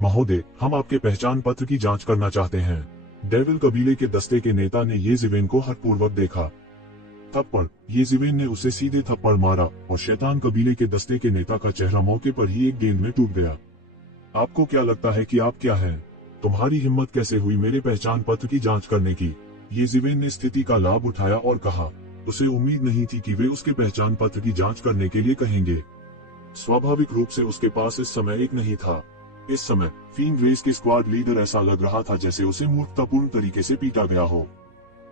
महोदय, हम आपके पहचान पत्र की जांच करना चाहते हैं। डेविल कबीले के दस्ते के नेता ने येज़ेवेन को हठपूर्वक देखा। थप्पड़। येज़ेवेन ने उसे सीधे थप्पड़ मारा और शैतान कबीले के दस्ते के नेता का चेहरा मौके पर ही एक गेंद में टूट गया। आपको क्या लगता है कि आप क्या हैं? तुम्हारी हिम्मत कैसे हुई मेरे पहचान पत्र की जांच करने की? येज़ेवेन ने स्थिति का लाभ उठाया और कहा। उसे उम्मीद नहीं थी कि वे उसके पहचान पत्र की जांच करने के लिए कहेंगे। स्वाभाविक रूप से उसके पास इस समय एक नहीं था। इस समय फील्ड रेस के स्क्वाड लीडर ऐसा लग रहा था जैसे उसे मूर्खतापूर्ण तरीके से पीटा गया हो।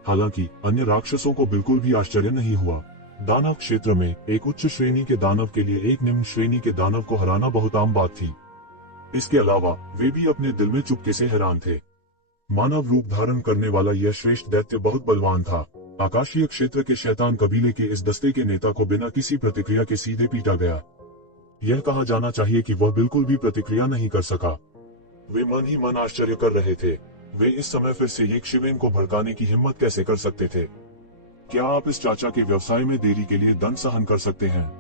हालांकि अन्य राक्षसों को बिल्कुल भी आश्चर्य नहीं हुआ। दानव क्षेत्र में एक उच्च श्रेणी के दानव के लिए एक निम्न श्रेणी के दानव को हराना बहुत आम बात थी। इसके अलावा वे भी अपने दिल में चुपके से हैरान थे। मानव रूप धारण करने वाला यह श्रेष्ठ दैत्य बहुत बलवान था। आकाशीय क्षेत्र के शैतान कबीले के इस दस्ते के नेता को बिना किसी प्रतिक्रिया के सीधे पीटा गया। यह कहा जाना चाहिए कि वह बिल्कुल भी प्रतिक्रिया नहीं कर सका। वे मन ही मन आश्चर्य कर रहे थे। वे इस समय फिर से येज़ेवेन को भड़काने की हिम्मत कैसे कर सकते थे? क्या आप इस चाचा के व्यवसाय में देरी के लिए दंड सहन कर सकते हैं?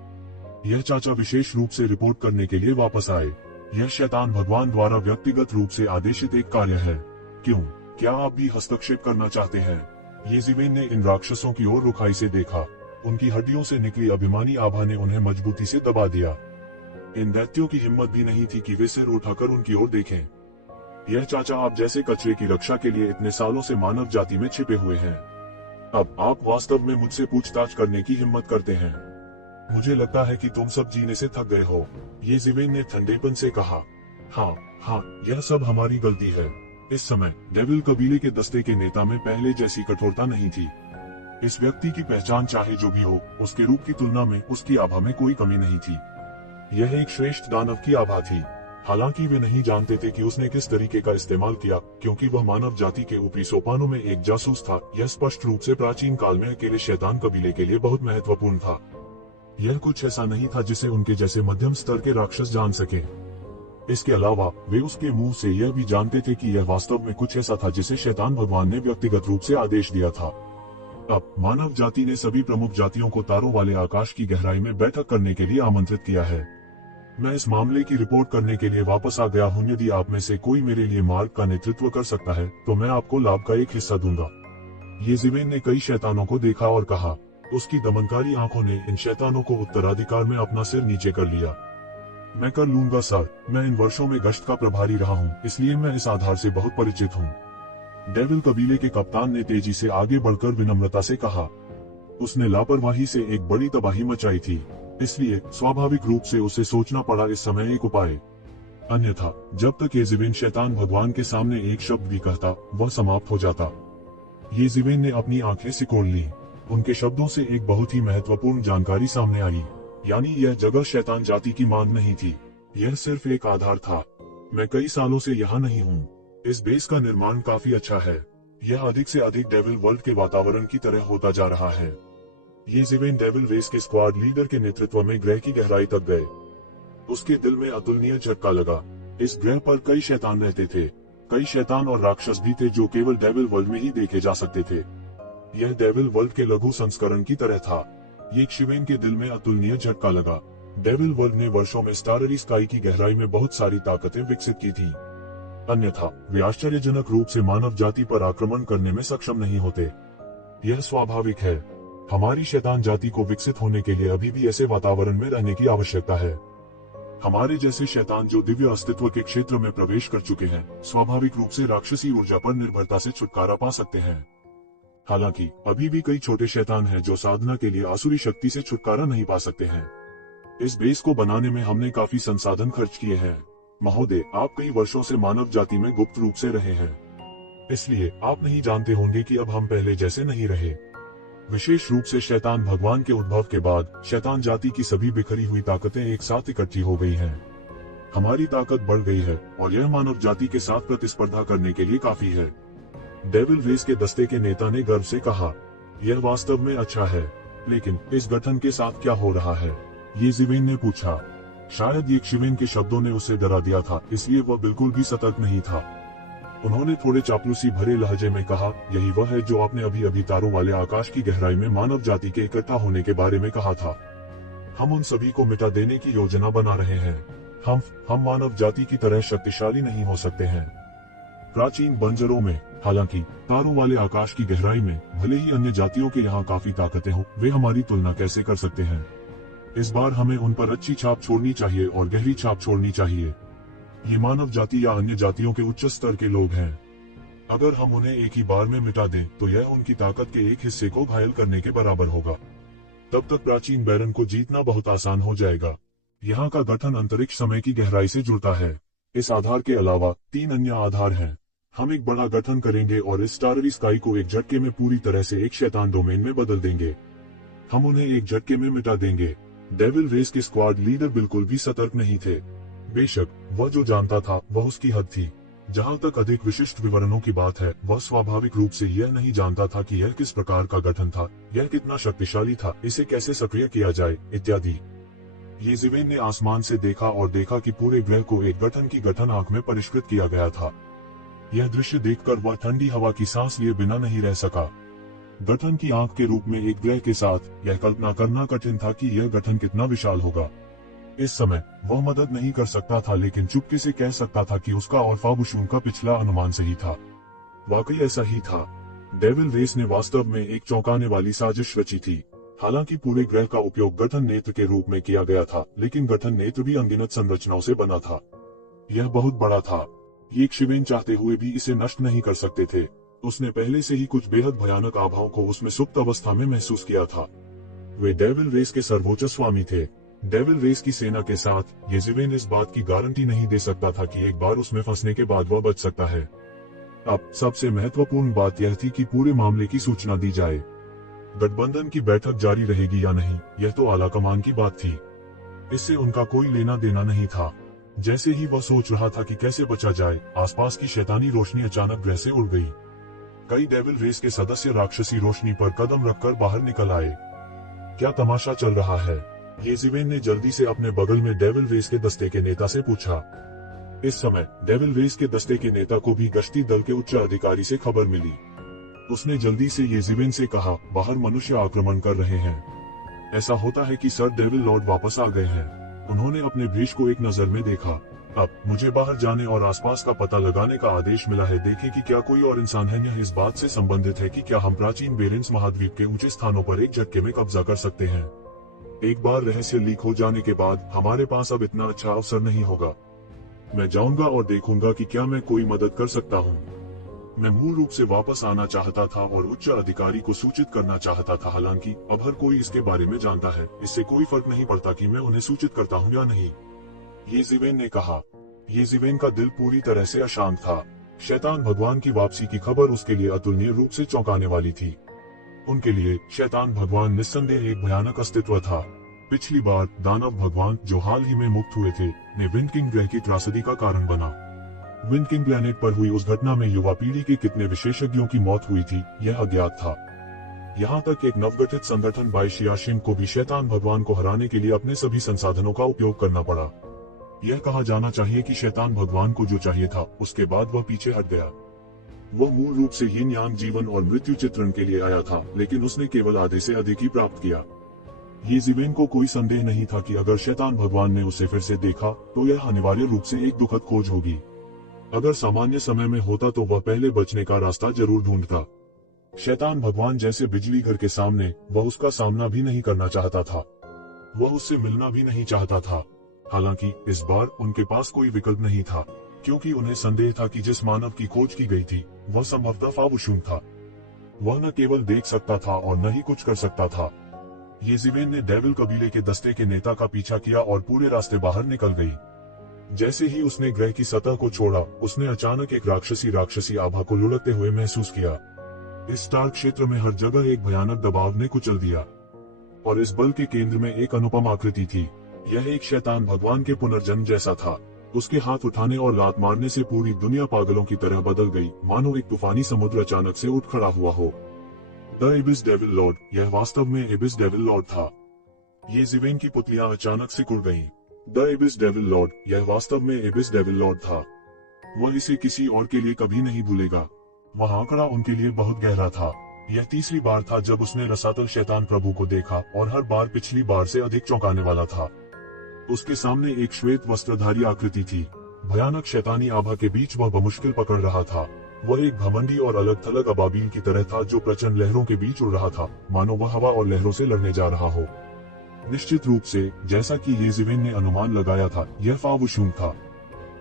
यह चाचा विशेष रूप से रिपोर्ट करने के लिए वापस आए। यह शैतान भगवान द्वारा व्यक्तिगत रूप से आदेशित एक कार्य है। क्यों? क्या आप भी हस्तक्षेप करना चाहते हैं? येज़ेवेन ने इन राक्षसों की ओर रुखाई से देखा। उनकी हड्डियों से निकली अभिमानी आभा ने उन्हें मजबूती से दबा दिया। इन दैत्यों की हिम्मत भी नहीं थी कि वे सिर उठाकर उनकी ओर देखें। यह चाचा आप जैसे कचरे की रक्षा के लिए इतने सालों से मानव जाति में छिपे हुए हैं। अब आप वास्तव में मुझसे पूछताछ करने की हिम्मत करते हैं। मुझे लगता है कि तुम सब जीने से थक गए हो। येज़ेवेन ने ठंडेपन से कहा। हाँ, यह सब हमारी गलती है। इस समय डेविल कबीले के दस्ते के नेता में पहले जैसी कठोरता नहीं थी। इस व्यक्ति की पहचान चाहे जो भी हो, उसके रूप की तुलना में उसकी आभा में कोई कमी नहीं थी। यह एक श्रेष्ठ दानव की आभा थी। हालांकि वे नहीं जानते थे कि उसने किस तरीके का इस्तेमाल किया, क्योंकि वह मानव जाति के ऊपरी सोपानों में एक जासूस था। यह स्पष्ट रूप से प्राचीन काल में अकेले शैतान कबीले के लिए बहुत महत्वपूर्ण था। यह कुछ ऐसा नहीं था जिसे उनके जैसे मध्यम स्तर के राक्षस जान सके। इसके अलावा वे उसके मुंह से यह भी जानते थे कि यह वास्तव में कुछ ऐसा था जिसे शैतान भगवान ने व्यक्तिगत रूप से आदेश दिया था। अब मानव जाति ने सभी प्रमुख जातियों को तारों वाले आकाश की गहराई में बैठक करने के लिए आमंत्रित किया है। मैं इस मामले की रिपोर्ट करने के लिए वापस आ गया हूँ। यदि आप में से कोई मेरे लिए मार्ग का नेतृत्व कर सकता है तो मैं आपको लाभ का एक हिस्सा दूंगा। येज़ेवेन ने कई शैतानों को देखा और कहा। उसकी दमनकारी आंखों ने इन शैतानों को उत्तराधिकार में अपना सिर नीचे कर लिया। मैं कर लूंगा सर। मैं इन वर्षों में गश्त का प्रभारी रहा हूँ, इसलिए मैं इस आधार से बहुत परिचित हूँ। डेविल कबीले के कप्तान ने तेजी से आगे बढ़कर विनम्रता से कहा। उसने लापरवाही से एक बड़ी तबाही मचाई थी, इसलिए स्वाभाविक रूप से उसे सोचना पड़ा इस समय एक उपाय। अन्यथा जब तक येज़ेवेन शैतान भगवान के सामने एक शब्द भी कहता, वह समाप्त हो जाता। येज़ेवेन ने अपनी आंखें सिकोड़ ली। उनके शब्दों से एक बहुत ही महत्वपूर्ण जानकारी सामने आई, यानी यह जगह शैतान जाति की मांग नहीं थी, यह सिर्फ एक आधार था। मैं कई सालों से यहाँ नहीं हूँ। इस बेस का निर्माण काफी अच्छा है। यह अधिक से अधिक डेविल वर्ल्ड के वातावरण की तरह होता जा रहा है। येज़ेवेन डेविल रेस के स्क्वाड लीडर के नेतृत्व में ग्रह की गहराई तक गए। उसके दिल में अतुलनीय झटका लगा। इस ग्रह पर कई शैतान रहते थे। कई शैतान और राक्षस भी थे जो केवल डेविल वर्ल्ड में ही देखे जा सकते थे। यह डेविल वर्ल्ड के लघु संस्करण की तरह था। येज़ेवेन के दिल में अतुलनीय झटका लगा। डेविल वर्ल्ड ने वर्षों में स्टाररी स्काई की गहराई में बहुत सारी ताकतें विकसित की थीं। अन्यथा वे आश्चर्यजनक रूप से मानव जाति पर आक्रमण करने में सक्षम नहीं होते। यह स्वाभाविक है। हमारी शैतान जाति को विकसित होने के लिए अभी भी ऐसे वातावरण में रहने की आवश्यकता है। हमारे जैसे शैतान जो दिव्य अस्तित्व के क्षेत्र में प्रवेश कर चुके हैं, स्वाभाविक रूप से राक्षसी ऊर्जा पर निर्भरता से छुटकारा पा सकते हैं। हालांकि अभी भी कई छोटे शैतान हैं जो साधना के लिए आसुरी शक्ति से छुटकारा नहीं पा सकते हैं। इस बेस को बनाने में हमने काफी संसाधन खर्च किए हैं। महोदय, आप कई वर्षों से मानव जाति में गुप्त रूप से रहे हैं, इसलिए आप नहीं जानते होंगे कि अब हम पहले जैसे नहीं रहे। विशेष रूप से शैतान भगवान के उद्भव के बाद शैतान जाति की सभी बिखरी हुई ताकतें एक साथ इकट्ठी हो गई हैं। हमारी ताकत बढ़ गई है और यह मानव जाति के साथ प्रतिस्पर्धा करने के लिए काफी है। डेविल रेस के दस्ते के नेता ने गर्व से कहा। यह वास्तव में अच्छा है, लेकिन इस गठन के साथ क्या हो रहा है? येज़ेवेन ने पूछा। शायद येज़ेवेन के शब्दों ने उसे डरा दिया था, इसलिए वह बिल्कुल भी सतर्क नहीं था। उन्होंने थोड़े चापलूसी भरे लहजे में कहा, यही वह है जो आपने अभी अभी तारों वाले आकाश की गहराई में मानव जाति के इकट्ठा होने के बारे में कहा था। हम उन सभी को मिटा देने की योजना बना रहे हैं। हम मानव जाति की तरह शक्तिशाली नहीं हो सकते हैं। प्राचीन बंजरों में, हालांकि तारों वाले आकाश की गहराई में भले ही अन्य जातियों के यहाँ काफी ताकतें हों, वे हमारी तुलना कैसे कर सकते हैं। इस बार हमें उन पर अच्छी छाप छोड़नी चाहिए और गहरी छाप छोड़नी चाहिए। ये मानव जाति या अन्य जातियों के उच्च स्तर के लोग हैं। अगर हम उन्हें एक ही बार में मिटा दें तो यह उनकी ताकत के एक हिस्से को घायल करने के बराबर होगा। तब तक प्राचीन बैरन को जीतना बहुत आसान हो जाएगा। यहाँ का गठन अंतरिक्ष समय की गहराई से जुड़ता है। इस आधार के अलावा 3 अन्य आधार हैं। हम एक बड़ा गठन करेंगे और इस स्टाररी स्काई को एक झटके में पूरी तरह से एक शैतान डोमेन में बदल देंगे। हम उन्हें एक झटके में मिटा देंगे। डेविल रेस के स्क्वाड लीडर बिल्कुल भी सतर्क नहीं थे। बेशक वह जो जानता था वह उसकी हद थी। जहां तक अधिक विशिष्ट विवरणों की बात है, वह स्वाभाविक रूप से यह नहीं जानता था कि यह किस प्रकार का गठन था, यह कितना शक्तिशाली था, इसे कैसे सक्रिय किया जाए, इत्यादि। येज़ेवेन ने आसमान से देखा और देखा कि पूरे ग्रह को एक गठन की गठन आंख में परिष्कृत किया गया था। यह दृश्य देखकर वह ठंडी हवा की सांस लिए बिना नहीं रह सका। गठन की आंख के रूप में एक ग्रह के साथ यह कल्पना करना कठिन था कि यह गठन कितना विशाल होगा। इस समय वह मदद नहीं कर सकता था, लेकिन चुपके से कह सकता था कि उसका और फाबुशून का पिछला अनुमान सही था। वाकई ऐसा ही था। डेविल रेस ने वास्तव में एक चौंकाने वाली साजिश रची थी। हालांकि पूरे ग्रह का उपयोग गठन नेत्र के रूप में किया गया था, लेकिन गठन नेत्र भी अनगिनत संरचनाओं से बना था। यह बहुत बड़ा था। ये शिवेन चाहते हुए भी इसे नष्ट नहीं कर सकते थे। उसने पहले से ही कुछ बेहद भयानक आभाओं को उसमें सुप्त अवस्था में महसूस किया था। वे डेविल रेस के सर्वोच्च स्वामी थे। डेविल रेस की सेना के साथ येज़ेवेन इस बात की गारंटी नहीं दे सकता था कि एक बार उसमें फंसने के बाद वह बच सकता है। अब सबसे महत्वपूर्ण बात यह थी कि पूरे मामले की सूचना दी जाए। गठबंधन की बैठक जारी रहेगी या नहीं, यह तो आला कमान की बात थी। इससे उनका कोई लेना देना नहीं था। जैसे ही वह सोच रहा था कि कैसे बचा जाए, आसपास की शैतानी रोशनी अचानक ग्रह से उड़ गई। कई डेविल रेस के सदस्य राक्षसी रोशनी पर कदम रखकर बाहर निकल आए। क्या तमाशा चल रहा है? येज़ेवेन ने जल्दी से अपने बगल में डेविल रेस के दस्ते के नेता से पूछा। इस समय डेविल रेस के दस्ते के नेता को भी गश्ती दल के उच्च अधिकारी से खबर मिली। उसने जल्दी से येज़ेवेन से कहा, बाहर मनुष्य आक्रमण कर रहे हैं। ऐसा होता है कि सर डेविल लॉर्ड वापस आ गए हैं। उन्होंने अपने भ्रीष को एक नजर में देखा। अब मुझे बाहर जाने और आसपास का पता लगाने का आदेश मिला है। देखें कि क्या कोई और इंसान है। यह इस बात से संबंधित है कि क्या हम प्राचीन बेरेंस महाद्वीप के ऊंचे स्थानों पर एक झटके में कब्जा कर सकते हैं। एक बार रहस्य लीक हो जाने के बाद हमारे पास अब इतना अच्छा अवसर नहीं होगा। मैं जाऊंगा और देखूंगा कि क्या मैं कोई मदद कर सकता हूं। मैं मूल रूप से वापस आना चाहता था और उच्च अधिकारी को सूचित करना चाहता था। हालांकि अब हर कोई इसके बारे में जानता है, इससे कोई फर्क नहीं पड़ता कि मैं उन्हें सूचित करता हूं या नहीं, येज़ेवेन ने कहा। येज़ेवेन का दिल पूरी तरह से अशांत था। शैतान भगवान की वापसी की खबर उसके लिए अतुलनीय रूप से चौंकाने वाली थी। उनके लिए शैतान भगवान निस्संदेह एक भयानक अस्तित्व था। पिछली बार दानव भगवान, जो हाल ही में मुक्त हुए थे, ने विंड किंग ग्रह की त्रासदी का कारण बना। विंड किंग प्लैनेट पर हुई उस घटना में युवा पीढ़ी के कितने विशेषज्ञों की मौत हुई थी, यह अज्ञात था। यहाँ तक एक नवगठित संगठन बाइशियाशिन को भी शैतान भगवान को हराने के लिए अपने सभी संसाधनों का उपयोग करना पड़ा। यह कहा जाना चाहिए कि शैतान भगवान को जो चाहिए था, उसके बाद वह पीछे हट गया। वह मूल रूप से यिन यांग जीवन और मृत्यु चित्रण के लिए आया था, लेकिन उसने केवल आधे से अधिक ही प्राप्त किया। येज़ेवेन को कोई संदेह नहीं था कि अगर शैतान भगवान ने उसे फिर से देखा तो यह अनिवार्य रूप से एक दुखद खोज होगी। अगर सामान्य समय में होता तो वह पहले बचने का रास्ता जरूर ढूंढता। शैतान भगवान जैसे बिजली घर के सामने वह उसका सामना भी नहीं करना चाहता था। वह उससे मिलना भी नहीं चाहता था। हालांकि इस बार उनके पास कोई विकल्प नहीं था, क्योंकि उन्हें संदेह था कि जिस मानव की खोज की गई थी वह संभवतः फाबुशून था। वह न केवल देख सकता था और न ही कुछ कर सकता था। येज़ेवेन ने डेविल कबीले के दस्ते के नेता का पीछा किया और पूरे रास्ते बाहर निकल गई। जैसे ही उसने ग्रह की सतह को छोड़ा, उसने अचानक एक राक्षसी आभा को लुढ़कते हुए महसूस किया। इस स्टार क्षेत्र में हर जगह एक भयानक दबाव ने कुचल दिया, और इस बल के केंद्र में एक अनुपम आकृति थी। यह एक शैतान भगवान के पुनर्जन्म जैसा था। उसके हाथ उठाने और लात मारने से पूरी दुनिया पागलों की तरह बदल गई, मानो एक तूफानी समुद्र अचानक से उठ खड़ा हुआ हो। द एबिस डेविल लॉर्ड, यह वास्तव में एबिस डेविल लॉर्ड था। येज़ेवेन की पुतलियां अचानक से कुड़ गईं। द एबिस डेविल लॉर्ड, यह वास्तव में एबिस डेविल लॉर्ड था। वह इसे किसी और के लिए कभी नहीं भूलेगा। वह आंकड़ा उनके लिए बहुत गहरा था। यह तीसरी बार था जब उसने रसातल शैतान प्रभु को देखा, और हर बार पिछली बार से अधिक चौंकाने वाला था। उसके सामने एक श्वेत वस्त्रधारी आकृति थी। भयानक शैतानी आभा के बीच वह बमुश्किल पकड़ रहा था। वह एक घमंडी और अलग थलग अबाबील की तरह था जो प्रचंड लहरों के बीच उड़ रहा था, मानो वह हवा और लहरों से लड़ने जा रहा हो। निश्चित रूप से, जैसा कि येज़ेवेन ने अनुमान लगाया था, यह फावुशूम था।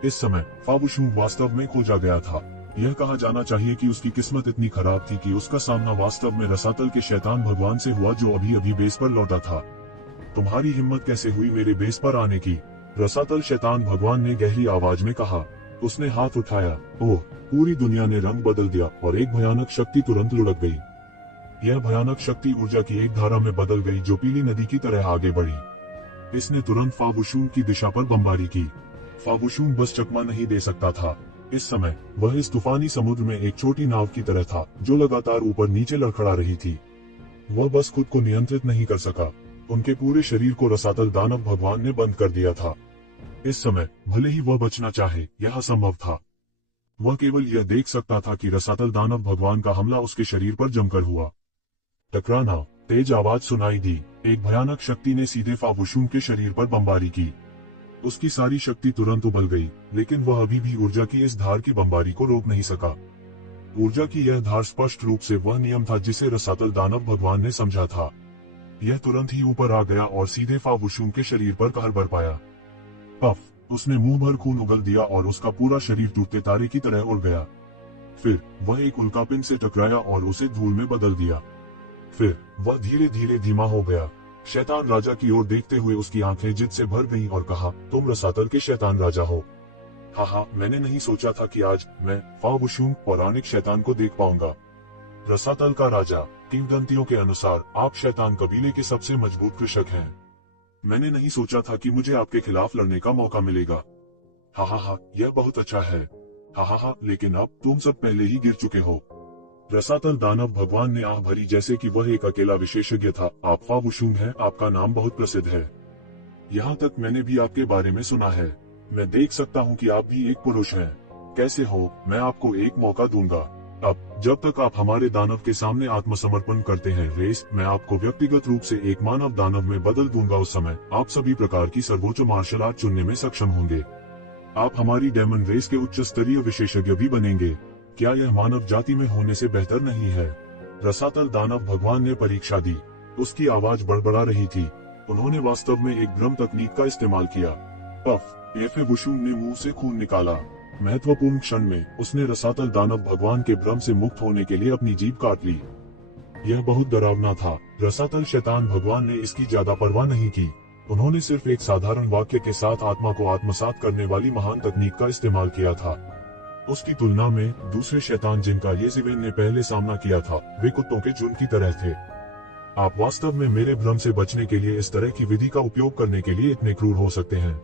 इस समय फावुशूम वास्तव में खोजा गया था। यह कहा जाना चाहिए कि उसकी किस्मत इतनी खराब थी कि उसका सामना वास्तव में रसातल के शैतान भगवान से हुआ, जो अभी अभी बेस पर लौटा था। तुम्हारी हिम्मत कैसे हुई मेरे बेस पर आने की? रसातल शैतान भगवान ने गहरी आवाज में कहा। उसने हाथ उठाया। ओह, पूरी दुनिया ने रंग बदल दिया और एक भयानक शक्ति तुरंत लुढ़क गई। यह भयानक शक्ति ऊर्जा की एक धारा में बदल गई जो पीली नदी की तरह आगे बढ़ी। इसने तुरंत फावुशूम की दिशा पर बमबारी की। फावुशूम बस चकमा नहीं दे सकता था। इस समय वह इस तूफानी समुद्र में एक छोटी नाव की तरह था जो लगातार ऊपर नीचे लड़खड़ा रही थी। वह बस खुद को नियंत्रित नहीं कर सका। उनके पूरे शरीर को रसातल दानव भगवान ने बंद कर दिया था। इस समय भले ही वह बचना चाहे, यह असंभव था। वह केवल यह देख सकता था कि रसातल दानव भगवान का हमला उसके शरीर पर जमकर हुआ। टकराना, तेज आवाज सुनाई दी। एक भयानक शक्ति ने सीधे फावुशूम के शरीर पर बमबारी की। उसकी सारी शक्ति तुरंत उबल गई, लेकिन वह अभी भी ऊर्जा की इस धार की बमबारी को रोक नहीं सका। ऊर्जा की यह धार स्पष्ट रूप से वह नियम था जिसे रसातल दानव भगवान ने समझा था। यह तुरंत ही ऊपर आ गया और सीधे फावुशूम के शरीर पर कहर बरपाया। पफ! उसने मुंह भर खून उगल दिया और उसका पूरा शरीर टूटते तारे की तरह उड़ गया। फिर वह एक उल्कापिंड से टकराया और उसे धूल में बदल दिया। फिर वह धीरे धीरे धीमा हो गया। शैतान राजा की ओर देखते हुए उसकी आंखें जिद से भर गईं और कहा, तुम रसातल के शैतान राजा हो। हाँ, मैंने नहीं सोचा था कि आज मैं फावुशूम पौराणिक शैतान को देख पाऊंगा। रसातल का राजा, किंवदंतियों के अनुसार आप शैतान कबीले के सबसे मजबूत कृषक हैं। मैंने नहीं सोचा था कि मुझे आपके खिलाफ लड़ने का मौका मिलेगा। हाँ, यह बहुत अच्छा है। हाँ, लेकिन अब तुम सब पहले ही गिर चुके हो। रसातल दानव भगवान ने आह भरी जैसे कि वह एक अकेला विशेषज्ञ था। आप फावुशूम हैं, आपका नाम बहुत प्रसिद्ध है। यहाँ तक मैंने भी आपके बारे में सुना है। मैं देख सकता हूँ कि आप भी एक पुरुष हैं। कैसे हो? मैं आपको एक मौका दूंगा। अब जब तक आप हमारे दानव के सामने आत्मसमर्पण करते हैं रेस, मैं आपको व्यक्तिगत रूप से एक मानव दानव में बदल दूंगा। उस समय आप सभी प्रकार की सर्वोच्च मार्शल आर्ट चुनने में सक्षम होंगे। आप हमारी डेमन रेस के उच्च स्तरीय विशेषज्ञ भी बनेंगे। क्या यह मानव जाति में होने से बेहतर नहीं है? रसातल दानव भगवान ने परीक्षा दी। उसकी आवाज बड़बड़ा रही थी। उन्होंने वास्तव में एक भ्रम तकनीक का इस्तेमाल किया। पफ! फावुशूम ने मुंह से खून निकाला। महत्वपूर्ण क्षण में उसने रसातल दानव भगवान के भ्रम से मुक्त होने के लिए अपनी जीभ काट ली। यह बहुत डरावना था। रसातल शैतान भगवान ने इसकी ज्यादा परवाह नहीं की। उन्होंने सिर्फ एक साधारण वाक्य के साथ आत्मा को आत्मसात करने वाली महान तकनीक का इस्तेमाल किया था। उसकी तुलना में दूसरे शैतान जिनका येज़ेवेन ने पहले सामना किया था, वे कुत्तों के झुंड की तरह थे। आप वास्तव में मेरे भ्रम से बचने के लिए इस तरह की विधि का उपयोग करने के लिए इतने क्रूर हो सकते हैं।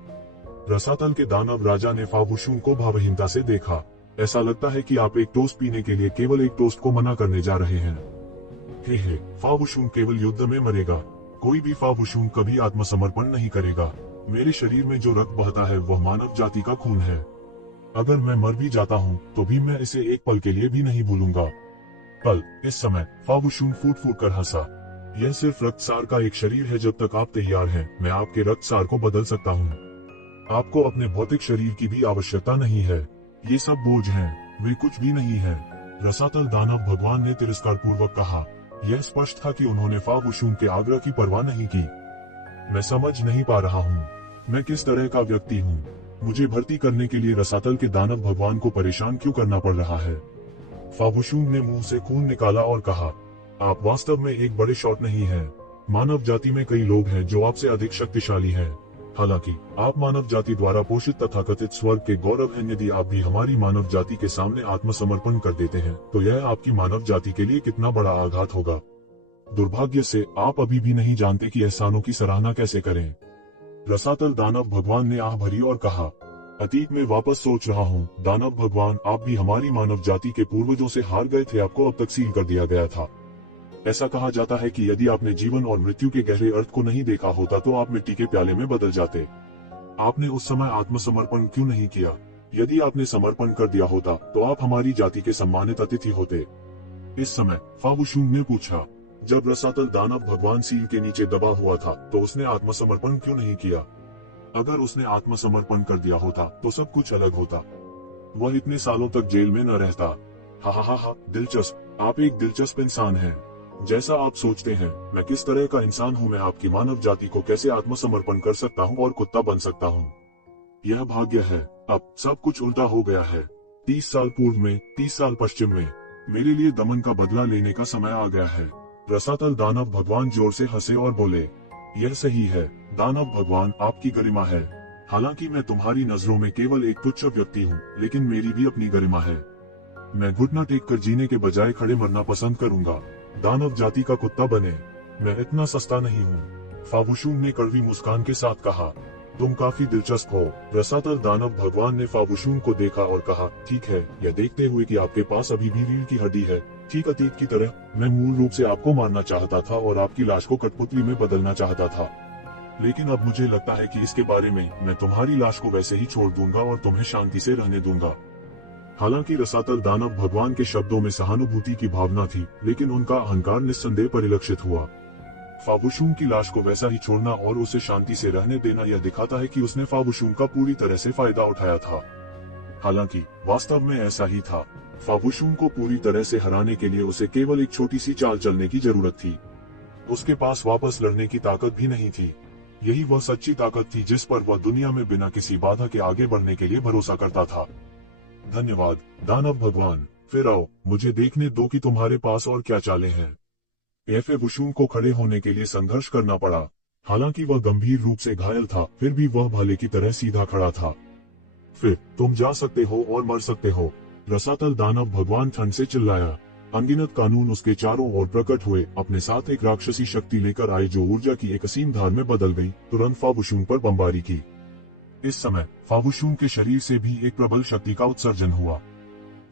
रसातल के दानव राजा ने फावुशूम को भावहीनता से देखा। ऐसा लगता है कि आप एक टोस्ट पीने के लिए केवल एक टोस्ट को मना करने जा रहे हैं। हे, फावुशूम केवल युद्ध में मरेगा। कोई भी फावुशूम कभी आत्मसमर्पण नहीं करेगा। मेरे शरीर में जो रक्त बहता है वह मानव जाति का खून है। अगर मैं मर भी जाता हूँ तो भी मैं इसे एक पल के लिए भी नहीं भूलूंगा। पल! इस समय फावुशूम फूट फूट कर हंसा। यह सिर्फ रक्तसार का एक शरीर है। जब तक आप तैयार हैं, मैं आपके रक्तसार को बदल सकता हूँ। आपको अपने भौतिक शरीर की भी आवश्यकता नहीं है। ये सब बोझ हैं, वे कुछ भी नहीं है। रसातल दानव भगवान ने तिरस्कार पूर्वक कहा। यह स्पष्ट था कि उन्होंने फावुशूम के आग्रह की परवाह नहीं की। मैं समझ नहीं पा रहा हूँ, मैं किस तरह का व्यक्ति हूँ। मुझे भर्ती करने के लिए रसातल के दानव भगवान को परेशान क्यों करना पड़ रहा है? फावुशूम ने मुंह से खून निकाला और कहा, आप वास्तव में एक बड़े शॉट नहीं हैं। मानव जाति में कई लोग हैं जो आपसे अधिक शक्तिशाली हैं। हालांकि आप मानव जाति द्वारा पोषित तथाकथित स्वर्ग के गौरव हैं। यदि आप भी हमारी मानव जाति के सामने आत्मसमर्पण कर देते हैं तो यह आपकी मानव जाति के लिए कितना बड़ा आघात होगा। दुर्भाग्य से आप अभी भी नहीं जानते कि एहसानों की सराहना कैसे करें। रसातल दानव भगवान ने आह भरी और कहा, अतीत में वापस सोच रहा हूँ। दानव भगवान, आप भी हमारी मानव जाति के पूर्वजों से हार गए थे। आपको अब तक सील कर दिया गया था। ऐसा कहा जाता है कि यदि आपने जीवन और मृत्यु के गहरे अर्थ को नहीं देखा होता तो आप मिट्टी के प्याले में बदल जाते। आपने उस समय आत्मसमर्पण क्यों नहीं किया? यदि आपने समर्पण कर दिया होता तो आप हमारी जाति के सम्मानित अतिथि होते। इस समय फावुशूम ने पूछा। जब रसातल दानव भगवान सील के नीचे दबा हुआ था तो उसने आत्मसमर्पण क्यों नहीं किया? अगर उसने आत्मसमर्पण कर दिया होता तो सब कुछ अलग होता। वह इतने सालों तक जेल में न रहता। हा हा हा हा, दिलचस्प। आप एक दिलचस्प इंसान हैं। जैसा आप सोचते हैं मैं किस तरह का इंसान हूँ, मैं आपकी मानव जाति को कैसे आत्मसमर्पण कर सकता हूँ और कुत्ता बन सकता हूँ। यह भाग्य है। अब सब कुछ उल्टा हो गया है। 30 साल पूर्व में, 30 साल पश्चिम में। मेरे लिए दमन का बदला लेने का समय आ गया है। रसातल दानव भगवान जोर से हंसे और बोले, यह सही है दानव भगवान, आपकी गरिमा है। हालांकि मैं तुम्हारी नजरों में केवल एक तुच्छ व्यक्ति हूँ, लेकिन मेरी भी अपनी गरिमा है। मैं घुटना टेक कर जीने के बजाय खड़े मरना पसंद करूंगा। दानव जाति का कुत्ता बने। मैं इतना सस्ता नहीं हूँ। फाबुशून ने कड़वी मुस्कान के साथ कहा, तुम काफी दिलचस्प हो। रसातल दानव भगवान ने फाबुशून को देखा और कहा, ठीक है, यह देखते हुए कि आपके पास अभी भी रीढ़ की हड्डी है, ठीक अतीत की तरह, मैं मूल रूप से आपको मारना चाहता था और आपकी लाश को कठपुतली में बदलना चाहता था। लेकिन अब मुझे लगता है कि इसके बारे में मैं तुम्हारी लाश को वैसे ही छोड़ दूंगा और तुम्हें शांति से रहने दूंगा। हालांकि रसातल दानव भगवान के शब्दों में सहानुभूति की भावना थी, लेकिन उनका अहंकार निस्संदेह परिलक्षित हुआ। फाबुशून की लाश को वैसा ही छोड़ना और उसे शांति से रहने देना यह दिखाता है कि उसने फाबुशून का पूरी तरह से फायदा उठाया था। हालांकि वास्तव में ऐसा ही था। फाबुशून को पूरी तरह से हराने के लिए उसे केवल एक छोटी सी चाल चलने की जरूरत थी। उसके पास वापस लड़ने की ताकत भी नहीं थी। यही वह सच्ची ताकत थी जिस पर वह दुनिया में बिना किसी बाधा के आगे बढ़ने के लिए भरोसा करता था। धन्यवाद दानव भगवान, फिर आओ, मुझे देखने दो कि तुम्हारे पास और क्या चालें हैं। फाबुशून को खड़े होने के लिए संघर्ष करना पड़ा। हालांकि वह गंभीर रूप से घायल था, फिर भी वह भाले की तरह सीधा खड़ा था। फिर तुम जा सकते हो और मर सकते हो, रसातल दानव भगवान ठंड से चिल्लाया। अनगिनत कानून उसके चारों ओर प्रकट हुए, अपने साथ एक राक्षसी शक्ति लेकर आए जो ऊर्जा की एक असीम धार में बदल गई, तुरंत फाबुशून पर बमबारी की। इस समय फाबुशून के शरीर से भी एक प्रबल शक्ति का उत्सर्जन हुआ।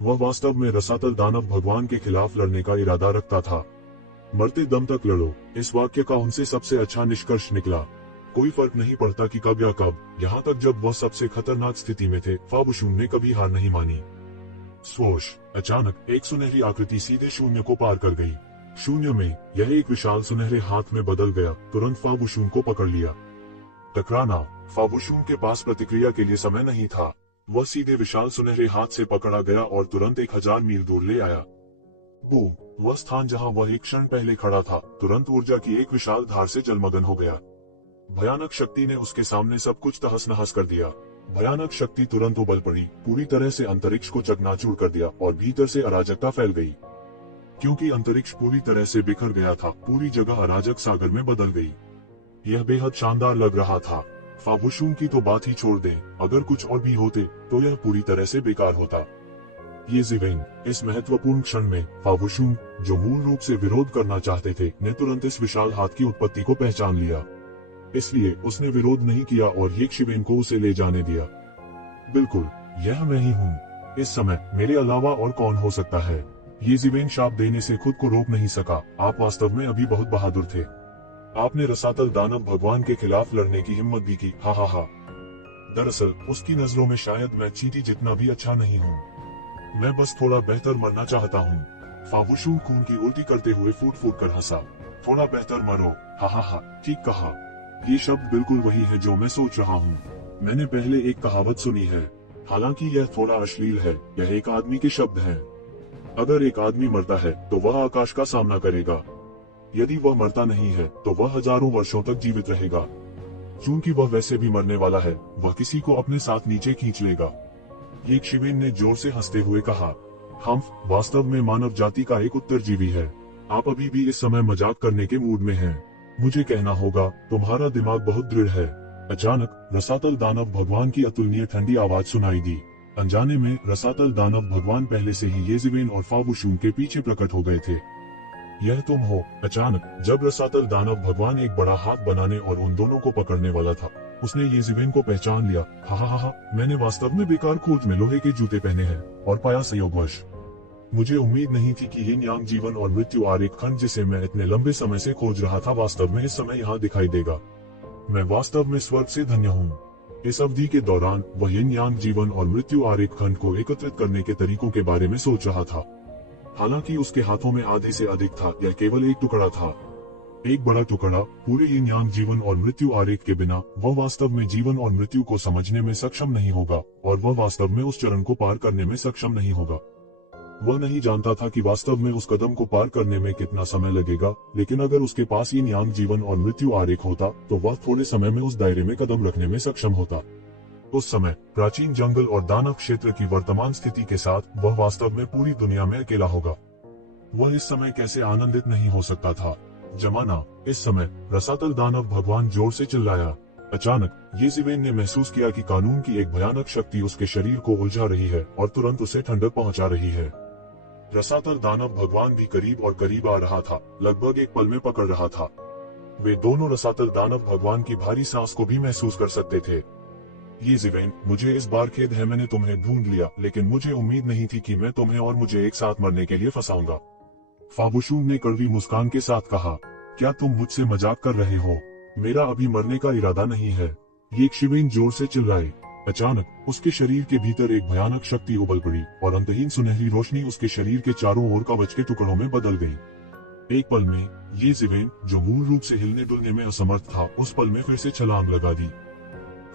वह वास्तव में रसातल दानव भगवान के खिलाफ लड़ने का इरादा रखता था। मरते दम तक लड़ो, इस वाक्य का उनसे सबसे अच्छा निष्कर्ष निकला। कोई फर्क नहीं पड़ता कि कब या कब, यहाँ तक जब वह सबसे खतरनाक स्थिति में थे, फाबुशून ने कभी हार नहीं मानी। स्वोश, अचानक एक सुनहरी आकृति सीधे शून्य को पार कर गई। शून्य में यह एक विशाल सुनहरे हाथ में बदल गया, तुरंत फाबुशून को पकड़ लिया। टकराना। फाबुशून के पास प्रतिक्रिया के लिए समय नहीं था। वह सीधे विशाल सुनहरे हाथ से पकड़ा गया और तुरंत 1000 मील दूर ले आया। बूम, वह स्थान जहां वह एक क्षण पहले खड़ा था, तुरंत ऊर्जा की एक विशाल धार से जलमग्न हो गया। भयानक शक्ति ने उसके सामने सब कुछ तहस नहस कर दिया। भयानक शक्ति तुरंत उबल पड़ी, पूरी तरह से अंतरिक्ष को चकनाचूर कर दिया और भीतर से अराजकता फैल गई। क्योंकि अंतरिक्ष पूरी तरह से बिखर गया था, पूरी जगह अराजक सागर में बदल गई। यह बेहद शानदार लग रहा था। फाबुशून की तो बात ही छोड़ दें, अगर कुछ और भी होते तो यह पूरी तरह से बेकार होता। ये ज़िवेन, इस महत्वपूर्ण क्षण में फाबुशून, जो मूल रूप से विरोध करना चाहते थे, ने तुरंत इस विशाल हाथ की उत्पत्ति को पहचान लिया। इसलिए उसने विरोध नहीं किया और येशिवेन को उसे ले जाने दिया। बिल्कुल, यह मैं ही हूँ। इस समय मेरे अलावा और कौन हो सकता है। येशिवेन शाप देने से खुद को रोक नहीं सका। आप वास्तव में अभी बहुत बहादुर थे। आपने रसातल दानव भगवान के खिलाफ लड़ने की हिम्मत भी की। हा हा हा। दरअसल उसकी नजरों में शायद मैं चींटी जितना भी अच्छा नहीं हूँ। मैं बस थोड़ा बेहतर मरना चाहता हूँ। फाबुशून खून की उल्टी करते हुए फूट फूट कर हंसा। थोड़ा बेहतर मरो। हा हा हा, ठीक कहा। ये शब्द बिल्कुल वही है जो मैं सोच रहा हूँ। मैंने पहले एक कहावत सुनी है, हालांकि यह थोड़ा अश्लील है। यह एक आदमी के शब्द हैं। अगर एक आदमी मरता है तो वह आकाश का सामना करेगा। यदि वह मरता नहीं है तो वह हजारों वर्षों तक जीवित रहेगा। चूंकि वह वैसे भी मरने वाला है, वह किसी को अपने साथ नीचे खींच लेगा। येशिवेन ने जोर से हंसते हुए कहा, हम वास्तव में मानव जाति का एक उत्तरजीवी है। आप अभी भी इस समय मजाक करने के मूड में हैं। मुझे कहना होगा, तुम्हारा दिमाग बहुत दृढ़ है। अचानक रसातल दानव भगवान की अतुलनीय ठंडी आवाज सुनाई दी। अनजाने में रसातल दानव भगवान पहले से ही येशिवेन और फाबुशून के पीछे प्रकट हो गए थे। यह तुम हो। अचानक जब रसातल दानव भगवान एक बड़ा हाथ बनाने और उन दोनों को पकड़ने वाला था, उसने येशिवेन को पहचान लिया। हा हा हा, मैंने वास्तव में बेकार खोज में लोहे के जूते पहने हैं और पाया संयोगवश। मुझे उम्मीद नहीं थी कि यिन यांग जीवन और मृत्यु आरेख खंड, जिसे मैं इतने लंबे समय से खोज रहा था, वास्तव में इस समय यहाँ दिखाई देगा। मैं वास्तव में स्वर्ग से धन्य हूँ। इस अवधि के दौरान वह यिन यांग जीवन और मृत्यु आरेख खंड को एकत्रित करने के तरीकों के बारे में सोच रहा था। हालांकि उसके हाथों में आधे से अधिक था, यह केवल एक टुकड़ा था। एक बड़ा टुकड़ा पूरे यिन यांग जीवन और मृत्यु आरेख के बिना वह वास्तव में जीवन और मृत्यु को समझने में सक्षम नहीं होगा और वह वास्तव में उस चरण को पार करने में सक्षम नहीं होगा। वह नहीं जानता था कि वास्तव में उस कदम को पार करने में कितना समय लगेगा, लेकिन अगर उसके पास यिन यांग जीवन और मृत्यु आरेख होता तो वह थोड़े समय में उस दायरे में कदम रखने में सक्षम होता। उस समय प्राचीन जंगल और दानव क्षेत्र की वर्तमान स्थिति के साथ वह वास्तव में पूरी दुनिया में अकेला होगा। वह इस समय कैसे आनंदित नहीं हो सकता था। जमाना। इस समय रसातल दानव भगवान जोर से चिल्लाया। अचानक येजिवेन ने महसूस किया कि कानून की एक भयानक शक्ति उसके शरीर को उलझा रही है और तुरंत उसे ठंडक पहुंचा रही है। रसातल दानव भगवान भी करीब और करीब आ रहा था, लगभग एक पल में पकड़ रहा था। वे दोनों रसातल दानव भगवान की भारी सांस को भी महसूस कर सकते थे। येजिवेन, मुझे इस बार खेद है, मैंने तुम्हें ढूंढ लिया, लेकिन मुझे उम्मीद नहीं थी कि मैं तुम्हें और मुझे एक साथ मरने के लिए फंसाऊंगा। फाबुशून ने कड़वी मुस्कान के साथ कहा, क्या तुम मुझसे मजाक कर रहे हो? मेरा अभी मरने का इरादा नहीं है। येजिवेन जोर से चिल्लाए। अचानक उसके शरीर के भीतर एक भयानक शक्ति उबल पड़ी और अंतहीन सुनहरी रोशनी उसके शरीर के चारों ओर कवच के टुकड़ों में बदल गई। एक पल में येजिवेन, जो मूल रूप से हिलने डुलने में असमर्थ था, उस पल में फिर से छलांग लगा दी।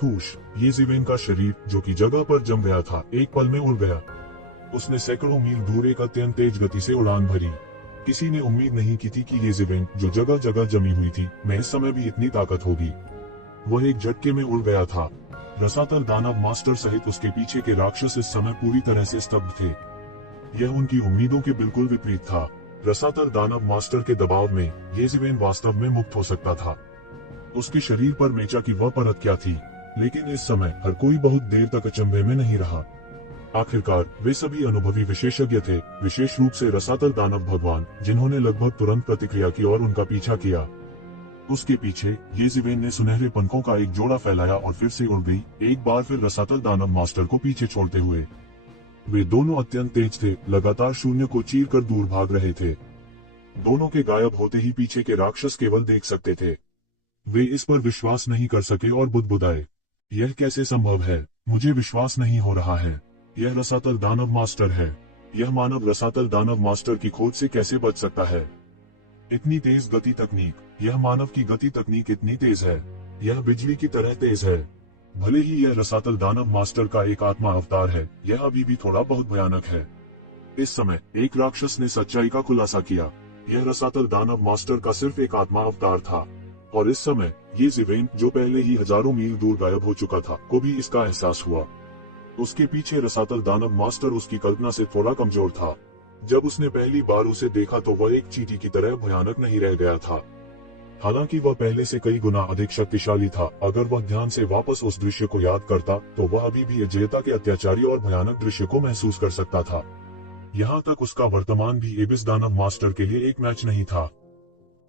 हुश। येजिवेन का शरीर, जो कि जगह पर जम गया था, एक पल में उड़ गया। उसने सैकड़ों मील दूर एक अत्यंत तेज गति से उड़ान भरी। किसी ने उम्मीद नहीं की थी कि येजिवेन, जो जगह जगह जमी हुई थी, में इस समय भी इतनी ताकत होगी। वह एक झटके में उड़ गया था। रसातल दानव मास्टर सहित उसके पीछे के राक्षस इस समय पूरी तरह से स्तब्ध थे। यह उनकी उम्मीदों के बिल्कुल विपरीत था। रसातल दानव मास्टर के दबाव में येजिवेन वास्तव में मुक्त हो सकता था। उसके शरीर पर मेचा की वह परत क्या थी? लेकिन इस समय हर कोई बहुत देर तक अचंभे में नहीं रहा। आखिरकार वे सभी अनुभवी विशेषज्ञ थे, विशेष रूप से रसातल दानव भगवान, जिन्होंने लगभग तुरंत प्रतिक्रिया की और उनका पीछा किया। उसके पीछे येजिवेन ने सुनहरे पंखों का एक जोड़ा फैलाया और फिर से उड़ गई, एक बार फिर रसातल दानव मास्टर को पीछे छोड़ते हुए। वे दोनों अत्यंत तेज थे, लगातार शून्य को चीर कर दूर भाग रहे थे। दोनों के गायब होते ही पीछे के राक्षस केवल देख सकते थे। वे इस पर विश्वास नहीं कर सके और बुदबुदाए, यह कैसे संभव है? मुझे विश्वास नहीं हो रहा है। यह रसातल दानव मास्टर है। यह मानव रसातल दानव मास्टर की खोज से कैसे बच सकता है? इतनी तेज गति तकनीक, यह मानव की गति तकनीक इतनी तेज है, यह बिजली की तरह तेज है। भले ही यह रसातल दानव मास्टर का एक आत्मा अवतार है, यह अभी भी थोड़ा बहुत भयानक है। इस समय एक राक्षस ने सच्चाई का खुलासा किया। यह रसातल दानव मास्टर का सिर्फ एक आत्मा अवतार था, और इस समय येजिवेन, जो पहले ही हजारों मील दूर गायब हो चुका था, को भी इसका एहसास हुआ। उसके पीछे रसातल दानव मास्टर उसकी कल्पना से थोड़ा कमजोर था। जब उसने पहली बार उसे देखा तो वह एक चींटी की तरह भयानक नहीं रह गया था। हालांकि वह पहले से कई गुना अधिक शक्तिशाली था। अगर वह ध्यान से वापस उस दृश्य को याद करता तो वह अभी भी अजयता के अत्याचारी और भयानक दृश्य को महसूस कर सकता था। यहाँ तक उसका वर्तमान भी एबिस दानव मास्टर के लिए एक मैच नहीं था।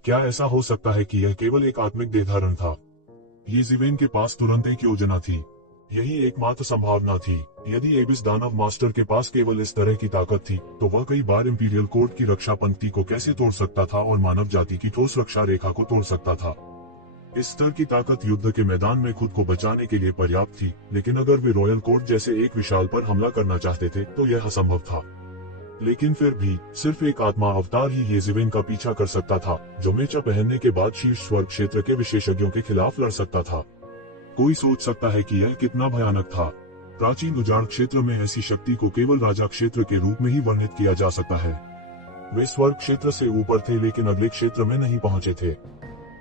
क्या ऐसा हो सकता है कि यह केवल एक आत्मिक देहधारण था? येजिवेन के पास तुरंत एक योजना थी। यही एकमात्र संभावना थी। यदि एबिस दानव मास्टर के पास केवल इस तरह की ताकत थी, तो वह कई बार इंपीरियल कोर्ट की रक्षा पंक्ति को कैसे तोड़ सकता था और मानव जाति की ठोस रक्षा रेखा को तोड़ सकता था। इस स्तर की ताकत युद्ध के मैदान में खुद को बचाने के लिए पर्याप्त थी, लेकिन अगर वे रॉयल कोर्ट जैसे एक विशाल पर हमला करना चाहते थे तो यह असंभव था। लेकिन फिर भी सिर्फ एक आत्मा अवतार ही येजिवेन का पीछा कर सकता था, जो मेचा पहनने के बाद शीर्ष स्वर्ग क्षेत्र के विशेषज्ञों के खिलाफ लड़ सकता था। कोई सोच सकता है कि यह कितना भयानक था। प्राचीन उजाड़ क्षेत्र में ऐसी शक्ति को केवल राजा क्षेत्र के रूप में ही वर्णित किया जा सकता है। वे स्वर्ग क्षेत्र से ऊपर थे लेकिन अगले क्षेत्र में नहीं पहुंचे थे।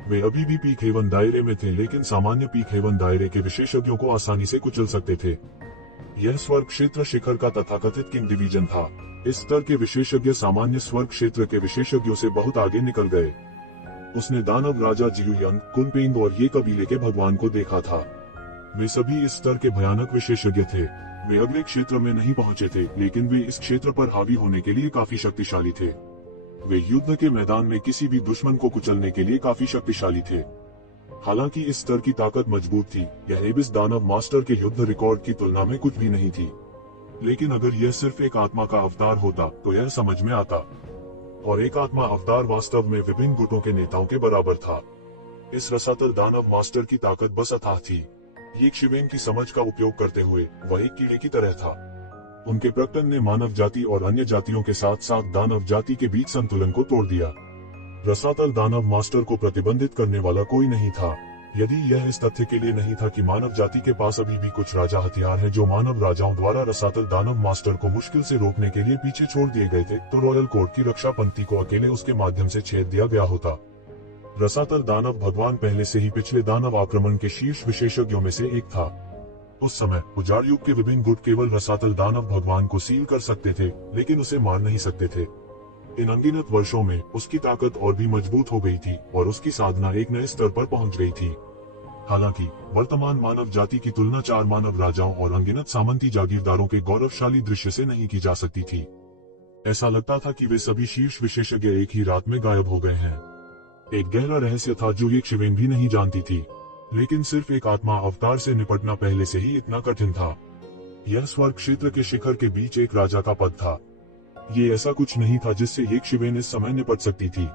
वे अभी भी पीक हेवन दायरे में थे, लेकिन सामान्य पीक हेवन दायरे के विशेषज्ञों को आसानी से कुचल सकते थे। यह स्वर्ग क्षेत्र शिखर का तथाकथित किंग डिवीजन था। इस स्तर के विशेषज्ञ सामान्य स्वर्ग क्षेत्र के विशेषज्ञों से बहुत आगे निकल गए। उसने दानव राजा जियुयंग, कुनपेंग और ये कबीले के भगवान को देखा था। वे सभी इस स्तर के भयानक विशेषज्ञ थे। वे अगले क्षेत्र में नहीं पहुंचे थे, लेकिन वे इस क्षेत्र पर हावी होने के लिए काफी शक्तिशाली थे। वे युद्ध के मैदान में किसी भी दुश्मन को कुचलने के लिए काफी शक्तिशाली थे। हालांकि इस स्तर की ताकत मजबूत थी, यह एबिस दानव मास्टर के युद्ध रिकॉर्ड की तुलना में कुछ भी नहीं थी। लेकिन अगर यह सिर्फ एक आत्मा का अवतार होता तो यह समझ में आता। और एक आत्मा अवतार वास्तव में विभिन्न गुटों के नेताओं के बराबर था। इस रसातल दानव मास्टर की ताकत बस अथाह थी। येजिवेन की समझ का उपयोग करते हुए वह एक कीड़े की तरह था। उनके प्रकटन ने मानव जाति और अन्य जातियों के साथ साथ दानव जाति के बीच संतुलन को तोड़ दिया। रसातल दानव मास्टर को प्रतिबंधित करने वाला कोई नहीं था। यदि यह इस तथ्य के लिए नहीं था कि मानव जाति के पास अभी भी कुछ राजा हथियार हैं जो मानव राजाओं द्वारा रसातल दानव मास्टर को मुश्किल से रोकने के लिए पीछे छोड़ दिए गए थे, तो रॉयल कोर्ट की रक्षा पंक्ति को अकेले उसके माध्यम से छेद दिया गया होता। रसातल दानव भगवान पहले से ही पिछले दानव आक्रमण के शीर्ष विशेषज्ञों में से एक था। उस समय उजाड़ युग के विभिन्न गुट केवल रसातल दानव भगवान को सील कर सकते थे, लेकिन उसे मार नहीं सकते थे। इन अनगिनत वर्षों में उसकी ताकत और भी मजबूत हो गई थी और उसकी साधना एक नए स्तर पर पहुंच गई थी। हालांकि वर्तमान मानव जाति की तुलना 4 मानव राजाओं और अनगिनत सामंती जागीरदारों के गौरवशाली दृश्य से नहीं की जा सकती थी। ऐसा लगता था कि वे सभी शीर्ष विशेषज्ञ एक ही रात में गायब हो गए हैं। एक गहरा रहस्य था जो एक शिवेन भी नहीं जानती थी, लेकिन सिर्फ एक आत्मा अवतार से निपटना पहले से ही इतना कठिन था। यह स्वर्ग क्षेत्र के शिखर के बीच एक राजा का पद था। ये ऐसा कुछ नहीं था जिससे एक शिवेन इस समय निपट सकती थी।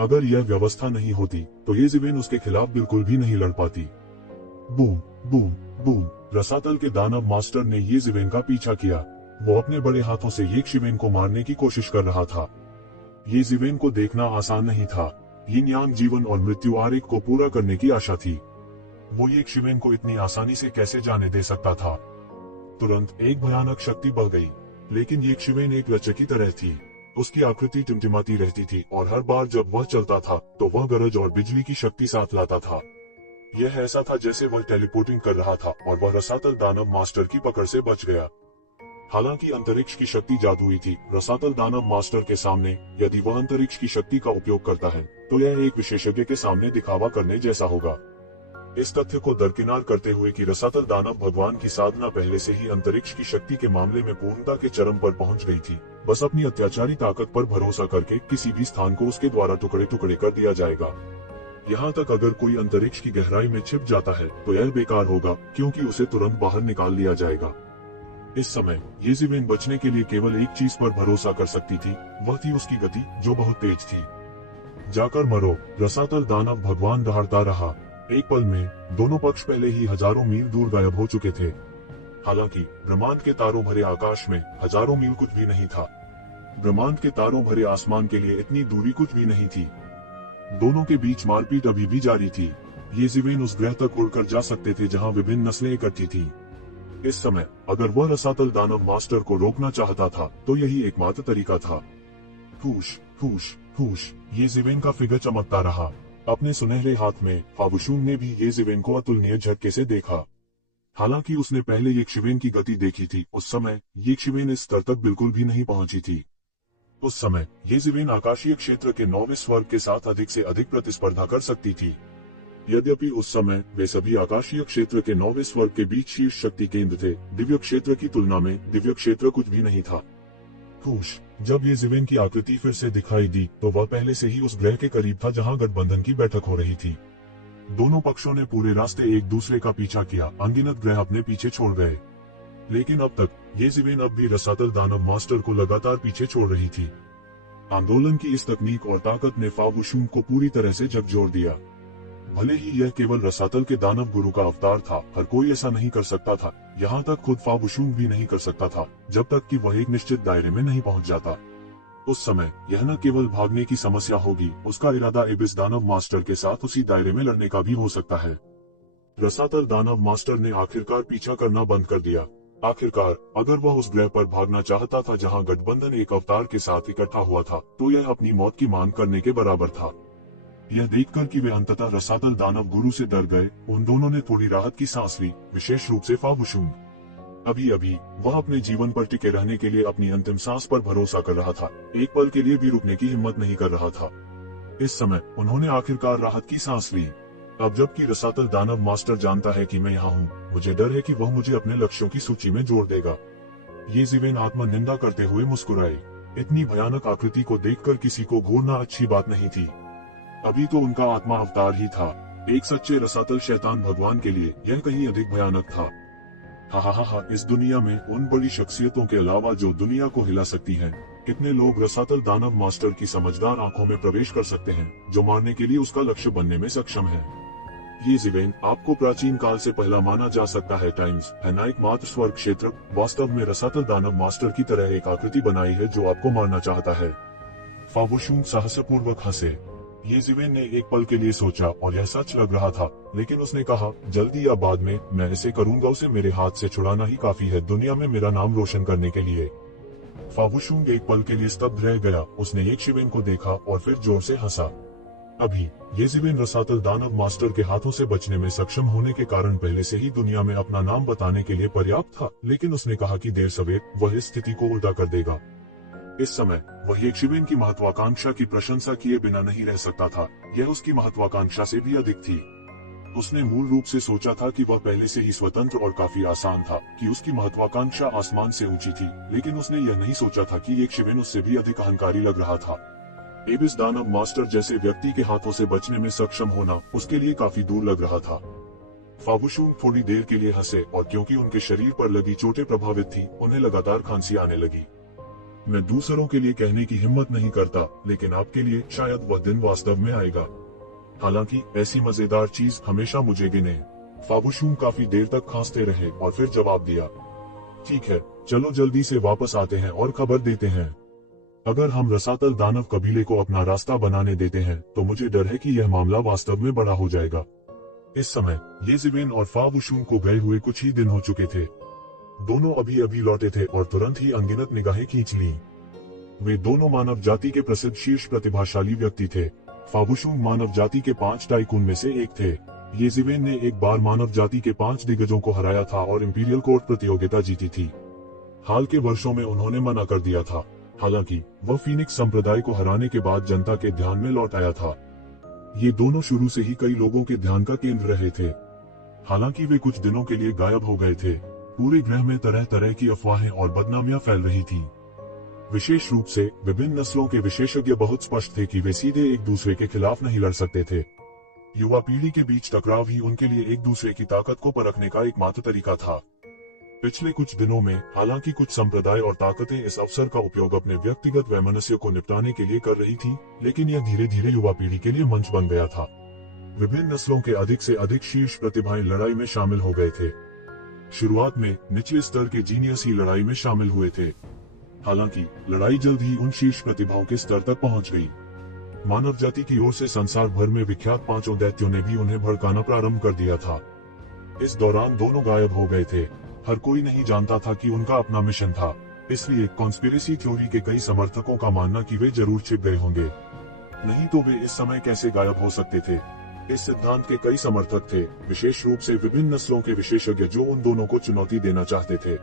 अगर यह व्यवस्था नहीं होती तो ये जिवेन उसके खिलाफ बिल्कुल भी नहीं लड़ पाती। बूम बूम बूम, रसातल के दानव मास्टर ने ये जिवेन का पीछा किया। वो अपने बड़े हाथों से ये शिवेन को मारने की कोशिश कर रहा था। ये जिवेन को देखना आसान नहीं था। यिन यांग जीवन और मृत्यु आरेख को पूरा करने की आशा थी। वो ये शिवेन को इतनी आसानी से कैसे जाने दे सकता था। तुरंत एक भयानक शक्ति बढ़ गई, लेकिन ये शिवेन एक लचक की तरह थी। उसकी आकृति टिमटिमाती रहती थी और हर बार जब वह चलता था तो वह गरज और बिजली की शक्ति साथ लाता था। यह ऐसा था जैसे वह टेलीपोर्टिंग कर रहा था और वह रसातल दानव मास्टर की पकड़ से बच गया। हालांकि अंतरिक्ष की शक्ति जादुई थी, रसातल दानव मास्टर के सामने यदि वह अंतरिक्ष की शक्ति का उपयोग करता है तो यह एक विशेषज्ञ के सामने दिखावा करने जैसा होगा। इस तथ्य को दरकिनार करते हुए कि रसातल दानव भगवान की साधना पहले से ही अंतरिक्ष की शक्ति के मामले में पूर्णता के चरम पर पहुंच गई थी, बस अपनी अत्याचारी ताकत पर भरोसा करके किसी भी स्थान को उसके द्वारा टुकड़े टुकड़े कर दिया जाएगा। यहाँ तक अगर कोई अंतरिक्ष की गहराई में छिप जाता है तो यह बेकार होगा, क्योंकि उसे तुरंत बाहर निकाल लिया जाएगा। इस समय ये जिवेन बचने के लिए केवल एक चीज पर भरोसा कर सकती थी, वह थी उसकी गति जो बहुत तेज थी। जाकर मरो, रसातल दानव भगवान दहाड़ता रहा। एक पल में दोनों पक्ष पहले ही हजारों मील दूर गायब हो चुके थे। हालांकि ब्रह्मांड के तारों भरे आकाश में हजारों मील कुछ भी नहीं था। ब्रह्मांड के तारों भरे आसमान के लिए इतनी दूरी कुछ भी नहीं थी। दोनों के बीच मारपीट अभी भी जारी थी। ये जिवेन उस ग्रह तक उड़कर जा सकते थे जहां विभिन्न नस्लें इकट्ठी थीं। इस समय अगर वह रसातल दानव मास्टर को रोकना चाहता था तो यही एकमात्र तरीका था। फूश फूश फूश, ये जिवेन का फिगर चमकता रहा। अपने सुनहरे हाथ में फावुशुन ने भी ये जिवेन को अतुलनीय झटके से देखा। हालांकि उसने पहले ये शिवेन की गति देखी थी, उस समय ये शिवेन इस स्तर तक बिल्कुल भी नहीं पहुंची थी। उस समय ये जिवेन आकाशीय क्षेत्र के 9वें स्वर्ग के साथ अधिक से अधिक प्रतिस्पर्धा कर सकती थी। यद्यपि उस समय वे सभी आकाशीय क्षेत्र के 9वें स्वर्ग के बीच शीर्ष शक्ति केंद्र थे, दिव्य क्षेत्र की तुलना में दिव्य क्षेत्र कुछ भी नहीं था। खुश, जब ये जिवेन की आकृति फिर से दिखाई दी तो वह पहले से ही उस ग्रह के करीब था जहां गठबंधन की बैठक हो रही थी। दोनों पक्षों ने पूरे रास्ते एक दूसरे का पीछा किया, अनगिनत ग्रह अपने पीछे छोड़ गए, लेकिन अब तक ये जिवेन अब भी रसातल दानव मास्टर को लगातार पीछे छोड़ रही थी। आंदोलन की इस तकनीक और ताकत ने फावुशुन को पूरी तरह से झकझोर दिया। भले ही यह केवल रसातल के दानव गुरु का अवतार था, हर कोई ऐसा नहीं कर सकता था, यहाँ तक खुद फावुशुन भी नहीं कर सकता था, जब तक कि वह एक निश्चित दायरे में नहीं पहुँच जाता। उस समय यह न केवल भागने की समस्या होगी, उसका इरादा एबिस दानव मास्टर के साथ उसी दायरे में लड़ने का भी हो सकता है। रसातल दानव मास्टर ने आखिरकार पीछा करना बंद कर दिया। आखिरकार अगर वह उस ग्रह पर भागना चाहता था जहां गठबंधन एक अवतार के साथ इकट्ठा हुआ था, तो यह अपनी मौत की मांग करने के बराबर था। यह देखकर कि वे अंततः रसातल दानव गुरु से डर गए, उन दोनों ने थोड़ी राहत की सांस ली, विशेष रूप से फावुशुन। अभी अभी वह अपने जीवन पर टिके रहने के लिए अपनी अंतिम सांस पर भरोसा कर रहा था, एक पल के लिए भी रुकने की हिम्मत नहीं कर रहा था। इस समय उन्होंने आखिरकार राहत की सांस ली। अब जबकि रसातल दानव मास्टर जानता है कि मैं यहाँ हूँ, मुझे डर है कि वह मुझे अपने लक्ष्यों की सूची में जोड़ देगा। ये जिवेन आत्मनिंदा करते हुए मुस्कुराए। इतनी भयानक आकृति को देखकर किसी को घूरना अच्छी बात नहीं थी। अभी तो उनका आत्मा अवतार ही था। एक सच्चे रसातल शैतान भगवान के लिए यह कहीं अधिक भयानक था। हा, इस दुनिया में उन बड़ी शख्सियतों के अलावा जो दुनिया को हिला सकती हैं, कितने लोग रसातल दानव मास्टर की समझदार आंखों में प्रवेश कर सकते हैं, जो मारने के लिए उसका लक्ष्य बनने में सक्षम है। ये जिवेन आपको प्राचीन काल से पहला माना जा सकता है। टाइम्स है ना एकमात्र स्वर्ग क्षेत्र वास्तव में रसातल दानव मास्टर की तरह एक आकृति बनाई है जो आपको मारना चाहता है। फावुशुंग साहसपूर्वक हंसे। ये जिवेन ने एक पल के लिए सोचा और यह सच लग रहा था, लेकिन उसने कहा, जल्दी या बाद में मैं इसे करूंगा, उसे मेरे हाथ से छुड़ाना ही काफी है दुनिया में मेरा नाम रोशन करने के लिए। फावुशुंग एक पल के लिए स्तब्ध रह गया। उसने एक शिवेन को देखा और फिर जोर से हंसा। अभी ये जिवेन रसातल दानव मास्टर के हाथों से बचने में सक्षम होने के कारण पहले से ही दुनिया में अपना नाम बताने के लिए पर्याप्त था, लेकिन उसने कहा कि देर सवेर वह इस स्थिति को उल्टा कर देगा। इस समय वह एक शिवेन की महत्वाकांक्षा की प्रशंसा किए बिना नहीं रह सकता था। यह उसकी महत्वाकांक्षा से भी अधिक थी। उसने मूल रूप से सोचा था कि वह पहले से ही स्वतंत्र और काफी आसान था, कि उसकी महत्वाकांक्षा आसमान से ऊंची थी, लेकिन उसने यह नहीं सोचा था कि एक शिवेन उससे भी अधिक अहंकारी लग रहा था। एबिस दानव मास्टर जैसे व्यक्ति के हाथों से बचने में सक्षम होना उसके लिए काफी दूर लग रहा था। फावुशुंग थोड़ी देर के लिए हंसे और क्योंकि उनके शरीर पर लगी चोटें प्रभावित थी, उन्हें लगातार खांसी आने लगी। मैं दूसरों के लिए कहने की हिम्मत नहीं करता, लेकिन आपके लिए शायद वह दिन वास्तव में आएगा। हालांकि ऐसी मजेदार चीज हमेशा मुझे गिने। फावुशुंग काफी देर तक खांसते रहे और फिर जवाब दिया, ठीक है, चलो जल्दी से वापस आते हैं और खबर देते हैं। अगर हम रसातल दानव कबीले को अपना रास्ता बनाने देते हैं, तो मुझे डर है कि यह मामला वास्तव में बड़ा हो जाएगा। इस समय ये जिवेन और फावुशुंग को गए हुए कुछ ही दिन हो चुके थे। दोनों अभी अभी लौटे थे और तुरंत ही अनगिनत निगाहें खींच लीं। वे दोनों मानव जाति के प्रसिद्ध शीर्ष प्रतिभाशाली व्यक्ति थे। फावुशुंग मानव जाति के 5 टाइकून में से एक थे। ये जिवेन ने एक बार मानव जाति के 5 दिग्गजों को हराया था और इंपीरियल कोर्ट प्रतियोगिता जीती थी। हाल के वर्षों में उन्होंने मना कर दिया था। हालांकि वह फीनिक्स संप्रदाय को हराने के बाद जनता के ध्यान में लौट आया था। ये दोनों शुरू से ही कई लोगों के ध्यान का केंद्र रहे थे। हालांकि वे कुछ दिनों के लिए गायब हो गए थे। पूरे ग्रह में तरह तरह की अफवाहें और बदनामियां फैल रही थी। विशेष रूप से विभिन्न नस्लों के विशेषज्ञ बहुत स्पष्ट थे कि वे सीधे एक दूसरे के खिलाफ नहीं लड़ सकते थे। युवा पीढ़ी के बीच टकराव ही उनके लिए एक दूसरे की ताकत को परखने का एकमात्र तरीका था। पिछले कुछ दिनों में हालांकि कुछ संप्रदाय और ताकतें इस अवसर का उपयोग अपने व्यक्तिगत वैमनस्य को निपटाने के लिए कर रही थी, लेकिन यह धीरे धीरे युवा पीढ़ी के लिए मंच बन गया था। विभिन्न नस्लों के अधिक से अधिक शीर्ष प्रतिभाएं लड़ाई में शामिल हो गए थे। शुरुआत में निचले स्तर के जीनियस ही लड़ाई में शामिल हुए थे। हालांकि लड़ाई जल्द ही उन शीर्ष प्रतिभाओं के स्तर तक पहुंच गई। मानव जाति की ओर से संसार भर में विख्यात 5 दैत्यों ने भी उन्हें भड़काना प्रारंभ कर दिया था। इस दौरान दोनों गायब हो गए थे। हर कोई नहीं जानता था कि उनका अपना मिशन था, इसलिए कॉन्स्पिरेसी थ्योरी के कई समर्थकों का मानना कि वे जरूर छिप गए होंगे, नहीं तो वे इस समय कैसे गायब हो सकते थे। इस सिद्धांत के कई समर्थक थे, विशेष रूप से विभिन्न नस्लों के विशेषज्ञ जो उन दोनों को चुनौती देना चाहते थे।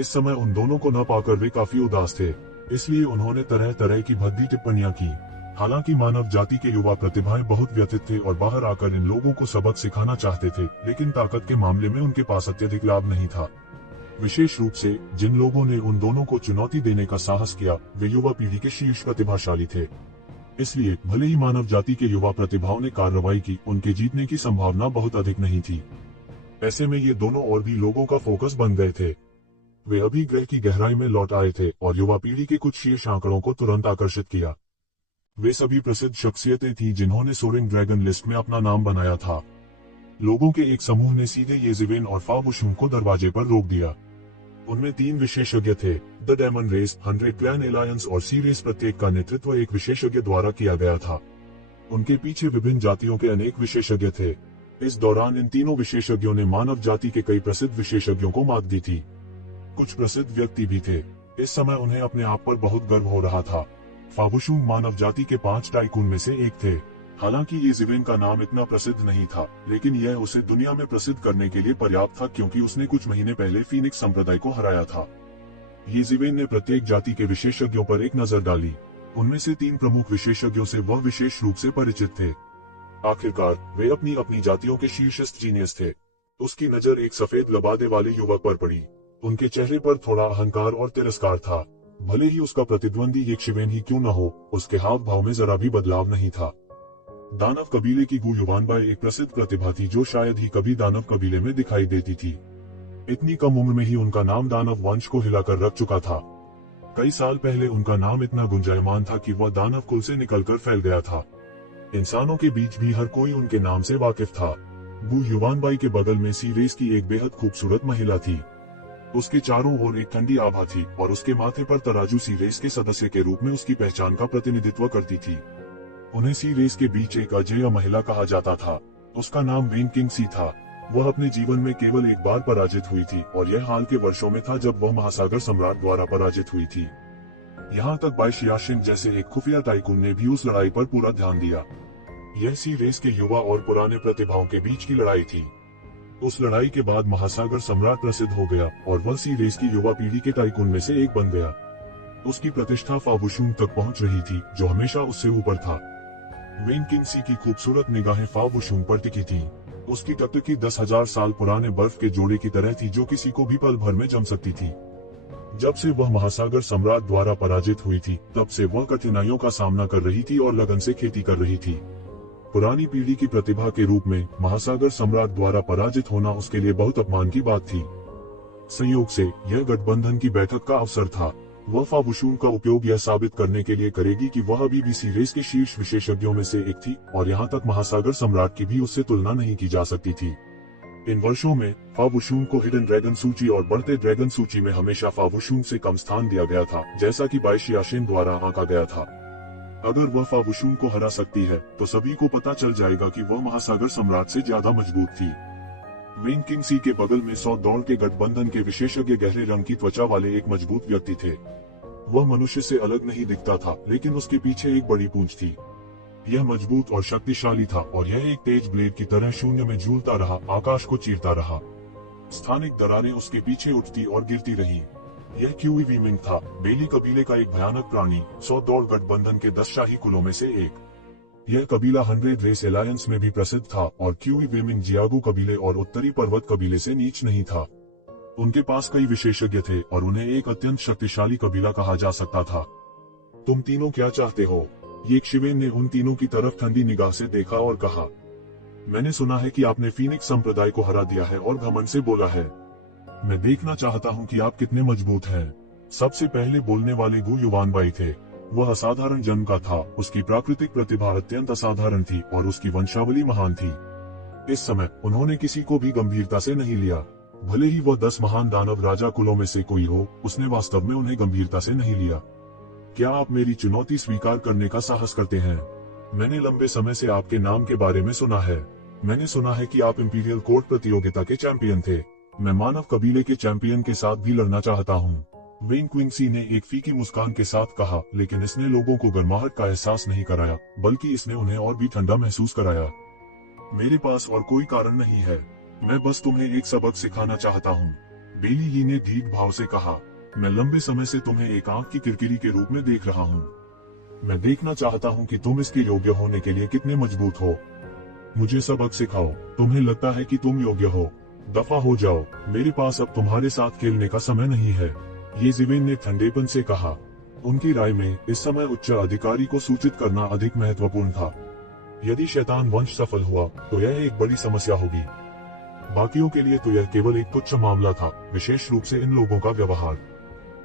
इस समय उन दोनों को न पाकर वे काफी उदास थे, इसलिए उन्होंने तरह तरह की भद्दी टिप्पणियां की। हालांकि मानव जाति के युवा प्रतिभाएं बहुत व्यथित थे और बाहर आकर इन लोगों को सबक सिखाना चाहते थे, लेकिन ताकत के मामले में उनके पास अत्यधिक लाभ नहीं था। विशेष रूप से जिन लोगों ने उन दोनों को चुनौती देने का साहस किया, वे युवा पीढ़ी के शीर्ष प्रतिभाशाली थे। इसलिए भले ही मानव जाति के युवा प्रतिभाओं ने कार्रवाई की, उनके जीतने की संभावना बहुत अधिक नहीं थी। ऐसे में ये दोनों और भी लोगों का फोकस बन गए थे। वे अभी ग्रह की गहराई में लौट आए थे और युवा पीढ़ी के कुछ शीर्ष आंकड़ों को तुरंत आकर्षित किया। वे सभी प्रसिद्ध शख्सियतें थीं जिन्होंने सोरेंग ड्रैगन लिस्ट में अपना नाम बनाया था। लोगों के एक समूह ने सीधे ये जिवेन और फावुशुंग को दरवाजे पर रोक दिया। उनमें 3 विशेषज्ञ थे, the demon race, 100 clan alliance और सी रेस। प्रत्येक का नेतृत्व एक विशेषज्ञ द्वारा किया गया था। उनके पीछे विभिन्न जातियों के अनेक विशेषज्ञ थे। इस दौरान इन तीनों विशेषज्ञों ने मानव जाति के कई प्रसिद्ध विशेषज्ञों को मात दी थी। कुछ प्रसिद्ध व्यक्ति भी थे। इस समय उन्हें अपने आप पर बहुत गर्व हो रहा था। फावुशुंग मानव जाति के 5 टाइकून में से एक थे। हालांकि ये जिवेन का नाम इतना प्रसिद्ध नहीं था, लेकिन यह उसे दुनिया में प्रसिद्ध करने के लिए पर्याप्त था, क्योंकि उसने कुछ महीने पहले फीनिक्स संप्रदाय को हराया था। ये जिवेन ने प्रत्येक जाति के विशेषज्ञों पर एक नजर डाली। उनमें से 3 प्रमुख विशेषज्ञों से वह विशेष रूप से परिचित थे। आखिरकार वे अपनी अपनी जातियों के शीर्षस्थ जीनियस थे। उसकी नजर एक सफेद लबादे वाले युवक पर पड़ी। उनके चेहरे पर थोड़ा अहंकार और तिरस्कार था। भले ही उसका प्रतिद्वंदी एक शिवेन ही क्यों न हो, उसके हाव भाव में जरा भी बदलाव नहीं था। दानव कबीले की गु युवानबाई एक प्रसिद्ध प्रतिभा थी जो शायद ही कभी दानव कबीले में दिखाई देती थी। इतनी कम उम्र में ही उनका नाम दानव वंश को हिलाकर रख चुका था। कई साल पहले उनका नाम इतना गुंजायमान था कि वह दानव कुल से निकलकर फैल गया था। इंसानों के बीच भी हर कोई उनके नाम से वाकिफ था। गु युवानबाई के बगल में सी रेस की एक बेहद खूबसूरत महिला थी। उसके चारों ओर एक ठंडी आभा थी और उसके माथे पर तराजू सी रेस के सदस्य के रूप में उसकी पहचान का प्रतिनिधित्व करती थी। उन्हें सी रेस के बीच एक अजेय महिला कहा जाता था। उसका नाम वेन किंग सी था। वह अपने जीवन में केवल एक बार पराजित हुई थी और यह हाल के वर्षों में था जब वह महासागर सम्राट द्वारा पराजित हुई थी। यहाँ तक बाई शियाशिन जैसे एक खुफिया टाइकून ने भी उस लड़ाई पर पूरा ध्यान दिया। यह सी रेस के युवा और पुराने प्रतिभाओं के बीच की लड़ाई थी। उस लड़ाई के बाद महासागर सम्राट प्रसिद्ध हो गया और वह सी रेस की युवा पीढ़ी के टाइकून में से एक बन गया। उसकी प्रतिष्ठा फावुशुन तक पहुंच रही थी, जो हमेशा उससे ऊपर था। वेन किंग सी की खूबसूरत निगाहें फावुशुन पर टिकी थी। उसकी टकटकी 10,000 साल पुराने बर्फ के जोड़े की तरह थी जो किसी को भी पल भर में जम सकती थी। जब से वह महासागर सम्राट द्वारा पराजित हुई थी, तब से वह कठिनाइयों का सामना कर रही थी और लगन से खेती कर रही थी। पुरानी पीढ़ी की प्रतिभा के रूप में महासागर सम्राट द्वारा पराजित होना उसके लिए बहुत अपमान की बात थी। संयोग से यह गठबंधन की बैठक का अवसर था। वह फावुशुन का उपयोग यह साबित करने के लिए करेगी कि वह अभी भी सी रेस के शीर्ष विशेषज्ञों में से एक थी और यहाँ तक महासागर सम्राट की भी उससे तुलना नहीं की जा सकती थी। इन वर्षों में फावुशुन को हिडन ड्रैगन सूची और बढ़ते ड्रैगन सूची में हमेशा फावुशुन से कम स्थान दिया गया था, जैसा कि बाई शियाशिन द्वारा आंका गया था। अगर वह फावुशुन को हरा सकती है तो सभी को पता चल जाएगा कि वह महासागर सम्राट से ज्यादा मजबूत थी। वेन किंग सी के बगल में 100 दौड़ के गठबंधन के विशेषज्ञ गहरे रंग की त्वचा वाले एक मजबूत व्यक्ति थे। वह मनुष्य से अलग नहीं दिखता था, लेकिन उसके पीछे एक बड़ी पूंछ थी। यह मजबूत और शक्तिशाली था और यह एक तेज ब्लेड की तरह शून्य में झूलता रहा, आकाश को चीरता रहा। स्थानिक दरारें उसके पीछे उठती और गिरती रहीं। यह क्यूई वीमिंग था, बेली कबीले का एक भयानक प्राणी, 100 दौड़ गठबंधन के 10 शाही कुलों में से एक। यह कबीला 100 रेस एलायंस में भी प्रसिद्ध था और क्यूई वीमिंग जियागो कबीले और उत्तरी पर्वत कबीले से नीच नहीं था। उनके पास कई विशेषज्ञ थे और उन्हें एक अत्यंत शक्तिशाली कबीला कहा जा सकता था। तुम तीनों क्या चाहते हो? येशिवेन ने उन तीनों की तरफ ठंडी निगाह से देखा और कहा, मैंने सुना है कि आपने फीनिक्स संप्रदाय को हरा दिया है और घमंड से बोला है। मैं देखना चाहता हूं कि आप कितने मजबूत हैं। सबसे पहले बोलने वाले गु युवानबाई थे। वह असाधारण जन्म का था, उसकी प्राकृतिक प्रतिभा अत्यंत असाधारण थी और उसकी वंशावली महान थी। इस समय उन्होंने किसी को भी गंभीरता से नहीं लिया। भले ही वह 10 महान दानव राजा कुलों में से कोई हो, उसने वास्तव में उन्हें गंभीरता से नहीं लिया। क्या आप मेरी चुनौती स्वीकार करने का साहस करते हैं? मैंने लंबे समय से आपके नाम के बारे में सुना है। मैंने सुना है कि आप इंपीरियल कोर्ट प्रतियोगिता के चैंपियन थे। मैं मानव कबीले के चैंपियन के साथ भी लड़ना चाहता हूँ। वेन क्विंग सी ने एक फीकी मुस्कान के साथ कहा, लेकिन इसने लोगों को गर्माहट का एहसास नहीं कराया, बल्कि इसने उन्हें और भी ठंडा महसूस कराया। मेरे पास और कोई कारण नहीं है, मैं बस तुम्हें एक सबक सिखाना चाहता हूँ। बेली ली ने दीर्घ भाव से कहा, मैं लंबे समय से तुम्हें एक आंख की किरकिरी के रूप में देख रहा हूँ। मैं देखना चाहता हूँ कि तुम इसके योग्य होने के लिए कितने मजबूत हो। मुझे सबक सिखाओ। तुम्हें लगता है कि तुम योग्य हो? दफा हो जाओ, मेरे पास अब तुम्हारे साथ खेलने का समय नहीं है, येशिवेन ने ठंडेपन से कहा। उनकी राय में इस समय उच्च अधिकारी को सूचित करना अधिक महत्वपूर्ण था। यदि शैतान वंश सफल हुआ तो यह एक बड़ी समस्या होगी। बाकियों के लिए तो यह केवल एक तुच्छ मामला था, विशेष रूप से इन लोगों का व्यवहार।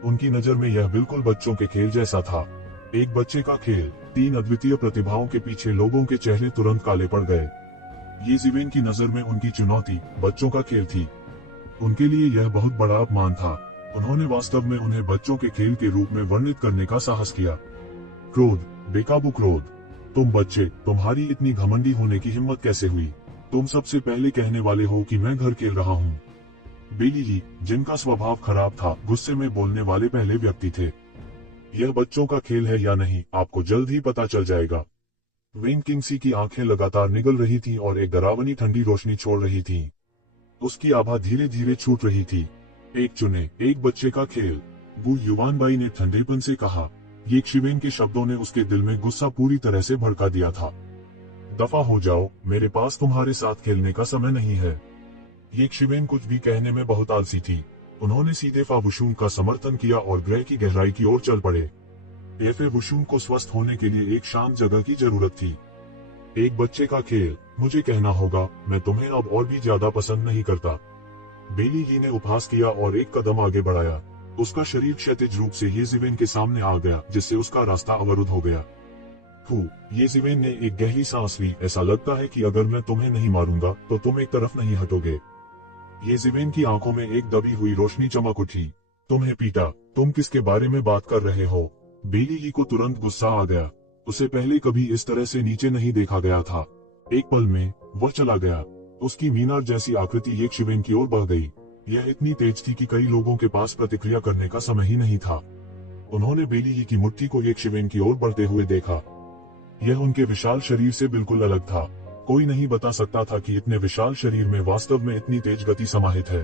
उनकी नजर में यह बिल्कुल बच्चों के खेल जैसा था, एक बच्चे का खेल। 3 अद्वितीय प्रतिभाओं के पीछे लोगों के चेहरे तुरंत काले पड़ गए। येशिवेन की नजर में उनकी चुनौती बच्चों का खेल थी। उनके लिए यह बहुत बड़ा अपमान था। उन्होंने वास्तव में उन्हें बच्चों के खेल के रूप में वर्णित करने का साहस किया। क्रोध, बेकाबू क्रोध। तुम बच्चे, तुम्हारी इतनी घमंडी होने की हिम्मत कैसे हुई? तुम सबसे पहले कहने वाले हो कि मैं घर खेल रहा हूँ। बेली ली, जिनका स्वभाव खराब था, गुस्से में बोलने वाले पहले व्यक्ति थे। यह बच्चों का खेल है या नहीं, आपको जल्द ही पता चल जाएगा। वेन किंग सी की आंखें लगातार निगल रही थीं और एक डरावनी ठंडी रोशनी छोड़ रही थीं। उसकी आभा धीरे धीरे छूट रही थी। एक चुने, एक बच्चे का खेल, गु युवानबाई ने ठंडेपन से कहा। येशिवेन के शब्दों ने उसके दिल में गुस्सा पूरी तरह से भड़का दिया था। दफा हो जाओ, मेरे पास तुम्हारे साथ खेलने का समय नहीं है। येशिवेन कुछ भी कहने में बहुत आलसी थी। उन्होंने सीधे फावुशुन का समर्थन किया और ग्रह की गहराई की ओर चल पड़े। फावुशुन को स्वस्थ होने के लिए एक शांत जगह की जरूरत थी। एक बच्चे का खेल, मुझे कहना होगा, मैं तुम्हें अब और भी ज्यादा पसंद नहीं करता। बेली ली ने उपहास किया और एक कदम आगे बढ़ाया। उसका शरीर क्षैतिज रूप से येशिवेन के सामने आ गया, जिससे उसका रास्ता अवरुद्ध हो गया। येशिवेन ने एक गहरी सांस ली। ऐसा लगता है कि अगर मैं तुम्हें नहीं मारूंगा तो तुम एक तरफ नहीं हटोगे। ये जिवेन की आंखों में एक दबी हुई रोशनी चमक उठी। तुम्हें पीटा? तुम किसके बारे में बात कर रहे हो? बेली ही को तुरंत गुस्सा आ गया। उसे पहले कभी इस तरह से नीचे नहीं देखा गया था। एक पल में वह चला गया। उसकी मीनार जैसी आकृति एक शिवेन की ओर बढ़ गई। यह इतनी तेज थी कि कई लोगों के पास प्रतिक्रिया करने का समय ही नहीं था। उन्होंने बेली ही की मुट्ठी को एक शिवेन की ओर बढ़ते हुए देखा। यह उनके विशाल शरीर से बिल्कुल अलग था। कोई नहीं बता सकता था कि इतने विशाल शरीर में वास्तव में इतनी तेज गति समाहित है।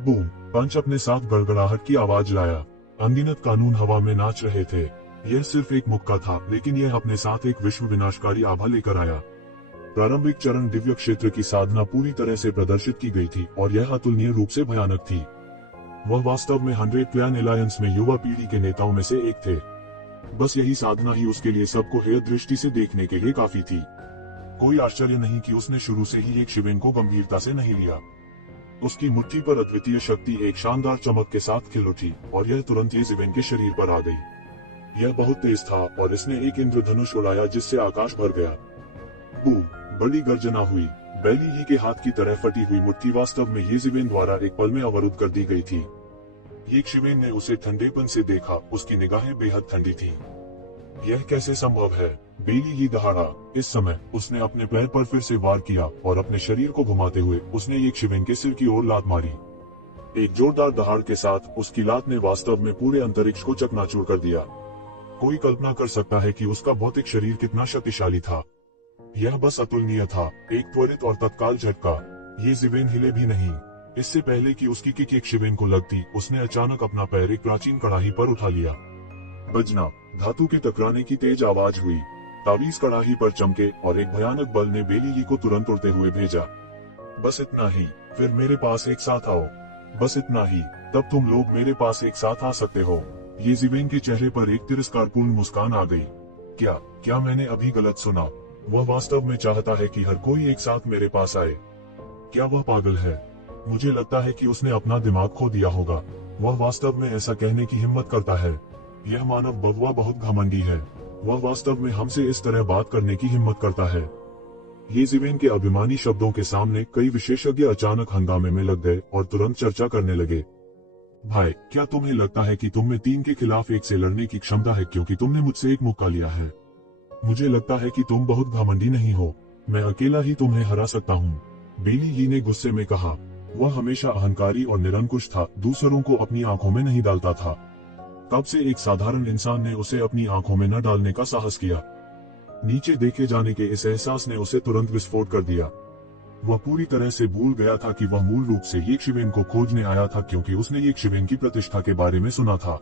बूम! पंच अपने साथ गड़गड़ाहट की आवाज लाया। अनगिनत कानून हवा में नाच रहे थे। यह सिर्फ एक मुक्का था, लेकिन यह अपने साथ एक विश्व विनाशकारी आभा लेकर आया। प्रारंभिक चरण दिव्य क्षेत्र की साधना पूरी तरह से प्रदर्शित की गई थी और यह अतुलनीय रूप से भयानक थी। वह वास्तव में 100 क्लैन एलायंस में युवा पीढ़ी के नेताओं में से एक थे। बस यही साधना ही उसके लिए सबको हेय दृष्टि से देखने के लिए काफी थी। कोई आश्चर्य नहीं कि उसने शुरू से ही एक शिवेन को गंभीरता से नहीं लिया। उसकी मुट्ठी पर अद्वितीय शक्ति एक शानदार चमक के साथ खिल उठी और यह तुरंत ही जिवेन के शरीर पर आ गई। यह बहुत तेज था और इसने एक इंद्रधनुष उड़ाया जिससे आकाश भर गया। बूम! बड़ी गर्जना हुई। बेली ही के हाथ की तरह फटी हुई मुट्ठी वास्तव में ये जिवेन द्वारा एक पल में अवरुद्ध कर दी गई थी। ये शिवेन ने उसे ठंडेपन से देखा। उसकी निगाहें बेहद ठंडी थी। यह कैसे संभव है? बेली ही दहाड़ा। इस समय उसने अपने पैर पर फिर से वार किया और अपने शरीर को घुमाते हुए उसने एक शिवेन के सिर की ओर लात मारी। एक जोरदार दहाड़ के साथ उसकी लात ने वास्तव में पूरे अंतरिक्ष को चकनाचूर कर दिया। कोई कल्पना कर सकता है कि उसका भौतिक शरीर कितना शक्तिशाली था। यह बस अतुलनीय था। एक त्वरित और तत्काल झटका। ये जिवेन हिले भी नहीं। इससे पहले कि उसकी किक एक शिवेन को लगती, उसने अचानक अपना पैर एक प्राचीन कड़ाही पर उठा लिया। बजना, धातु के टकराने की तेज आवाज हुई। तावीज कड़ाही पर चमके और एक भयानक बल ने बेली ही को तुरंत उड़ते हुए भेजा। बस इतना ही, फिर मेरे पास एक साथ आओ। बस इतना ही, तब तुम लोग मेरे पास एक साथ आ सकते हो। ये जिवेन के चेहरे पर एक तिरस्कारपूर्ण मुस्कान आ गई। क्या मैंने अभी गलत सुना? वह वास्तव में चाहता है कि हर कोई एक साथ मेरे पास आए। क्या वह पागल है? मुझे लगता है कि उसने अपना दिमाग खो दिया होगा। वह वास्तव में ऐसा कहने की हिम्मत करता है। यह मानव बवुआ बहुत घमंडी है। वह वास्तव में हमसे इस तरह बात करने की हिम्मत करता है। ये जिवेन के अभिमानी शब्दों के सामने कई विशेषज्ञ अचानक हंगामे में लग गए और तुरंत चर्चा करने लगे। भाई, क्या तुम्हें लगता है कि तुम में 3 के खिलाफ 1 से लड़ने की क्षमता है क्योंकि तुमने मुझसे एक मुक्का लिया है? मुझे लगता है कि तुम बहुत घमंडी नहीं हो। मैं अकेला ही तुम्हें हरा सकता हूँ। बेली ही ने गुस्से में कहा। वह हमेशा अहंकारी और निरंकुश था, दूसरों को अपनी आंखों में नहीं डालता था। तब से एक साधारण इंसान ने उसे अपनी आंखों में न डालने का साहस किया। नीचे देखे जाने के इस एहसास ने उसे तुरंत विस्फोट कर दिया। वह पूरी तरह से भूल गया था कि वह मूल रूप से ये शिवेन को खोजने आया था क्योंकि उसने ये शिवेन की प्रतिष्ठा के बारे में सुना था।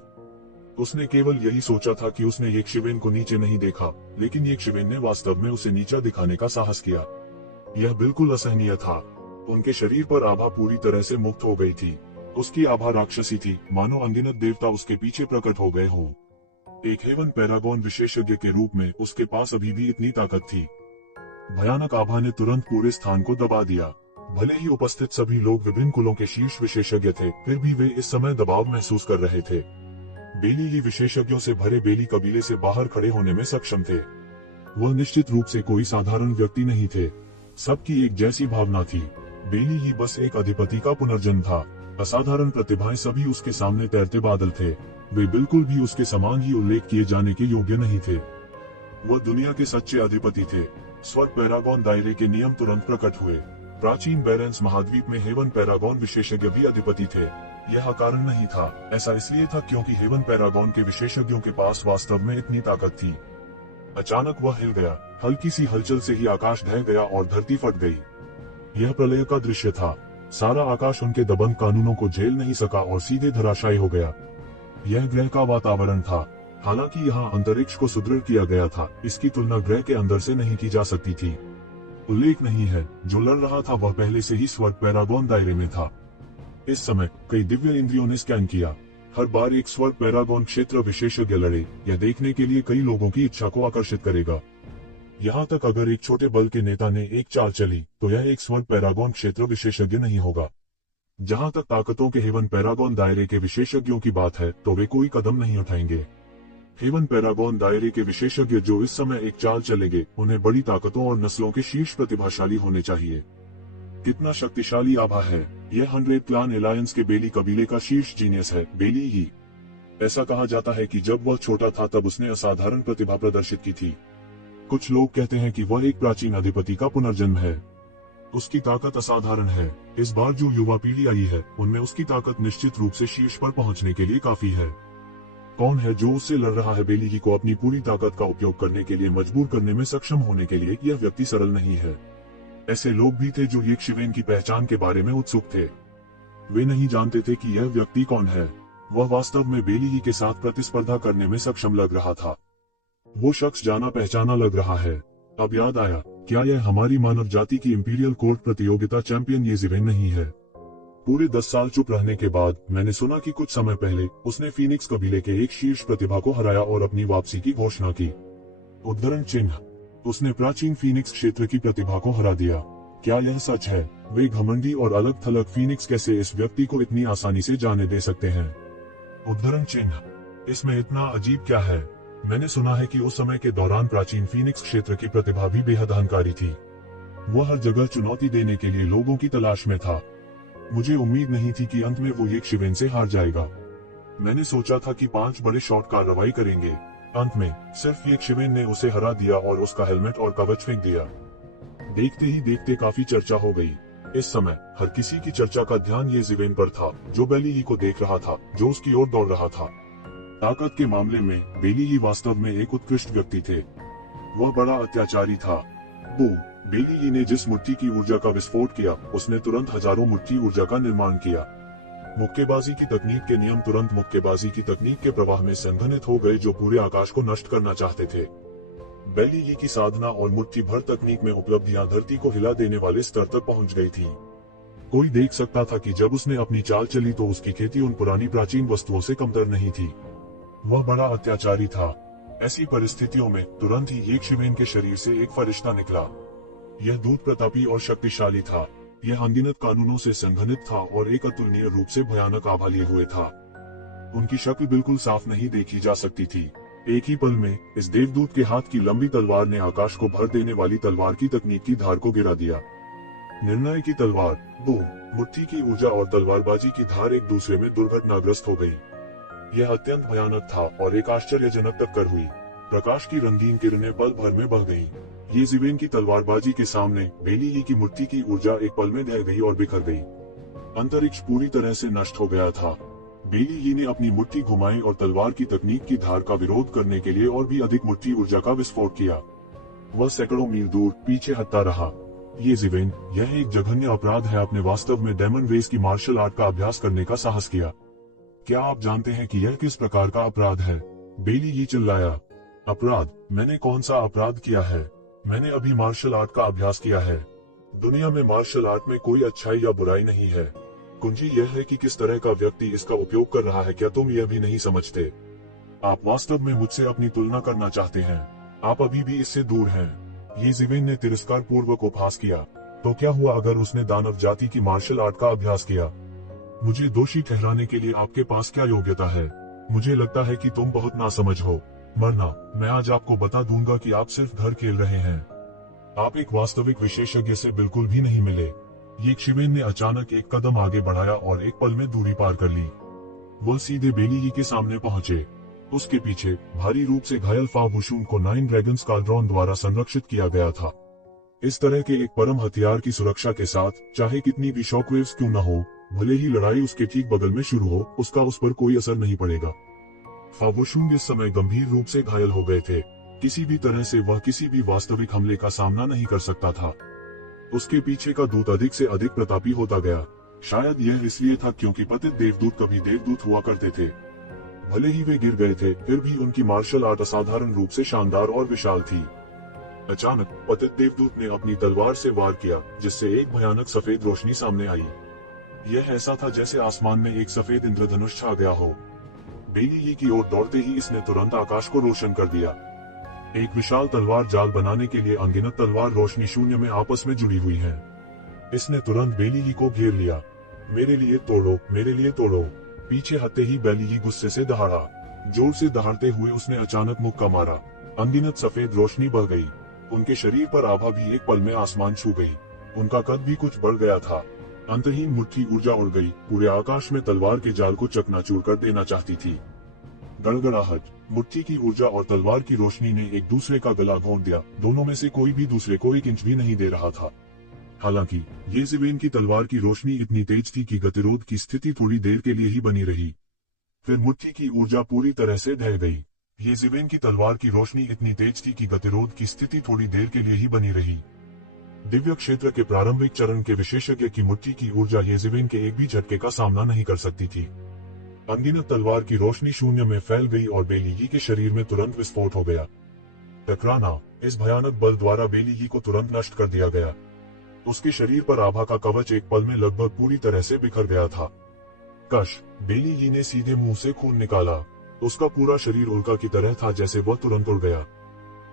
उसने केवल यही सोचा था कि उसने एक शिवेन को नीचे नहीं देखा, लेकिन एक शिवेन ने वास्तव में उसे नीचा दिखाने का साहस किया। यह बिल्कुल असहनीय था। उनके शरीर पर आभा पूरी तरह से मुक्त हो गई थी। उसकी आभा राक्षसी थी, मानो अनगिनत देवता उसके पीछे प्रकट हो गए हों। एक हेवन पैरागॉन विशेषज्ञ के रूप में उसके पास अभी भी इतनी ताकत थी। भयानक आभा ने तुरंत पूरे स्थान को दबा दिया। भले ही उपस्थित सभी लोग विभिन्न कुलों के शीर्ष विशेषज्ञ थे, फिर भी वे इस समय दबाव महसूस कर रहे थे। बेली ही विशेषज्ञों से भरे बेली कबीले से बाहर खड़े होने में सक्षम थे। वह निश्चित रूप से कोई साधारण व्यक्ति नहीं थे। सबकी एक जैसी भावना थी। बेली ही बस एक अधिपति का पुनर्जन्म था। असाधारण प्रतिभाएं सभी उसके सामने तैरते बादल थे। वे बिल्कुल भी उसके समान ही उल्लेख किए जाने के योग्य नहीं थे। वह दुनिया के सच्चे अधिपति थे। स्वर्ग पैरागॉन दायरे के नियम तुरंत प्रकट हुए। प्राचीन बैलेंस महाद्वीप में हेवन पैरागॉन विशेषज्ञ भी अधिपति थे। यह अकारण नहीं था। ऐसा इसलिए था क्योंकि हेवन पैरागॉन के विशेषज्ञों के पास वास्तव में इतनी ताकत थी। अचानक वह हिल गया। हल्की सी हलचल से ही आकाश ढह गया और धरती फट गई। यह प्रलय का दृश्य था। सारा आकाश उनके दबंग कानूनों को झेल नहीं सका और सीधे धराशायी हो गया। यह ग्रह का वातावरण था। हालांकि यहाँ अंतरिक्ष को सुदृढ़ किया गया था, इसकी तुलना ग्रह के अंदर से नहीं की जा सकती थी। उल्लेख नहीं है, जो लड़ रहा था वह पहले से ही स्वर्ग पैरागॉन दायरे में था। इस समय कई दिव्य इंद्रियों ने स्कैन किया। हर बार एक स्वर्ग पैरागॉन क्षेत्र विशेषज्ञ लड़े, यह देखने के लिए कई लोगों की इच्छा को आकर्षित करेगा। यहाँ तक अगर एक छोटे बल के नेता ने एक चाल चली, तो यह एक स्वर्ग पैरागॉन क्षेत्र विशेषज्ञ नहीं होगा। जहाँ तक ताकतों के हेवन पैरागॉन दायरे के विशेषज्ञों की बात है, तो वे कोई कदम नहीं उठाएंगे। हेवन पैरागॉन दायरे के विशेषज्ञ जो इस समय एक चाल चलेंगे, उन्हें बड़ी ताकतों और नस्लों के शीर्ष प्रतिभाशाली होने चाहिए। कितना शक्तिशाली आभा है। यह 100 क्लान एलायंस के बेली कबीले का शीर्ष जीनियस है, बेली ही। ऐसा कहा जाता है कि जब वह छोटा था तब उसने असाधारण प्रतिभा प्रदर्शित की थी। कुछ लोग कहते हैं कि वह एक प्राचीन अधिपति का पुनर्जन्म है। उसकी ताकत असाधारण है। इस बार जो युवा पीढ़ी आई है उनमें उसकी ताकत निश्चित रूप से शीर्ष पर पहुंचने के लिए काफी है। कौन है जो उससे लड़ रहा है? बेली को अपनी पूरी ताकत का उपयोग करने के लिए मजबूर करने में सक्षम होने के लिए यह व्यक्ति सरल नहीं है। ऐसे लोग भी थे जो यक्षवेन की पहचान के बारे में उत्सुक थे। वे नहीं जानते थे कि यह व्यक्ति कौन है। वह वास्तव में बेली के साथ प्रतिस्पर्धा करने में सक्षम लग रहा था। वो शख्स जाना पहचाना लग रहा है। अब याद आया, क्या यह हमारी मानव जाति की इंपीरियल कोर्ट प्रतियोगिता चैंपियन येजिवेन नहीं है? पूरे 10 साल चुप रहने के बाद मैंने सुना कि कुछ समय पहले उसने फीनिक्स कबीले के एक शीर्ष प्रतिभा को हराया और अपनी वापसी की घोषणा की। उद्धरण चिन्ह, उसने प्राचीन फीनिक्स क्षेत्र की प्रतिभा को हरा दिया। क्या यह सच है? वे घमंडी और अलग थलग फीनिक्स कैसे इस व्यक्ति को इतनी आसानी से जाने दे सकते हैं? उद्धरण चिन्ह, इसमें इतना अजीब क्या है? मैंने सुना है कि उस समय के दौरान प्राचीन फीनिक्स क्षेत्र की प्रतिभा भी बेहद अहंकारी थी। वह हर जगह चुनौती देने के लिए लोगों की तलाश में था। मुझे उम्मीद नहीं थी कि अंत में वो यक्षवेन से हार जाएगा। मैंने सोचा था कि 5 बड़े शॉट कार्रवाई करेंगे। अंत में सिर्फ यक्षवेन ने उसे हरा दिया और उसका हेलमेट और कवच फेंक दिया। देखते ही देखते काफी चर्चा हो गई। इस समय हर किसी की चर्चा का ध्यान येजिवेन पर था, जो बेली को देख रहा था, जो उसकी ओर दौड़ रहा था। ताकत के मामले में बेली वास्तव में एक उत्कृष्ट व्यक्ति थे। वह बड़ा अत्याचारी था। बूम! बेली ने जिस मुट्ठी की ऊर्जा का विस्फोट किया, उसने तुरंत हजारों मुट्ठी ऊर्जा का निर्माण किया। मुक्केबाजी की तकनीक के नियम तुरंत मुक्केबाजी की तकनीक के प्रवाह में संघनित हो गए, जो पूरे आकाश को नष्ट करना चाहते थे। बेली की साधना और मुट्ठी भर तकनीक में उपलब्धियां धरती को हिला देने वाले स्तर तक पहुंच गई थी। कोई देख सकता था कि जब उसने अपनी चाल चली तो उसकी खेती उन पुरानी प्राचीन वस्तुओं से कमतर नहीं थी। वह बड़ा अत्याचारी था। ऐसी परिस्थितियों में तुरंत ही यक्षवेन के शरीर से एक फरिश्ता निकला। यह दूत प्रतापी और शक्तिशाली था। यह अनगिनत कानूनों से संघनित था और एक अतुलनीय रूप से भयानक आभा लिए हुए था। उनकी शक्ल बिल्कुल साफ नहीं देखी जा सकती थी। एक ही पल में इस देवदूत के हाथ की लंबी तलवार ने आकाश को भर देने वाली तलवार की तकनीक की धार को गिरा दिया। निर्णय की तलवार, बूम! मुट्ठी की ऊर्जा और तलवारबाजी की धार एक दूसरे में दुर्घटनाग्रस्त हो गई। यह अत्यंत भयानक था और एक आश्चर्यजनक टक्कर हुई। प्रकाश की रंगीन किरणें पल भर में बह गईं। येजिवेन की तलवारबाजी के सामने बेली की मुट्ठी की ऊर्जा एक पल में ढह गई और बिखर गई। अंतरिक्ष पूरी तरह से नष्ट हो गया था। बेली ने अपनी मुट्ठी घुमाई और तलवार की तकनीक की धार का विरोध करने के लिए और भी अधिक मुट्ठी ऊर्जा का विस्फोट किया। वह सैकड़ों मील दूर पीछे हटता रहा। येजिवेन, यह एक जघन्य अपराध है। आपने वास्तव में डेमन रेस की मार्शल आर्ट का अभ्यास करने का साहस किया। क्या आप जानते हैं कि यह किस प्रकार का अपराध है? बेली चिल्लाया। अपराध? मैंने कौन सा अपराध किया है? मैंने अभी मार्शल आर्ट का अभ्यास किया है। दुनिया में मार्शल आर्ट में कोई अच्छाई या बुराई नहीं है। कुंजी यह है कि किस तरह का व्यक्ति इसका उपयोग कर रहा है। क्या तुम यह भी नहीं समझते? आप वास्तव में मुझसे अपनी तुलना करना चाहते हैं। आप अभी भी इससे दूर हैं। येजिवेन ने तिरस्कार पूर्वक उपहास किया। तो क्या हुआ अगर उसने दानव जाति की मार्शल आर्ट का अभ्यास किया? मुझे दोषी ठहराने के लिए आपके पास क्या योग्यता है? मुझे लगता है कि तुम बहुत नासमझ हो। मरना, मैं आज आपको बता दूंगा कि आप सिर्फ घर खेल रहे हैं। आप एक वास्तविक विशेषज्ञ से बिल्कुल भी नहीं मिले। यक्षवेन ने अचानक एक कदम आगे बढ़ाया और एक पल में दूरी पार कर ली। वो सीधे बेली के सामने पहुंचे। उसके पीछे भारी रूप से घायल फावुशून को 9 ड्रैगन्स काल्ड्रॉन द्वारा संरक्षित किया गया था। इस तरह के एक परम हथियार की सुरक्षा के साथ, चाहे कितनी भी शॉकवेव्स क्यों न हो, भले ही लड़ाई उसके ठीक बगल में शुरू हो, उसका उस पर कोई असर नहीं पड़ेगा। फावुशून इस समय गंभीर रूप से घायल हो गए थे। किसी भी तरह से वह किसी भी वास्तविक हमले का सामना नहीं कर सकता था। उसके पीछे का दूत अधिक से अधिक प्रतापी होता गया। शायद यह इसलिए था क्योंकि पतित देवदूत कभी देवदूत हुआ करते थे। भले ही वे गिर गए थे, फिर भी उनकी मार्शल आर्ट असाधारण रूप से शानदार और विशाल थी। अचानक पतित देवदूत ने अपनी तलवार से वार किया, जिससे एक भयानक सफेद रोशनी सामने आई। यह ऐसा था जैसे आसमान में एक सफेद इंद्रधनुष छा गया हो। बेली की ओर दौड़ते ही इसने तुरंत आकाश को रोशन कर दिया। एक विशाल तलवार जाल बनाने के लिए अनगिनत तलवार रोशनी शून्य में आपस में जुड़ी हुई है। इसने तुरंत बेली को घेर लिया। मेरे लिए तोड़ो, मेरे लिए तोड़ो। पीछे हटते ही बेली गुस्से से दहाड़ा। जोर से दहाड़ते हुए उसने अचानक मुक्का मारा। अनगिनत सफेद रोशनी बह गई। उनके शरीर पर आभा भी एक पल में आसमान छू गई। उनका कद भी कुछ बढ़ गया था। अंतहीन मुट्ठी ऊर्जा उड़ गई, पूरे आकाश में तलवार के जाल को चकनाचूर कर देना चाहती थी। गड़गड़ाहट, मुट्ठी की ऊर्जा और तलवार की रोशनी ने एक दूसरे का गला घोंट दिया। दोनों में से कोई भी दूसरे को 1 इंच भी नहीं दे रहा था। हालांकि येज़ेबेल की तलवार की रोशनी इतनी तेज थी कि गतिरोध की स्थिति थोड़ी देर के लिए ही बनी रही। फिर मुट्ठी की ऊर्जा पूरी तरह से ढह गई। येज़ेबेल की तलवार की रोशनी इतनी तेज थी कि गतिरोध की स्थिति थोड़ी देर के लिए ही बनी रही। दिव्य क्षेत्र के प्रारंभिक चरण के विशेषज्ञ की मुट्ठी की ऊर्जा येज़ेबेल के एक भी झटके का सामना नहीं कर सकती थी। अनगिनत तलवार की रोशनी शून्य में फैल गई और बेलीगी के शरीर में तुरंत विस्फोट हो गया। टकराना, इस भयानक बल द्वारा बेलीगी को तुरंत नष्ट कर दिया गया। उसके शरीर पर आभा का कवच एक पल में लगभग पूरी तरह से बिखर गया था। कश, बेलीगी ने सीधे मुंह से खून निकाला। उसका पूरा शरीर उल्का की तरह था, जैसे वह तुरंत उड़ गया।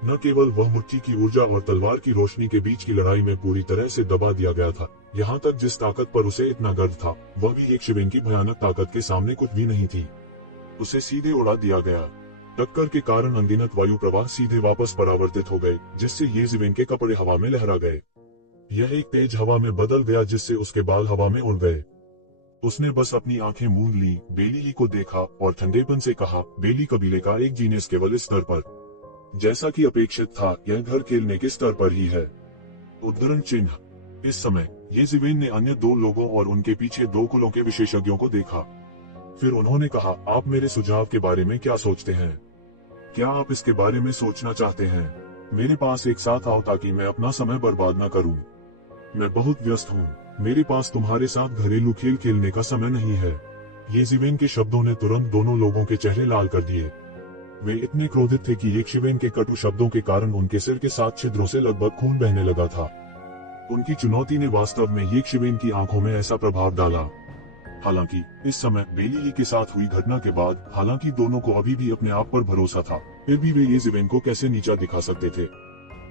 न केवल वह मुट्ठी की ऊर्जा और तलवार की रोशनी के बीच की लड़ाई में पूरी तरह से दबा दिया गया था, यहाँ तक जिस ताकत पर उसे इतना गर्व था, वह भी येज़ेबेल की भयानक ताकत के सामने कुछ भी नहीं थी। उसे सीधे उड़ा दिया गया। टक्कर के कारण अनगिनत वायु प्रवाह सीधे वापस परावर्तित हो गए, जिससे येज़ेबेल के कपड़े हवा में लहरा गए। यह एक तेज हवा में बदल गया, जिससे उसके बाल हवा में उड़ गए। उसने बस अपनी आंखें मूंद ली, बेली को देखा और ठंडेपन से कहा, बेली कबीले का एक जीनियस केवल इस स्तर पर, जैसा कि अपेक्षित था, यह घर खेलने के स्तर पर ही है। उद्धरण चिन्ह। इस समय येज़ेबेल ने अन्य 2 लोगों और उनके पीछे 2 कुलों के विशेषज्ञों को देखा। फिर उन्होंने कहा, आप मेरे सुझाव के बारे में क्या सोचते हैं? क्या आप इसके बारे में सोचना चाहते हैं? मेरे पास एक साथ आओ ताकि मैं अपना समय बर्बाद न करूं। मैं बहुत व्यस्त हूं। मेरे पास तुम्हारे साथ घरेलू खेल खेलने का समय नहीं है। येज़ेबेल के शब्दों ने तुरंत दोनों लोगों के चेहरे लाल कर दिए। वे इतने क्रोधित थे कि येज़ेबेल के कटु शब्दों के कारण उनके सिर के 7 छिद्रों से लगभग खून बहने लगा था। उनकी चुनौती ने वास्तव में येज़ेबेल की आंखों में ऐसा प्रभाव डाला। हालांकि इस समय बेली के साथ हुई घटना के बाद, हालांकि दोनों को अभी भी अपने आप पर भरोसा था, फिर भी वे येज़ेबेल को कैसे नीचा दिखा सकते थे।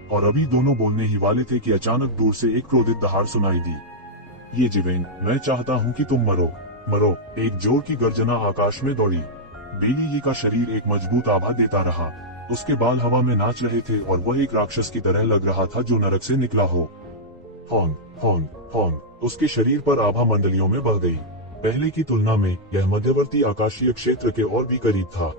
और अभी दोनों बोलने ही वाले थे कि अचानक दूर से एक क्रोधित दहाड़ सुनाई दी। येज़ेबेल, मैं चाहता हूँ कि तुम मरो, मरो। एक जोर की गर्जना आकाश में दौड़ी। बेली का शरीर एक मजबूत आभा देता रहा। उसके बाल हवा में नाच रहे थे और वह एक राक्षस की तरह लग रहा था जो नरक से निकला हो। हॉन, हॉन, हॉन। उसके शरीर पर आभा मंडलियों में बह गई। पहले की तुलना में यह मध्यवर्ती आकाशीय क्षेत्र के और भी करीब था।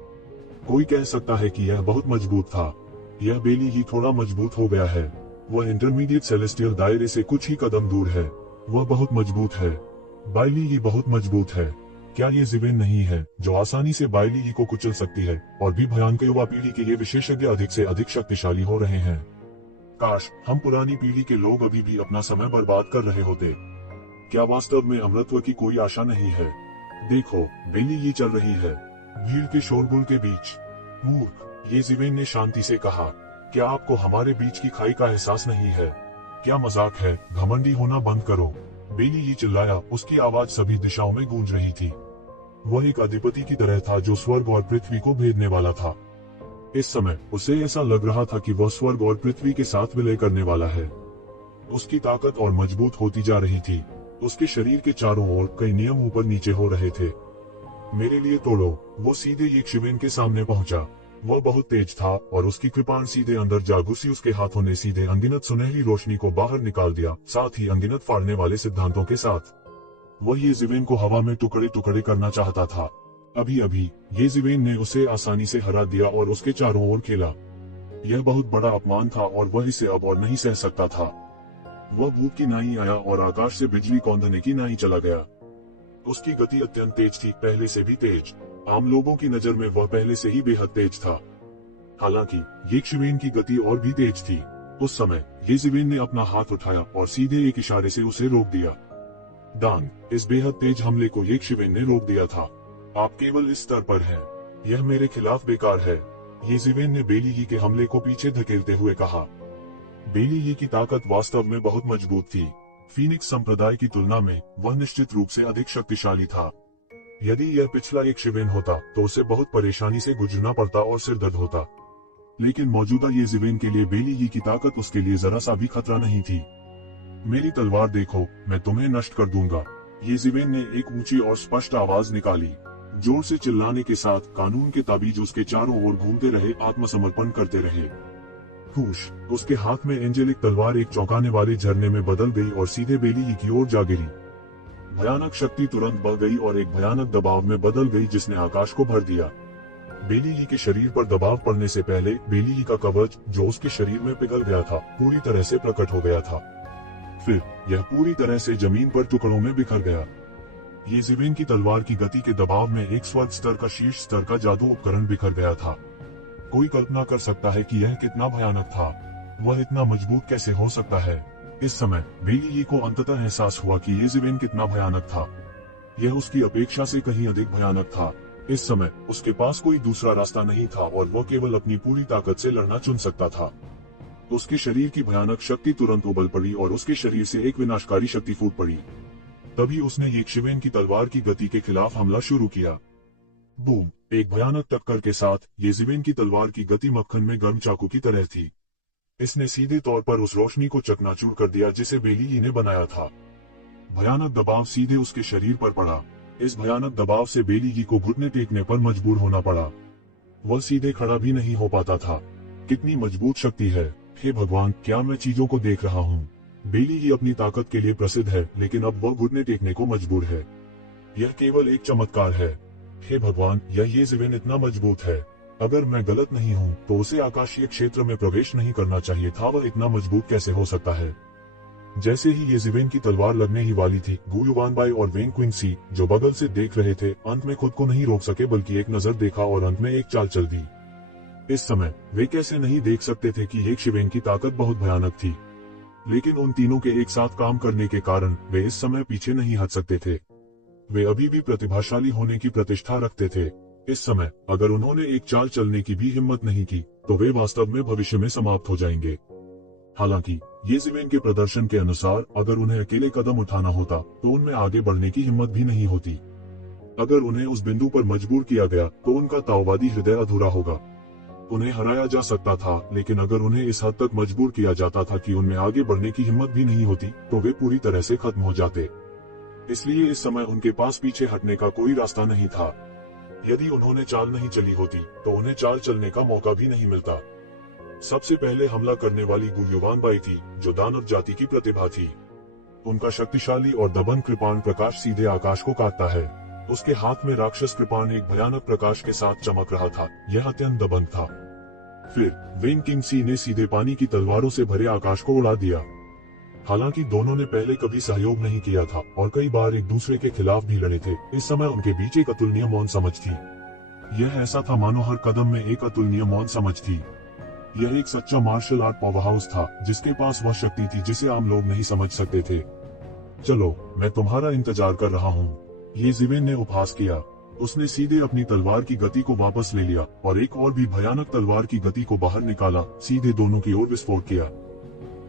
कोई कह सकता है कि यह बहुत मजबूत था। यह बेली ही थोड़ा मजबूत हो गया है। वह इंटरमीडिएट सेलेस्टियल दायरे से कुछ ही कदम दूर है। वह बहुत मजबूत है। बाइली ही बहुत मजबूत है। क्या येज़ेबेल नहीं है जो आसानी से बाइली ही को कुचल सकती है, और भी भयानक युवा पीढ़ी के ये विशेषज्ञ अधिक से अधिक शक्तिशाली हो रहे हैं। काश हम पुरानी पीढ़ी के लोग अभी भी अपना समय बर्बाद कर रहे होते। क्या वास्तव में अमरत्व की कोई आशा नहीं है? देखो, बेली ये चल रही है भीड़ के शोरगुल के बीच। मूर्ख, येज़ेबेल ने शांति से कहा, क्या आपको हमारे बीच की खाई का एहसास नहीं है? क्या मजाक है? घमंडी होना बंद करो। बेली ही चिल्लाया। उसकी आवाज सभी दिशाओं में गूंज रही थी। वह एक अधिपति की तरह था जो स्वर्ग और पृथ्वी को भेदने वाला था। इस समय उसे ऐसा लग रहा था कि वह स्वर्ग और पृथ्वी के साथ विलय करने वाला है। उसकी ताकत और मजबूत होती जा रही थी। उसके शरीर के चारों ओर कई नियम ऊपर नीचे हो रहे थे। मेरे लिए तोड़ो। वो सीधे येज़ेबेल के सामने पहुंचा। वह बहुत तेज था और उसकी कृपाण सीधे अंदर जा घुसी। उसके हाथों ने सीधे अनगिनत सुनहरी रोशनी को बाहर निकाल दिया, साथ ही अनगिनत फाड़ने वाले सिद्धांतों के साथ। वह येज़ेबेल को हवा में टुकड़े टुकड़े करना चाहता था। अभी अभी येज़ेबेल ने उसे आसानी से हरा दिया और उसके चारों ओर खेला। यह बहुत बड़ा अपमान था और वह इसे अब और नहीं सह सकता था। वह भूत की नाई आया और आकाश से बिजली कौंधने की नाई चला गया। उसकी गति अत्यंत तेज थी, पहले से भी तेज। आम लोगों की नजर में वह पहले से ही बेहद तेज था। हालांकि येज़ेबेल की गति और भी तेज थी। उस समय येज़ेबेल ने अपना हाथ उठाया और सीधे एक इशारे से उसे रोक दिया। दान, इस बेहद तेज हमले को येज़ेबेल ने रोक दिया था। आप केवल इस स्तर पर हैं। यह मेरे खिलाफ बेकार है। येज़ेबेल ने बेली के हमले को पीछे धकेलते हुए कहा। बेली की ताकत वास्तव में बहुत मजबूत थी। फीनिक्स संप्रदाय की तुलना में वह निश्चित रूप से अधिक शक्तिशाली था। यदि यह पिछला येज़ेबेल होता तो उसे बहुत परेशानी से गुजरना पड़ता और सिर दर्द होता। लेकिन मौजूदा येज़ेबेल के लिए बेली की ताकत उसके लिए जरा सा भी खतरा नहीं थी। मेरी तलवार देखो, मैं तुम्हें नष्ट कर दूंगा। येज़ेबेल ने एक ऊंची और स्पष्ट आवाज निकाली। जोर से चिल्लाने के साथ कानून के ताबीज उसके चारों ओर घूमते रहे, आत्मसमर्पण करते रहे। हुश, उसके हाथ में एंजेलिक तलवार एक चौंकाने वाले झरने में बदल गई और सीधे बेली की ओर जा गिरी। भयानक शक्ति तुरंत बढ़ गई और एक भयानक दबाव में बदल गई जिसने आकाश को भर दिया। बेली के शरीर पर दबाव पड़ने से पहले बेली का कवच जो उसके शरीर में पिघल गया था पूरी तरह से प्रकट हो गया था। फिर यह पूरी तरह से जमीन पर टुकड़ों में बिखर गया। ये ज़िवेन की तलवार की गति के दबाव में एक स्वर्ग स्तर का शीर्ष स्तर का जादू उपकरण बिखर गया था। कोई कल्पना कर सकता है कि यह कितना भयानक था। वह इतना मजबूत कैसे हो सकता है। इस समय बेली को अंततः एहसास हुआ कि ये ज़िवेन कितना भयानक था। यह उसकी अपेक्षा से कहीं अधिक भयानक था। इस समय उसके पास कोई दूसरा रास्ता नहीं था और वह केवल अपनी पूरी ताकत से लड़ना चुन सकता था। उसके शरीर की भयानक शक्ति तुरंत उबल पड़ी और उसके शरीर से एक विनाशकारी शक्ति फूट पड़ी। तभी उसने ये ज़िवेन की तलवार की गति के खिलाफ हमला शुरू किया। बूम! एक भयानक टक्कर के साथ ये ज़िवेन की तलवार की गति मक्खन में गर्म चाकू की तरह थी। इसने सीधे तौर पर उस रोशनी को चकनाचूर कर दिया जिसे बेली ने बनाया था। भयानक दबाव सीधे उसके शरीर पर पड़ा। इस भयानक दबाव से बेली को घुटने टेकने पर मजबूर होना पड़ा। वह सीधे खड़ा भी नहीं हो पाता था। कितनी मजबूत शक्ति है। हे भगवान, क्या मैं चीजों को देख रहा हूँ। बेली अपनी ताकत के लिए प्रसिद्ध है, लेकिन अब वह घुटने टेकने को मजबूर है। यह केवल एक चमत्कार है। हे भगवान, ये ज़िवेन इतना मजबूत है। अगर मैं गलत नहीं हूँ तो उसे आकाशीय क्षेत्र में प्रवेश नहीं करना चाहिए था। वह इतना मजबूत कैसे हो सकता है। जैसे ही ये ज़िवेन की तलवार लगने ही वाली थी, गु युवानबाई और वेंग क्विंसी जो बगल से देख रहे थे अंत में खुद को नहीं रोक सके, बल्कि एक नजर देखा और अंत में एक चाल चल दी। इस समय वे कैसे नहीं देख सकते थे कि एक ज़िवेन की ताकत बहुत भयानक थी, लेकिन उन तीनों के एक साथ काम करने के कारण वे इस समय पीछे नहीं हट सकते थे। वे अभी भी प्रतिभाशाली होने की प्रतिष्ठा रखते थे। इस समय अगर उन्होंने एक चाल चलने की भी हिम्मत नहीं की तो वे वास्तव में भविष्य में समाप्त हो जाएंगे। हालांकि ये ज़िवेन के प्रदर्शन के अनुसार अगर उन्हें अकेले कदम उठाना होता तो उनमें आगे बढ़ने की हिम्मत भी नहीं होती। अगर उन्हें उस बिंदु पर मजबूर किया गया तो उनका ताओवादी हृदय अधूरा होगा। उन्हें हराया जा सकता था, लेकिन अगर उन्हें इस हद तक मजबूर किया जाता था कि उनमें आगे बढ़ने की हिम्मत भी नहीं होती तो वे पूरी तरह से खत्म हो जाते। इसलिए इस समय उनके पास पीछे हटने का कोई रास्ता नहीं था। यदि उन्होंने चाल नहीं चली होती तो उन्हें चाल चलने का मौका भी नहीं मिलता। सबसे पहले हमला करने वाली गु युवानबाई थी, जो दानव जाति की प्रतिभा थी। उनका शक्तिशाली और दबंग कृपाण प्रकाश सीधे आकाश को काटता है। उसके हाथ में राक्षस कृपाण एक भयानक प्रकाश के साथ चमक रहा था। यह अत्यंत दबंग था। फिर वेंग किंगसी ने सीधे पानी की तलवारों से भरे आकाश को उड़ा दिया। हालांकि दोनों ने पहले कभी सहयोग नहीं किया था और कई बार एक दूसरे के खिलाफ भी लड़े थे, इस समय उनके बीच एक अतुलनीय मौन समझ थी। यह ऐसा था मानो हर कदम में एक अतुलनीय मौन समझ थी। यह एक सच्चा मार्शल आर्ट पावर हाउस था जिसके पास वह शक्ति थी जिसे आम लोग नहीं समझ सकते थे। चलो, मैं तुम्हारा इंतजार कर रहा हूँ, ये ज़िवेन ने उपहास किया। उसने सीधे अपनी तलवार की गति को वापस ले लिया और एक और भी भयानक तलवार की गति को बाहर निकाला, सीधे दोनों की ओर विस्फोट किया।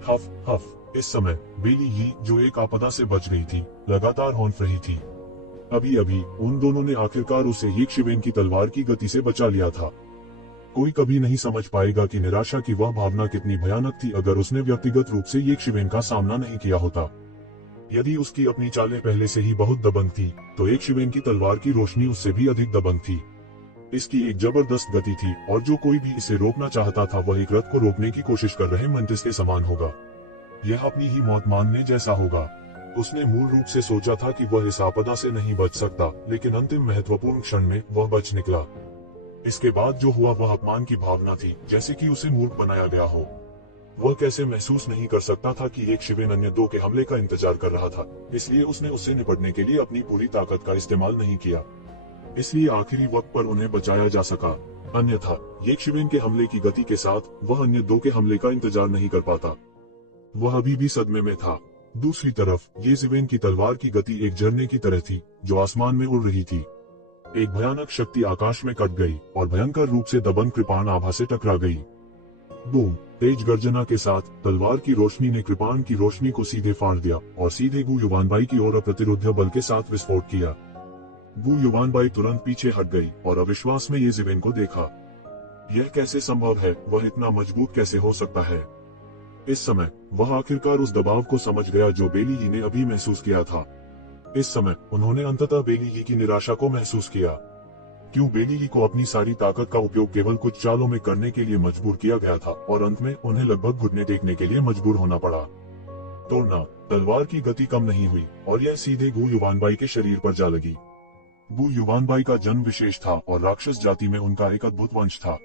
हफ हफ। इस समय बेली जो एक आपदा से बच गई थी, लगातार हौंफ रही थी। अभी अभी उन दोनों ने आखिरकार उसे एक ज़िवेन की तलवार की गति से बचा लिया था। कोई कभी नहीं समझ पाएगा कि निराशा की वह भावना कितनी भयानक थी अगर उसने व्यक्तिगत रूप से एक ज़िवेन का सामना नहीं किया होता। यदि उसकी अपनी चालें पहले से ही बहुत दबंग थी तो एक ज़िवेन की तलवार की रोशनी उससे भी अधिक दबंग थी। इसकी एक जबरदस्त गति थी और जो कोई भी इसे रोकना चाहता था वह एक रथ को रोकने की कोशिश कर रहे मंटिस के समान होगा। यह अपनी ही मौत मानने जैसा होगा। उसने मूल रूप से सोचा था कि वह इस आपदा से नहीं बच सकता, लेकिन अंतिम महत्वपूर्ण क्षण में वह बच निकला। इसके बाद जो हुआ वह अपमान की भावना थी, जैसे कि उसे मूर्ख बनाया गया हो। वह कैसे महसूस नहीं कर सकता था कि एक ज़िवेन अन्य दो के हमले का इंतजार कर रहा था, इसलिए उसने उससे निपटने के लिए अपनी पूरी ताकत का इस्तेमाल नहीं किया। इसलिए आखिरी वक्त पर उन्हें बचाया जा सका। अन्यथा एक ज़िवेन के हमले की गति के साथ वह अन्य दो के हमले का इंतजार नहीं कर पाता। वह अभी भी सदमे में था। दूसरी तरफ ये ज़िवेन की तलवार की गति एक झरने की तरह थी जो आसमान में उड़ रही थी। एक भयानक शक्ति आकाश में कट गई और भयंकर रूप से दबंग कृपाण आभा से टकरा गई। बूम! तेज गर्जना के साथ तलवार की रोशनी ने कृपाण की रोशनी को सीधे फाड़ दिया और सीधे गु युवानबाई की ओर अप्रतिरोध बल के साथ विस्फोट किया। गु युवानबाई तुरंत पीछे हट गई और अविश्वास में ये ज़िवेन को देखा। यह कैसे संभव है? वह इतना मजबूत कैसे हो सकता है? इस समय वह आखिरकार उस दबाव को समझ गया जो बेली ने अभी महसूस किया था। इस समय उन्होंने अंततः बेली की निराशा को महसूस किया। क्यों बेली को अपनी सारी ताकत का उपयोग केवल कुछ चालों में करने के लिए मजबूर किया गया था और अंत में उन्हें लगभग घुटने टेकने के लिए मजबूर होना पड़ा। तोड़ना। तलवार की गति कम नहीं हुई और यह सीधे गु युवानबाई के शरीर पर जा लगी। गु युवानबाई का जन्म विशेष था और राक्षस जाति में उनका एक अद्भुत वंश था,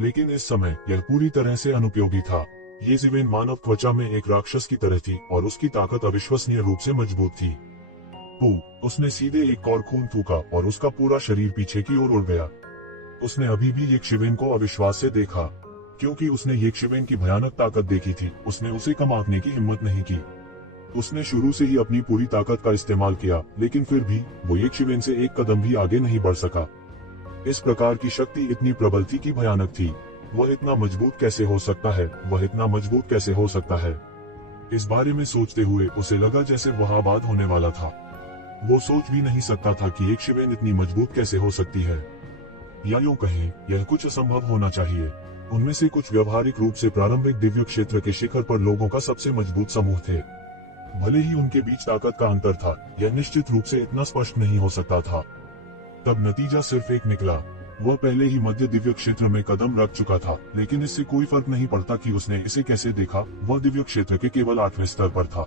लेकिन इस समय यह पूरी तरह से अनुपयोगी था। ये जीवेन मानव त्वचा में एक राक्षस की तरह थी और उसकी ताकत अविश्वसनीय रूप से मजबूत थी। उसने सीधे एक कौर खून थूका और उसका पूरा शरीर पीछे की ओर उड़ गया। उसने अभी भी यक्षिवेन को अविश्वास से देखा, क्योंकि उसने यक्षिवेन की भयानक ताकत देखी थी। उसने उसे कम आंकने की हिम्मत नहीं की। उसने शुरू से ही अपनी पूरी ताकत का इस्तेमाल किया, लेकिन फिर भी वो यक्षिवेन से एक कदम भी आगे नहीं बढ़ सका। इस प्रकार की शक्ति इतनी प्रबल थी कि भयानक थी। वह इतना मजबूत कैसे हो सकता है? वह इतना मजबूत कैसे हो सकता है? इस बारे में सोचते हुए उसे लगा जैसे वह आबाद होने वाला था। वो सोच भी नहीं सकता था कि यक्षिवेन इतनी मजबूत कैसे हो सकती है, या यूं कहें, यह कुछ असंभव होना चाहिए। उनमें से कुछ व्यवहारिक रूप से प्रारंभिक दिव्य क्षेत्र के शिखर पर लोगों का सबसे मजबूत समूह थे। भले ही उनके बीच ताकत का अंतर था, यह निश्चित रूप से इतना स्पष्ट नहीं हो सकता था। तब नतीजा सिर्फ एक निकला। वह पहले ही मध्य दिव्य क्षेत्र में कदम रख चुका था, लेकिन इससे कोई फर्क नहीं पड़ता कि उसने इसे कैसे देखा। वह दिव्य क्षेत्र के केवल 8वें स्तर पर था।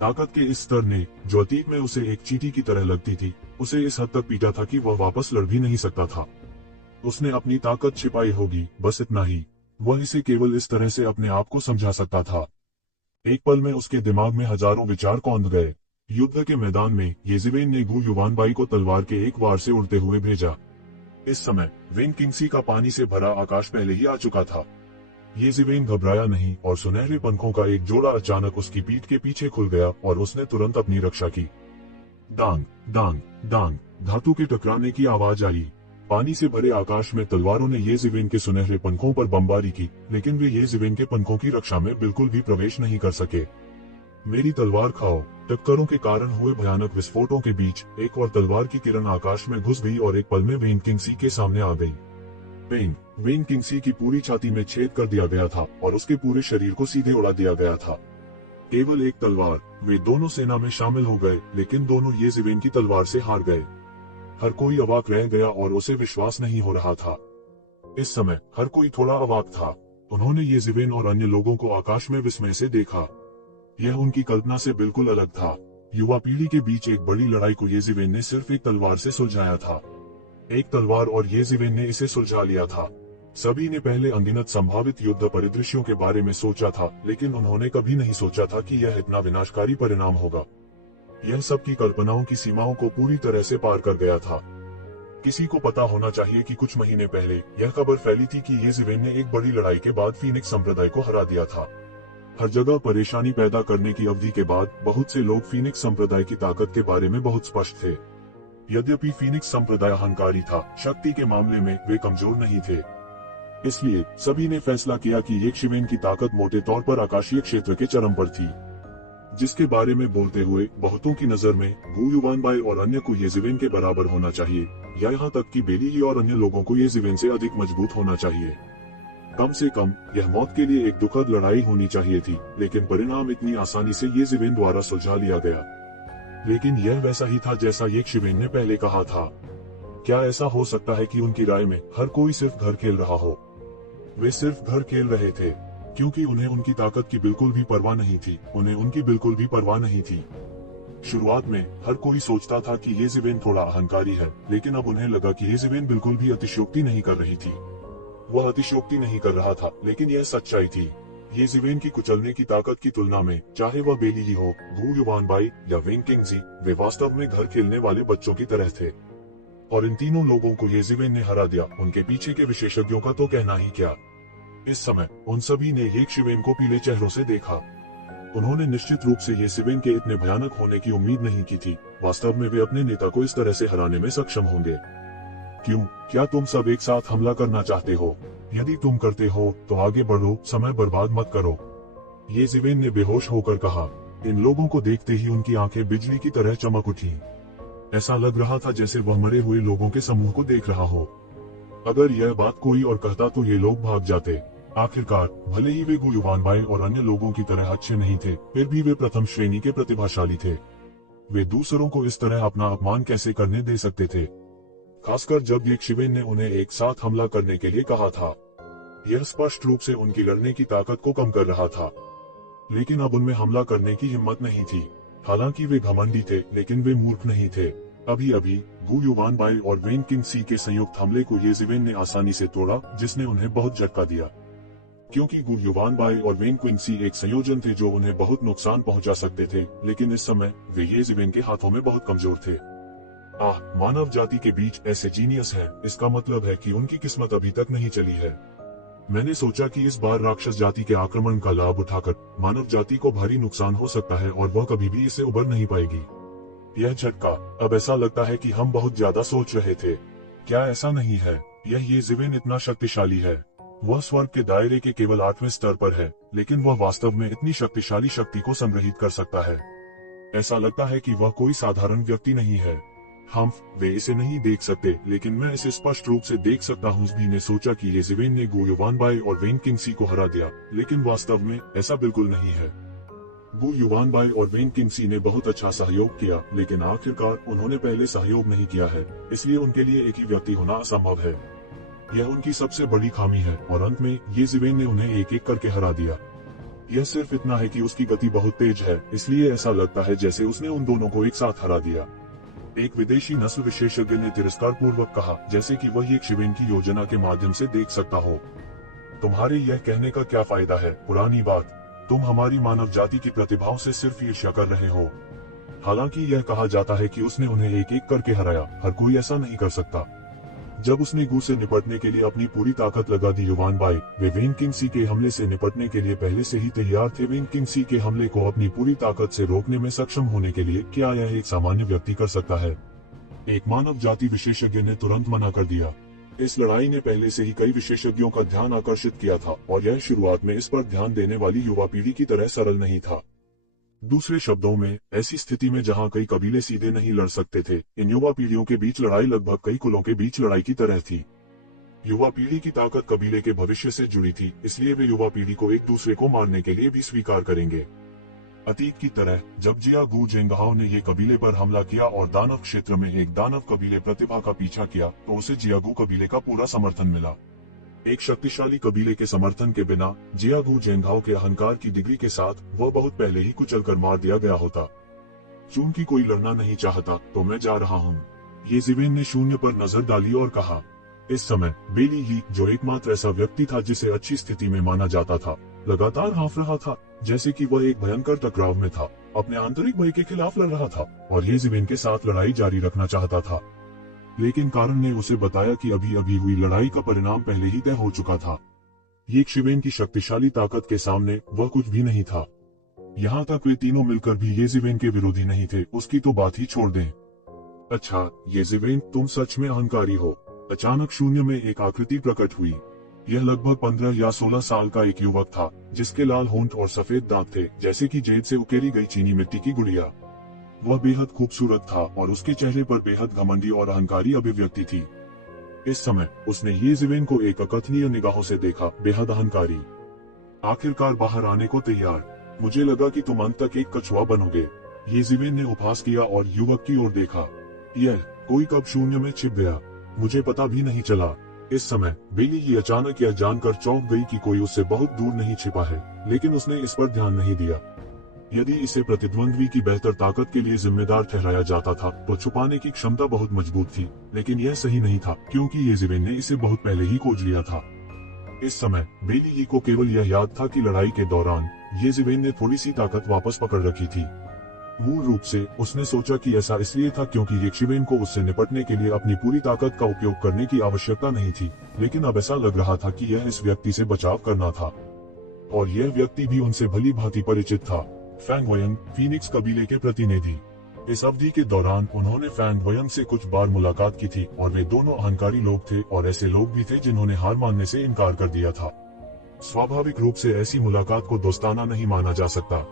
ताकत के इस स्तर ने, जो अतीत में उसे एक चींटी की तरह लगती थी, उसे इस हद तक पीटा था कि वह वापस लड़ भी नहीं सकता था। उसने अपनी ताकत छिपाई होगी, बस इतना ही। वह इसे केवल इस तरह से अपने आप को समझा सकता था। एक पल में उसके दिमाग में हजारों विचार कौंध गए। युद्ध के मैदान में येज़िवेन ने गु युवानबाई को तलवार के एक वार से उड़ते हुए भेजा। इस समय वेन किंगसी का पानी से भरा आकाश पहले ही आ चुका था। येज़िवेन घबराया नहीं और सुनहरे पंखों का एक जोड़ा अचानक उसकी पीठ के पीछे खुल गया और उसने तुरंत अपनी रक्षा की। डांग डांग डांग, धातु के टकराने की आवाज आई। पानी से भरे आकाश में तलवारों ने येज़िवेन के सुनहरे पंखों पर बमबारी की, लेकिन वे येज़िवेन के पंखों की रक्षा में बिल्कुल भी प्रवेश नहीं कर सके। मेरी तलवार खाओ। टक्करों के कारण हुए भयानक विस्फोटों के बीच एक और तलवार की किरण आकाश में घुस गई और एक पल में वेन किंगसी के सामने आ गई। वेन किंगसी की पूरी छाती में छेद कर दिया गया था और उसके पूरे शरीर को सीधे उड़ा दिया गया था। केवल एक तलवार। वे दोनों सेना में शामिल हो गए, लेकिन दोनों येज़िवेन की तलवार से हार गए। हर कोई अवाक रह गया और उसे विश्वास नहीं हो रहा था। इस समय हर कोई थोड़ा अवाक था। उन्होंने येज़िवेन और अन्य लोगों को आकाश में विस्मय से देखा। यह उनकी कल्पना से बिल्कुल अलग था। युवा पीढ़ी के बीच एक बड़ी लड़ाई को येज़िवेन ने सिर्फ एक तलवार से सुलझाया था। एक तलवार और येज़िवेन ने इसे सुलझा लिया था। सभी ने पहले अनगिनत संभावित युद्ध परिदृश्यों के बारे में सोचा था, लेकिन उन्होंने कभी नहीं सोचा था कि यह इतना विनाशकारी परिणाम होगा। यह सबकी कल्पनाओं की सीमाओं को पूरी तरह से पार कर गया था। किसी को पता होना चाहिए कि कुछ महीने पहले यह खबर फैली थी कि येज़िवेन ने एक बड़ी लड़ाई के बाद फीनिक्स संप्रदाय को हरा दिया था। हर जगह परेशानी पैदा करने की अवधि के बाद बहुत से लोग फीनिक्स संप्रदाय की ताकत के बारे में बहुत स्पष्ट थे। यद्यपि फीनिक्स संप्रदाय अहंकारी था, शक्ति के मामले में वे कमजोर नहीं थे। इसलिए सभी ने फैसला किया कि यक्षिवेन की ताकत मोटे तौर पर आकाशीय क्षेत्र के चरम पर थी, जिसके बारे में बोलते हुए बहुतों की नजर में गु युवानबाई और अन्य को येज़िवेन के बराबर होना चाहिए, या यहाँ तक कि बेली और अन्य लोगों को येज़िवेन से अधिक मजबूत होना चाहिए। कम से कम यह मौत के लिए एक दुखद लड़ाई होनी चाहिए थी, लेकिन परिणाम इतनी आसानी से येज़िवेन द्वारा सुलझा लिया गया। लेकिन यह वैसा ही था जैसा यक्षिवेन ने पहले कहा था। क्या ऐसा हो सकता है कि उनकी राय में हर कोई सिर्फ घर खेल रहा हो? वे सिर्फ घर खेल रहे थे, क्योंकि उन्हें उनकी ताकत की बिल्कुल भी परवाह नहीं थी। उन्हें उनकी बिल्कुल भी परवाह नहीं थी। शुरुआत में हर कोई सोचता था कि येज़िवेन थोड़ा अहंकारी है, लेकिन अब उन्हें लगा कि येज़िवेन बिल्कुल भी अतिशयोक्ति नहीं कर रही थी। वह अतिशयोक्ति नहीं कर रहा था, लेकिन यह सच्चाई थी। येज़िवेन की कुचलने की ताकत की तुलना में, चाहे वह बेली ही हो, गु युवानबाई या वेन किंगसी, वे वास्तव में घर खेलने वाले बच्चों की तरह थे। और इन तीनों लोगों को येज़िवेन ने हरा दिया। उनके पीछे के विशेषज्ञों का तो कहना ही क्या। इस समय उन सभी ने यक्षिवेन को पीले चेहरों से देखा। उन्होंने निश्चित रूप से येज़िवेन के इतने भयानक होने की उम्मीद नहीं की थी। वास्तव में वे अपने नेता को इस तरह से हराने में सक्षम होंगे। क्यों? क्या तुम सब एक साथ हमला करना चाहते हो? यदि तुम करते हो तो आगे बढ़ो, समय बर्बाद मत करो, येज़िवेन ने बेहोश होकर कहा। इन लोगों को देखते ही उनकी आंखें बिजली की तरह चमक उठी। ऐसा लग रहा था जैसे वह मरे हुए लोगों के समूह को देख रहा हो। अगर यह बात कोई और कहता तो ये लोग भाग जाते। आखिरकार भले ही वे गु युवानबाई और अन्य लोगों की तरह अच्छे नहीं थे, फिर भी वे प्रथम श्रेणी के प्रतिभाशाली थे। वे दूसरों को इस तरह अपना अपमान कैसे करने दे सकते थे? खासकर जब येशिवेन ने उन्हें एक साथ हमला करने के लिए कहा था। यह स्पष्ट रूप से उनकी लड़ने की ताकत को कम कर रहा था, लेकिन अब उनमें हमला करने की हिम्मत नहीं थी। हालांकि वे घमंडी थे, लेकिन वे मूर्ख नहीं थे। अभी अभी गु युवानबाई और वेन किंगसी के संयुक्त हमले को येशिवेन ने आसानी से तोड़ा, जिसने उन्हें बहुत झटका दिया। क्योंकि गु युवानबाई और वेन क्विंसी एक संयोजन थे जो उन्हें बहुत नुकसान पहुंचा सकते थे, लेकिन इस समय वे येशिवेन के हाथों में बहुत कमजोर थे। मानव जाति के बीच ऐसे जीनियस हैं, इसका मतलब है कि उनकी किस्मत अभी तक नहीं चली है। मैंने सोचा कि इस बार राक्षस जाति के आक्रमण का लाभ उठाकर मानव जाति को भारी नुकसान हो सकता है और वह कभी भी इससे उबर नहीं पाएगी। यह झटका, अब ऐसा लगता है कि हम बहुत ज्यादा सोच रहे थे। क्या ऐसा नहीं है? यह येशिवेन इतना शक्तिशाली है। वह स्वर्ग के दायरे के केवल 8वें स्तर पर है, लेकिन वह वास्तव में इतनी शक्तिशाली शक्ति को संग्रहित कर सकता है। ऐसा लगता है कि वह कोई साधारण व्यक्ति नहीं है। वे इसे नहीं देख सकते, लेकिन मैं इसे स्पष्ट रूप से देख सकता हूँ। भी ने सोचा कि येशिवेन ने गु युवानबाई और वेन किंगसी को हरा दिया, लेकिन वास्तव में ऐसा बिल्कुल नहीं है। गु युवानबाई और वेन किंगसी ने बहुत अच्छा सहयोग किया, लेकिन आखिरकार उन्होंने पहले सहयोग नहीं किया है, इसलिए उनके लिए एक ही व्यक्ति होना असंभव है। यह उनकी सबसे बड़ी खामी है, और अंत में येशिवेन ने उन्हें एक एक करके हरा दिया। यह सिर्फ इतना है कि उसकी गति बहुत तेज है, इसलिए ऐसा लगता है जैसे उसने उन दोनों को एक साथ हरा दिया। एक विदेशी नस्ल विशेषज्ञ ने तिरस्कार पूर्वक कहा, जैसे कि वह येशिवेन की योजना के माध्यम से देख सकता हो। तुम्हारे यह कहने का क्या फायदा है? पुरानी बात। तुम हमारी मानव जाति की प्रतिभाओं से सिर्फ ईर्ष्या कर रहे हो। हालांकि यह कहा जाता है कि उसने उन्हें एक एक करके हराया। हर कोई ऐसा नहीं कर सकता। जब उसने गु से निपटने के लिए अपनी पूरी ताकत लगा दी, युवानबाई वे वेन किंगसी के हमले से निपटने के लिए पहले से ही तैयार थे। वेन किंगसी के हमले को अपनी पूरी ताकत से रोकने में सक्षम होने के लिए क्या यह एक सामान्य व्यक्ति कर सकता है? एक मानव जाति विशेषज्ञ ने तुरंत मना कर दिया। इस लड़ाई ने पहले से ही कई विशेषज्ञों का ध्यान आकर्षित किया था, और यह शुरुआत में इस पर ध्यान देने वाली युवा पीढ़ी की तरह सरल नहीं था। दूसरे शब्दों में, ऐसी स्थिति में जहां कई कबीले सीधे नहीं लड़ सकते थे, इन युवा पीढ़ियों के बीच लड़ाई लगभग कई कुलों के बीच लड़ाई की तरह थी। युवा पीढ़ी की ताकत कबीले के भविष्य से जुड़ी थी, इसलिए वे युवा पीढ़ी को एक दूसरे को मारने के लिए भी स्वीकार करेंगे। अतीत की तरह जब जियागु जेंगहाओ ने ये कबीले पर हमला किया और दानव क्षेत्र में एक दानव कबीले प्रतिभा का पीछा किया, तो उसे जियागु कबीले का पूरा समर्थन मिला। एक शक्तिशाली कबीले के समर्थन के बिना जियागु जेंगहाओ के अहंकार की डिग्री के साथ वह बहुत पहले ही कुचल कर मार दिया गया होता। चूंकि कोई लड़ना नहीं चाहता, तो मैं जा रहा हूँ। येशिवेन ने शून्य पर नजर डाली और कहा। इस समय बेली ही, जो एकमात्र ऐसा व्यक्ति था जिसे अच्छी स्थिति में माना जाता था, लगातार हाँफ रहा था, जैसे कि वह एक भयंकर टकराव में था, अपने आंतरिक भय के खिलाफ लड़ रहा था और येशिवेन के साथ लड़ाई जारी रखना चाहता था। लेकिन कारण ने उसे बताया कि अभी अभी हुई लड़ाई का परिणाम पहले ही तय हो चुका था। येशिवेन की शक्तिशाली ताकत के सामने वह कुछ भी नहीं था। यहाँ तक वे तीनों मिलकर भी येशिवेन के विरोधी नहीं थे, उसकी तो बात ही छोड़ दें। अच्छा येशिवेन, तुम सच में अहंकारी हो। अचानक शून्य में एक आकृति प्रकट हुई। यह लगभग 15 या 16 साल का एक युवक था, जिसके लाल होंठ और सफेद दांत थे, जैसे कि जेद से उकेरी गई चीनी मिट्टी की गुड़िया। वह बेहद खूबसूरत था और उसके चेहरे पर बेहद घमंडी और अहंकारी अभिव्यक्ति थी। इस समय उसने येशिवेन को एक अकथनीय निगाहों से देखा, बेहद अहंकारी। आखिरकार बाहर आने को तैयार। मुझे लगा कि तुम अंत तक एक कछुआ बनोगे। येशिवेन ने उपहास किया और युवक की ओर देखा। यह कोई कब शून्य में छिप गया, मुझे पता भी नहीं चला। इस समय बेली ही अचानक यह जानकर चौंक गई कि कोई उससे बहुत दूर नहीं छिपा है, लेकिन उसने इस पर ध्यान नहीं दिया। यदि इसे प्रतिद्वंद्वी की बेहतर ताकत के लिए जिम्मेदार ठहराया जाता था, तो छुपाने की क्षमता बहुत मजबूत थी, लेकिन यह सही नहीं था, क्योंकि येशिवेन ने इसे बहुत पहले ही खोज लिया था। इस समय बेली ही को केवल यह याद था कि लड़ाई के दौरान येशिवेन ने थोड़ी सी ताकत वापस पकड़ रखी थी। मूल रूप से उसने सोचा कि ऐसा इसलिए था क्योंकि येशिवेन को उससे निपटने के लिए अपनी पूरी ताकत का उपयोग करने की आवश्यकता नहीं थी, लेकिन अब ऐसा लग रहा था कि यह इस व्यक्ति से बचाव करना था, और यह व्यक्ति भी उनसे भली भांति परिचित था। फैंग वयंग, फीनिक्स कबीले के प्रतिनिधि। इस अवधि के दौरान उन्होंने फैंग वयंग से कुछ बार मुलाकात की थी, और वे दोनों अहंकारी लोग थे और ऐसे लोग भी थे जिन्होंने हार मानने से इनकार कर दिया था। स्वाभाविक रूप से ऐसी मुलाकात को दोस्ताना नहीं माना जा सकता।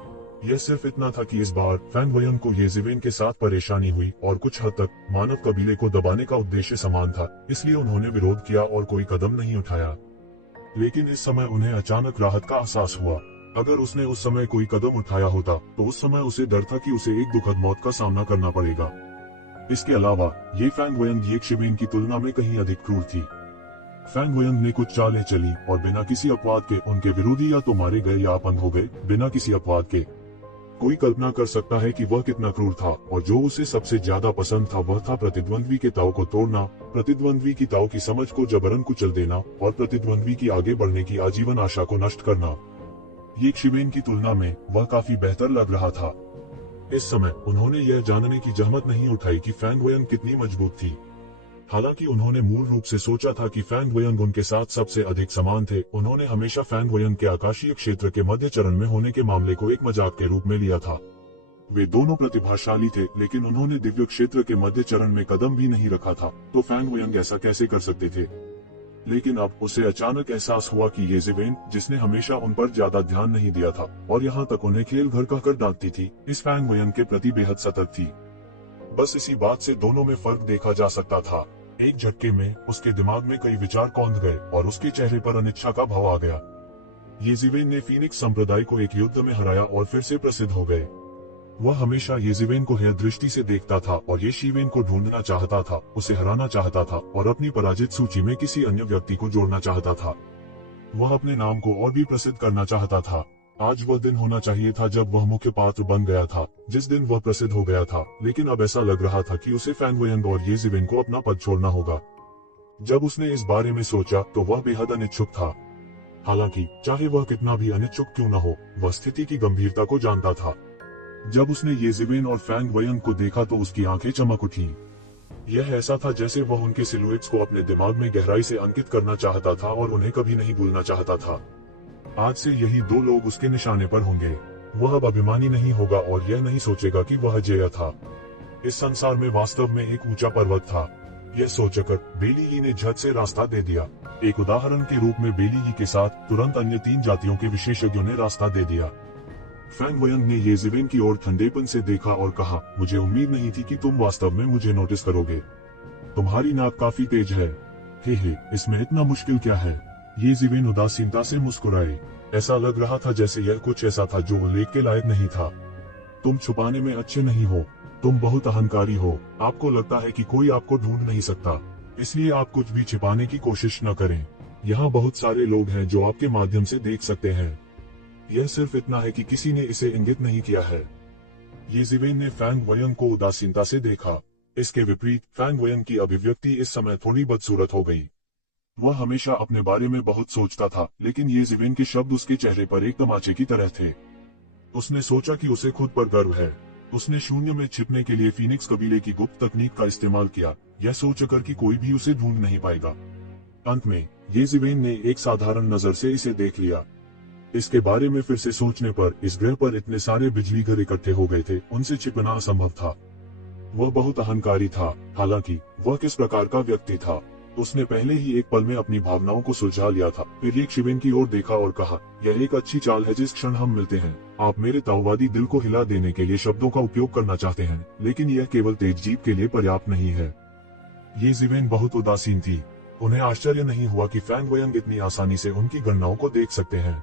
यह सिर्फ इतना था कि इस बार फैंग वयंग को येशिवेन के साथ परेशानी हुई और कुछ हद तक मानव कबीले को दबाने का उद्देश्य समान था, इसलिए उन्होंने विरोध किया और कोई कदम नहीं उठाया। लेकिन इस समय उन्हें अचानक राहत का एहसास हुआ। अगर उसने उस समय कोई कदम उठाया होता, तो उस समय उसे डर था कि उसे एक दुखद मौत का सामना करना पड़ेगा। इसके अलावा ये फैंग वयंग ये शिवेन की तुलना में कहीं अधिक क्रूर थी। फैंग वयंग ने कुछ चालें चली और बिना किसी अपवाद के उनके विरोधी या तो मारे गए या अपंग हो गए, बिना किसी अपवाद के। कोई कल्पना कर सकता है कि वह कितना क्रूर था, और जो उसे सबसे ज्यादा पसंद था वह था प्रतिद्वंद्वी के ताव को तोड़ना, प्रतिद्वंद्वी की ताव की समझ को जबरन कुचल देना और प्रतिद्वंद्वी की आगे बढ़ने की आजीवन आशा को नष्ट करना। ये शिवेन की तुलना में वह काफी बेहतर लग रहा था। इस समय उन्होंने यह जानने की जहमत नहीं उठाई कि फैंग वयंग कितनी मजबूत थी। हालांकि उन्होंने मूल रूप से सोचा था कि फैंग वयंग उनके साथ सबसे अधिक समान थे। उन्होंने हमेशा फैंग वयंग के आकाशीय क्षेत्र के मध्य चरण में होने के मामले को एक मजाक के रूप में लिया था। वे दोनों प्रतिभाशाली थे, लेकिन उन्होंने दिव्य क्षेत्र के मध्य चरण में कदम भी नहीं रखा था, तो फैंग वयंग ऐसा कैसे कर सकते थे। लेकिन अब उसे अचानक एहसास हुआ कि ये ज़िवेन, जिसने हमेशा उन पर ज्यादा ध्यान नहीं दिया था और यहाँ तक उन्हें खेल घर कहकर डांटती थी, इस फैंग वयंग के प्रति बेहद सतर्क थी। बस इसी बात से दोनों में फर्क देखा जा सकता था। एक झटके में उसके दिमाग में कई विचार कौंध गए और उसके चेहरे पर अनिच्छा का भाव आ गया। ये ज़िवेन ने फीनिक्स संप्रदाय को एक युद्ध में हराया और फिर से प्रसिद्ध हो गए। वह हमेशा ये ज़िवेन को हेय दृष्टि से देखता था और ये शिवेन को ढूंढना चाहता था, उसे हराना चाहता था और अपनी पराजित सूची में किसी अन्य व्यक्ति को जोड़ना चाहता था। वह अपने नाम को और भी प्रसिद्ध करना चाहता था। आज वह दिन होना चाहिए था जब वह मुख्य पात्र बन गया था, जिस दिन वह प्रसिद्ध हो गया था, लेकिन अब ऐसा लग रहा था कि उसे फैंग वयंग और ये ज़िवेन को अपना पद छोड़ना होगा। जब उसने इस बारे में सोचा तो वह बेहद अनिच्छुक था। हालांकि चाहे वह कितना भी अनिच्छुक क्यों न हो, वह स्थिति की गंभीरता को जानता था। जब उसने ये ज़िवेन और फैंग वयंग को देखा तो उसकी आंखें चमक उठी। यह ऐसा था जैसे वह उनके सिलुएट्स को अपने दिमाग में गहराई से अंकित करना चाहता था और उन्हें कभी नहीं भूलना चाहता था। आज से यही दो लोग उसके निशाने पर होंगे। वह अब अभिमानी नहीं होगा और यह नहीं सोचेगा कि वह अजेय था। इस संसार में वास्तव में एक ऊंचा पर्वत था। यह सोचकर बेली ही ने झट से रास्ता दे दिया। एक उदाहरण के रूप में बेली ही के साथ तुरंत अन्य 3 जातियों के विशेषज्ञों ने रास्ता दे दिया। फैंग वयंग ने ये ज़िवेन की ओर ठंडेपन से देखा और कहा, मुझे उम्मीद नहीं थी कि तुम वास्तव में मुझे नोटिस करोगे। तुम्हारी नाक काफी तेज है। हे, इसमें इतना मुश्किल क्या है। ये ज़िवेन उदासीनता से मुस्कुराए। ऐसा लग रहा था जैसे यह कुछ ऐसा था जो उल्लेख के लायक नहीं था। तुम छुपाने में अच्छे नहीं हो, तुम बहुत अहंकारी हो। आपको लगता है कि कोई आपको ढूंढ नहीं सकता, इसलिए आप कुछ भी छिपाने की कोशिश न करें। यहाँ बहुत सारे लोग हैं जो आपके माध्यम से देख सकते हैं। यह सिर्फ इतना है कि किसी ने इसे इंगित नहीं किया है। ये ज़िवेन ने फैंग वयंग को उदासीनता से देखा। इसके विपरीत फैंग वयंग की अभिव्यक्ति इस समय थोड़ी बदसूरत हो गई। वह हमेशा अपने बारे में बहुत सोचता था, लेकिन ये ज़िवेन के शब्द उसके चेहरे पर एक तमाचे की तरह थे। उसने सोचा कि उसे खुद पर गर्व है। उसने शून्य में छिपने के लिए फीनिक्स कबीले की गुप्त तकनीक का इस्तेमाल किया, यह सोचकर कि कोई भी उसे ढूंढ नहीं पाएगा। अंत में ये ज़िवेन ने एक साधारण नजर से इसे देख लिया। इसके बारे में फिर से सोचने पर इस ग्रह पर इतने सारे बिजली घर इकट्ठे हो गए थे, उनसे छिपना असंभव था। वह बहुत अहंकारी था। हालांकि वह किस प्रकार का व्यक्ति था, उसने पहले ही एक पल में अपनी भावनाओं को सुलझा लिया था। फिर एक शिवेन की ओर देखा और कहा, यह एक अच्छी चाल है। जिस क्षण हम मिलते हैं, आप मेरे ताओवादी दिल को हिला देने के लिए शब्दों का उपयोग करना चाहते हैं, लेकिन यह केवल तेज जीत के लिए पर्याप्त नहीं है। ये ज़िवेन बहुत उदासीन थी। उन्हें आश्चर्य नहीं हुआ कि फैंग वयंग इतनी आसानी से उनकी गणनाओं को देख सकते हैं।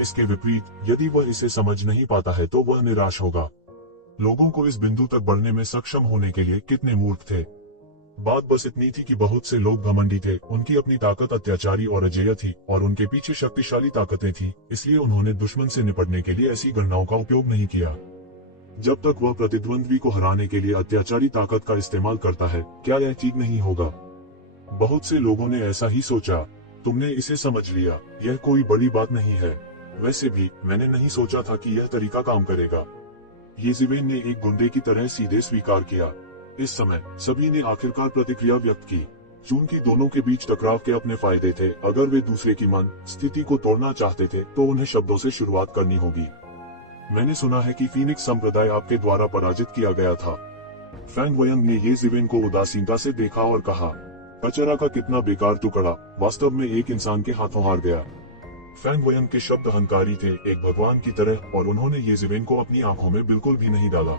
इसके विपरीत, यदि वह इसे समझ नहीं पाता है तो वह निराश होगा। लोगों को इस बिंदु तक बढ़ने में सक्षम होने के लिए कितने मूर्ख थे। बात बस इतनी थी कि बहुत से लोग घमंडी थे, उनकी अपनी ताकत अत्याचारी और अजेय थी और उनके पीछे शक्तिशाली ताकतें थी, इसलिए उन्होंने दुश्मन से निपटने के लिए ऐसी गणनाओं का उपयोग नहीं किया। जब तक वह प्रतिद्वंद्वी को हराने के लिए अत्याचारी ताकत का इस्तेमाल करता है, क्या यह ठीक नहीं होगा? बहुत से लोगों ने ऐसा ही सोचा। तुमने इसे समझ लिया, यह कोई बड़ी बात नहीं है। वैसे भी मैंने नहीं सोचा था कि यह तरीका काम करेगा। ये ज़िवेन ने एक गुंडे की तरह सीधे स्वीकार किया। इस समय सभी ने आखिरकार प्रतिक्रिया व्यक्त की। चूंकि दोनों के बीच टकराव के अपने फायदे थे, अगर वे दूसरे की मन स्थिति को तोड़ना चाहते थे तो उन्हें शब्दों से शुरुआत करनी होगी। मैंने सुना है कि फीनिक्स संप्रदाय आपके द्वारा पराजित किया गया था। फैंग वयंग ने ये ज़िवेन को उदासीनता से देखा और कहा, कचरा का कितना बेकार टुकड़ा, वास्तव में एक इंसान के हाथों हार गया। फैंग वयंग के शब्द अहंकारी थे, एक भगवान की तरह, और उन्होंने ये ज़िवेन को अपनी आंखों में बिल्कुल भी नहीं डाला।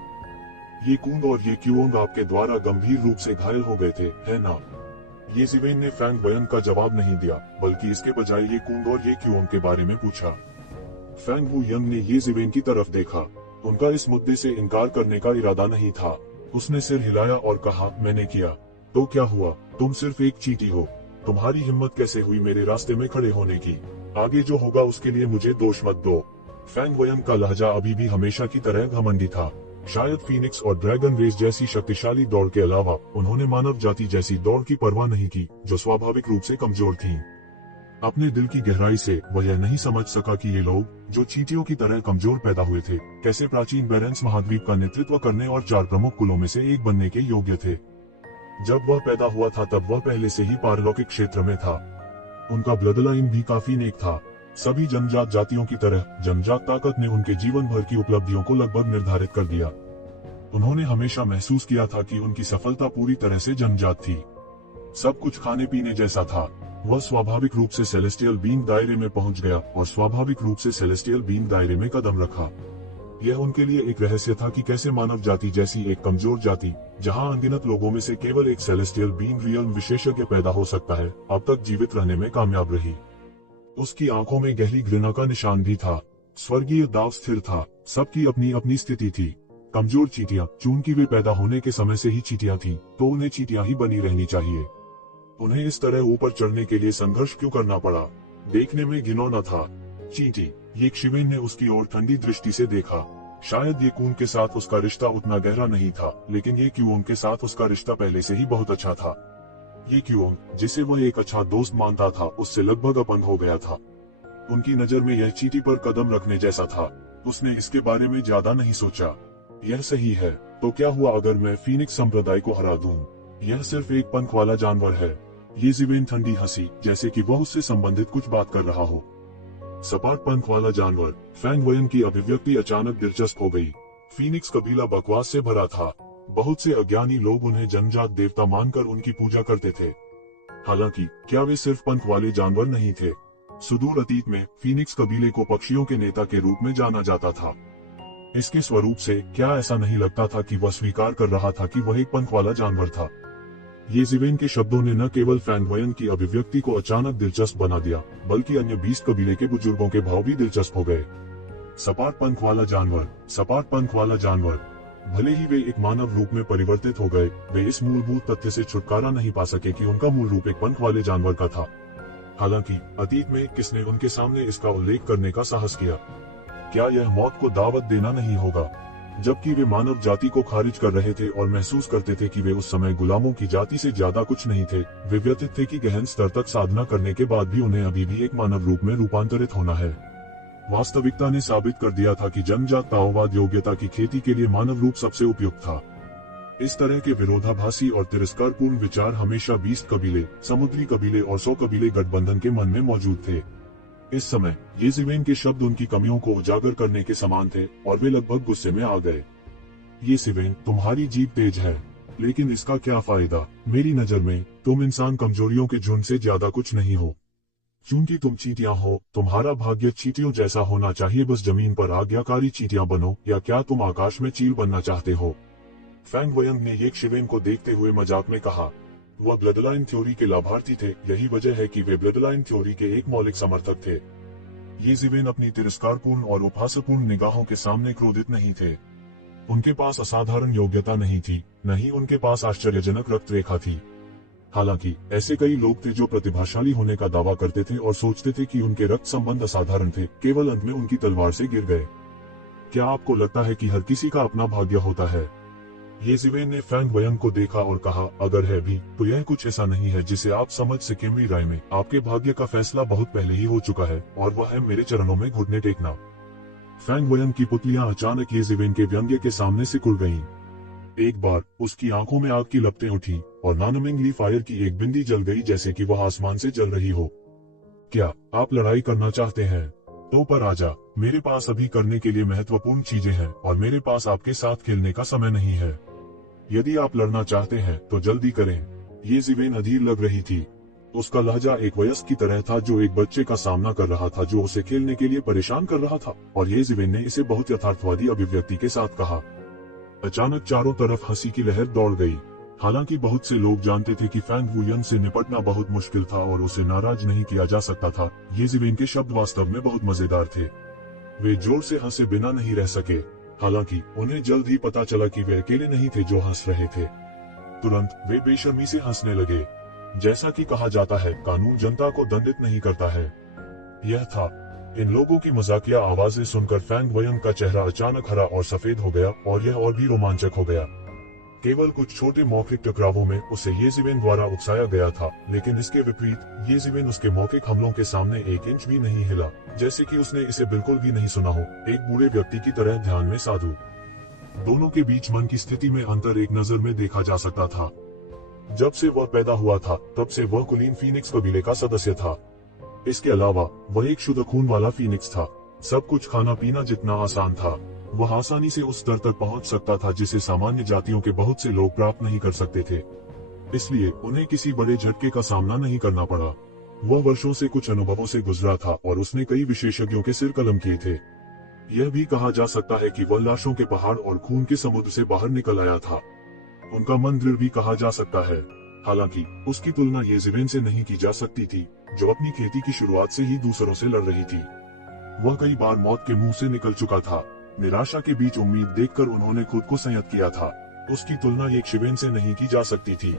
ये कूंग और ये क्यूओंग आपके द्वारा गंभीर रूप से घायल हो गए थे, है ना? ये ज़िवेन ने फैंग वयंग का जवाब नहीं दिया, बल्कि इसके बजाय ये कूंग और ये क्यूओंग के बारे में पूछा। फैंग वू यंग ने ये ज़िवेन की तरफ देखा। उनका इस मुद्दे से इनकार करने का इरादा नहीं था। उसने सिर हिलाया और कहा, मैंने किया। तो क्या हुआ? तुम सिर्फ एक चींटी हो। तुम्हारी हिम्मत कैसे हुई मेरे रास्ते में खड़े होने की? आगे जो होगा उसके लिए मुझे दोष मत दो। फैंग वयन का लहजा अभी भी हमेशा की तरह घमंडी था। शायद फीनिक्स और ड्रैगन रेस जैसी शक्तिशाली दौड़ के अलावा उन्होंने मानव जाति जैसी दौड़ की परवाह नहीं की, जो स्वाभाविक रूप से कमजोर थी। अपने दिल की गहराई से वह यह नहीं समझ सका कि ये लोग, जो चींटियों की तरह कमजोर पैदा हुए थे, कैसे प्राचीन बेरेंस महाद्वीप का नेतृत्व करने और 4 प्रमुख कुलों में से एक बनने के योग्य थे। जब वह पैदा हुआ था तब वह पहले से ही पारलौकिक क्षेत्र में था। उनका ब्लडलाइन भी काफी नेक था। सभी जन्मजात जातियों की तरह जन्मजात ताकत ने उनके जीवन भर की उपलब्धियों को लगभग निर्धारित कर दिया। उन्होंने हमेशा महसूस किया था कि उनकी सफलता पूरी तरह से जन्मजात थी। सब कुछ खाने पीने जैसा था। वह स्वाभाविक रूप से सेलेस्टियल बीइंग दायरे में पहुंच गया और स्वाभाविक रूप से सेलेस्टियल बीइंग दायरे में कदम रखा। यह उनके लिए एक रहस्य था कि कैसे मानव जाति जैसी एक कमजोर जाति, जहां अनगिनत लोगों में से केवल एक सेलेस्टियल बीइंग रियल विशेषज्ञ पैदा हो सकता है, अब तक जीवित रहने में कामयाब रही। उसकी आंखों में गहरी घृणा का निशान भी था। स्वर्गीय दाव स्थिर था। सबकी अपनी अपनी स्थिति थी। कमजोर चींटियां, चूंकि वे पैदा होने के समय से ही चींटियां थीं, तो उन्हें चींटियां ही बनी रहनी चाहिए। उन्हें इस तरह ऊपर चढ़ने के लिए संघर्ष क्यों करना पड़ा? देखने में घिनौना था। चींटी, ये शिवेन ने उसकी ओर ठंडी दृष्टि से देखा। शायद ये कून के साथ उसका रिश्ता उतना गहरा नहीं था, लेकिन ये क्यूओंग के साथ उसका रिश्ता पहले से ही बहुत अच्छा था। ये क्यूओंग, जिसे वह एक अच्छा दोस्त मानता था, उससे लगभग अपंग हो गया था। उनकी नजर में यह चींटी पर कदम रखने जैसा था। उसने इसके बारे में ज्यादा नहीं सोचा। यह सही है, तो क्या हुआ अगर मैं फीनिक्स संप्रदाय को हरा दूं? यह सिर्फ एक पंख वाला जानवर है। ये ज़िवेन ठंडी हंसी, जैसे कि वह उससे संबंधित कुछ बात कर रहा हो। सपाट पंख वाला जानवर। फैंग वयन की अभिव्यक्ति अचानक दिलचस्प हो गई। फीनिक्स कबीला बकवास से भरा था। बहुत से अज्ञानी लोग उन्हें जन्मजात देवता मानकर उनकी पूजा करते थे। हालांकि क्या वे सिर्फ पंख वाले जानवर नहीं थे? सुदूर अतीत में फीनिक्स कबीले को पक्षियों के नेता के रूप में जाना जाता था। इसके स्वरूप से क्या ऐसा नहीं लगता था कि वह स्वीकार कर रहा था कि वह एक पंख वाला जानवर था? ये ज़िवेन के शब्दों ने न केवल फैंग वयन की अभिव्यक्ति को अचानक दिलचस्प बना दिया, बल्कि अन्य 20 कबीले के बुजुर्गों के भाव भी दिलचस्प हो गए। सपाट पंख वाला जानवर, सपाट पंख वाला जानवर। भले ही वे एक मानव रूप में परिवर्तित हो गए, वे इस मूलभूत तथ्य से छुटकारा नहीं पा सके कि उनका मूल रूप एक पंख वाले जानवर का था। हालांकि अतीत में किसने उनके सामने इसका उल्लेख करने का साहस किया? क्या यह मौत को दावत देना नहीं होगा? जबकि वे मानव जाति को खारिज कर रहे थे और महसूस करते थे कि वे उस समय गुलामों की जाति से ज्यादा कुछ नहीं थे, वे व्यतीत थे कि गहन स्तर तक साधना करने के बाद भी उन्हें अभी भी एक मानव रूप में रूपांतरित होना है। वास्तविकता ने साबित कर दिया था कि जन्मजात ताओवाद योग्यता की खेती के लिए मानव रूप सबसे उपयुक्त था। इस तरह के विरोधाभासी और तिरस्कारपूर्ण विचार हमेशा 20 कबीले, समुद्री कबीले और 100 कबीले गठबंधन के मन में मौजूद थे। इस समय ये ज़िवेन के शब्द उनकी कमियों को उजागर करने के समान थे और वे लगभग गुस्से में आ गए। ये ज़िवेन, तुम्हारी जीभ तेज है, लेकिन इसका क्या फायदा? मेरी नजर में तुम इंसान कमजोरियों के झुंड से ज्यादा कुछ नहीं हो। चूंकि तुम चींटियां हो, तुम्हारा भाग्य चींटियों जैसा होना चाहिए। बस जमीन पर आज्ञाकारी चींटियां बनो, या क्या तुम आकाश में चील बनना चाहते हो? फैंग वयन ने ये शिवेन को देखते हुए मजाक में कहा। वह ब्लडलाइन थ्योरी के लाभार्थी थे। यही वजह है कि वे ब्लडलाइन थ्योरी के एक मौलिक समर्थक थे। ये ज़िवेन अपनी तिरस्कारपूर्ण और उपहासपूर्ण निगाहों के सामने क्रोधित नहीं थे। उनके पास असाधारण योग्यता नहीं थी, न ही उनके पास आश्चर्यजनक रक्त रेखा थी। हालांकि ऐसे कई लोग थे जो प्रतिभाशाली होने का दावा करते थे और सोचते थे कि उनके रक्त संबंध असाधारण थे, केवल अंत में उनकी तलवार से गिर गए। क्या आपको लगता है कि हर किसी का अपना भाग्य होता है? ये ज़िवेन ने फैंग वयन को देखा और कहा, अगर है भी, तो यह कुछ ऐसा नहीं है जिसे आप समझ सके। मेरी राय में आपके भाग्य का फैसला बहुत पहले ही हो चुका है, और वह है मेरे चरणों में घुटने टेकना। फैंग वयन की पुतलियां अचानक ये ज़िवेन के व्यंग्य के सामने सिकुड़ गईं। एक बार उसकी आंखों में आग की लपटें उठी और नानमिंगली फायर की एक बिंदी जल गई, जैसे कि वह आसमान से जल रही हो। क्या आप लड़ाई करना चाहते हैं? तो पर आजा। मेरे पास अभी करने के लिए महत्वपूर्ण चीजें हैं और मेरे पास आपके साथ खेलने का समय नहीं है। यदि आप लड़ना चाहते हैं तो जल्दी करें। ये ज़िवेन अधीर लग रही थी। उसका लहजा एक वयस्क की तरह था जो एक बच्चे का सामना कर रहा था जो उसे खेलने के लिए परेशान कर रहा था, और ये ज़िवेन ने इसे बहुत यथार्थवादी अभिव्यक्ति के साथ कहा। अचानक चारों तरफ हंसी की लहर दौड़ गई। हालांकि बहुत से लोग जानते थे कि फैंग वुयन से निपटना बहुत मुश्किल था और उसे नाराज नहीं किया जा सकता था, ये ज़िवेन के शब्द वास्तव में बहुत मजेदार थे। वे जोर से हंसे बिना नहीं रह सके। हालांकि उन्हें जल्द ही पता चला कि वे अकेले नहीं थे जो हंस रहे थे। तुरंत वे बेशर्मी से हंसने लगे। जैसा कि कहा जाता है, कानून जनता को दंडित नहीं करता है। यह था। इन लोगों की मजाकिया आवाजें सुनकर फैंग वयंग का चेहरा अचानक हरा और सफेद हो गया और यह और भी रोमांचक हो गया। केवल कुछ छोटे मौखिक टकरावों में उसे ये जिवेन द्वारा उकसाया गया था, लेकिन इसके विपरीत ये जिवेन उसके मौखिक हमलों के सामने 1 इंच भी नहीं हिला, जैसे कि उसने इसे बिल्कुल भी नहीं सुना हो, एक बूढ़े व्यक्ति की तरह ध्यान में साधु। दोनों के बीच मन की स्थिति में अंतर एक नजर में देखा जा सकता था। जब से वह पैदा हुआ था तब से वह कुलीन फीनिक्स कबीले का सदस्य था। इसके अलावा वह एक शुद्ध खून वाला फीनिक्स था। सब कुछ खाना पीना जितना आसान था, वह आसानी से उस स्तर तक पहुंच सकता था जिसे सामान्य जातियों के बहुत से लोग प्राप्त नहीं कर सकते थे। इसलिए उन्हें किसी बड़े झटके का सामना नहीं करना पड़ा। वह वर्षों से कुछ अनुभवों से गुजरा था और उसने कई विशेषज्ञों के सिर कलम किए थे। यह भी कहा जा सकता है कि वह लाशों के पहाड़ और खून के समुद्र से बाहर निकल आया था। उनका मन दृढ़ भी कहा जा सकता है। हालांकि उसकी तुलना ये जिवेन से नहीं की जा सकती थी, जो अपनी खेती की शुरुआत से ही दूसरों से लड़ रही थी। वह कई बार मौत के मुंह से निकल चुका था। निराशा के बीच उम्मीद देखकर उन्होंने खुद को संयत किया था। उसकी तुलना ये शिवेन से नहीं की जा सकती थी।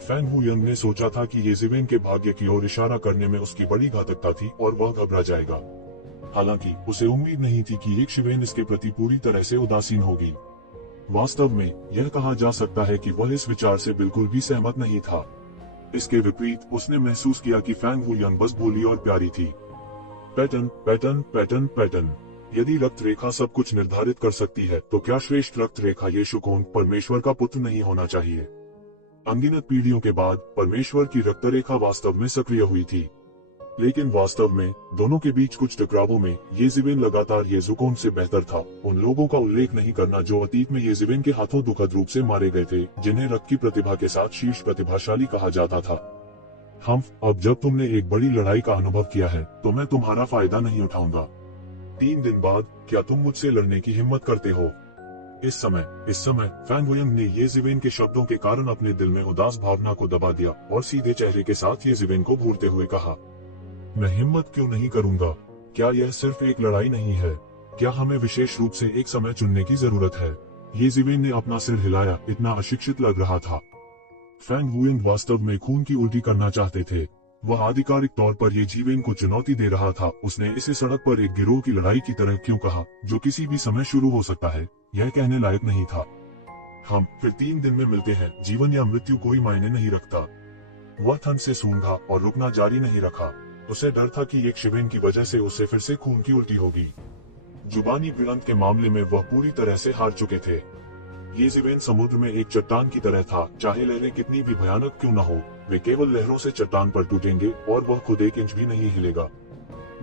फैंग हुयंग ने सोचा था कि ये जिवेन के भाग्य की ओर इशारा करने में उसकी बड़ी घातकता थी और वह घबरा जाएगा। हालांकि उसे उम्मीद नहीं थी कि एक शिवेन इसके प्रति पूरी तरह से उदासीन होगी। वास्तव में यह कहा जा सकता है कि वह इस विचार से बिल्कुल भी सहमत नहीं था। इसके विपरीत उसने महसूस किया कि फैंग हुयंग बस भोली और प्यारी थी। Pattern pattern pattern pattern. यदि रक्त रेखा सब कुछ निर्धारित कर सकती है, तो क्या श्रेष्ठ रक्त रेखा यीशु कौन परमेश्वर का पुत्र नहीं होना चाहिए। अनगिनत पीढ़ियों के बाद परमेश्वर की रक्त रेखा वास्तव में सक्रिय हुई थी, लेकिन वास्तव में दोनों के बीच कुछ टकरावों में ये जिवेन लगातार ये जुकोन से बेहतर था। उन लोगों का उल्लेख नहीं करना जो अतीत में ये जिवेन के हाथों दुखद रूप से मारे गए थे, जिन्हें रक्त की प्रतिभा के साथ शीर्ष प्रतिभाशाली कहा जाता था। अब जब तुमने एक बड़ी लड़ाई का अनुभव किया है, तो मैं तुम्हारा फायदा नहीं उठाऊंगा। 3 दिन बाद क्या तुम मुझसे लड़ने की हिम्मत करते हो? इस समय फैंग हुयंग ने ये जिवेन के शब्दों के कारण अपने दिल में उदास भावना को दबा दिया और सीधे चेहरे के साथ ये जिवेन को घूरते हुए कहा, मैं हिम्मत क्यों नहीं करूंगा? क्या यह सिर्फ एक लड़ाई नहीं है? क्या हमें विशेष रूप से एक समय चुनने की जरूरत है? ये जिवेन ने अपना सिर हिलाया, इतना अशिक्षित लग रहा था। फैंग हुयंग वास्तव में खून की उल्टी करना चाहते थे। वह आधिकारिक तौर पर ये जिवेन को चुनौती दे रहा था। उसने इसे सड़क पर एक गिरोह की लड़ाई की तरह क्यों कहा, जो किसी भी समय शुरू हो सकता है, यह कहने लायक नहीं था। हम फिर 3 दिन में मिलते हैं। जीवन या मृत्यु कोई मायने नहीं रखता। वह ठंड से सूंघा और रुकना जारी नहीं रखा। उसे डर था कि एक शिवेन की वजह से उसे फिर से खून की उल्टी होगी। जुबानी भिड़ंत के मामले में वह पूरी तरह से हार चुके थे। ये जिवेन समुद्र में एक चट्टान की तरह था। चाहे लहरें कितनी भी भयानक क्यों न हो, वे केवल लहरों से चट्टान पर टूटेंगे और वह खुद 1 इंच भी नहीं हिलेगा।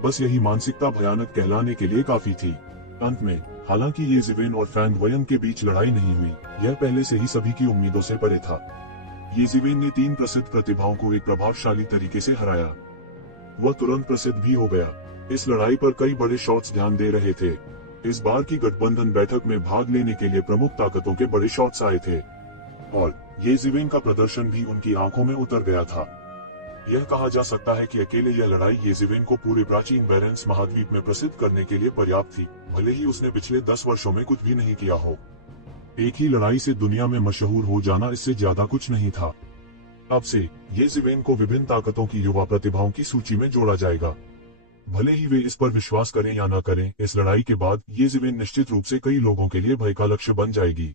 बस यही मानसिकता भयानक कहलाने के लिए काफी थी। अंत में हालांकि ये जिवेन और फैंग वयंग के बीच लड़ाई नहीं हुई, यह पहले से ही सभी की उम्मीदों से परे था। ये जिवेन ने 3 प्रसिद्ध प्रतिभाओं को एक प्रभावशाली तरीके से हराया। वह तुरंत प्रसिद्ध भी हो गया। इस लड़ाई पर कई बड़े शॉट्स ध्यान दे रहे थे। इस बार की गठबंधन बैठक में भाग लेने के लिए प्रमुख ताकतों के बड़े शॉट्स आए थे और ये जिवेन का प्रदर्शन भी उनकी आंखों में उतर गया था। यह कहा जा सकता है कि अकेले यह लड़ाई ये जिवेन को पूरे प्राचीन बैरेंस महाद्वीप में प्रसिद्ध करने के लिए पर्याप्त थी, भले ही उसने पिछले 10 वर्षों में कुछ भी नहीं किया हो। एक ही लड़ाई से दुनिया में मशहूर हो जाना इससे ज्यादा कुछ नहीं था। अब से ये जिवेन को विभिन्न ताकतों की युवा प्रतिभाओं की सूची में जोड़ा जाएगा। भले ही वे इस पर विश्वास करें या न करें, इस लड़ाई के बाद ये जिवेन निश्चित रूप से कई लोगों के लिए भय का लक्ष्य बन जाएगी।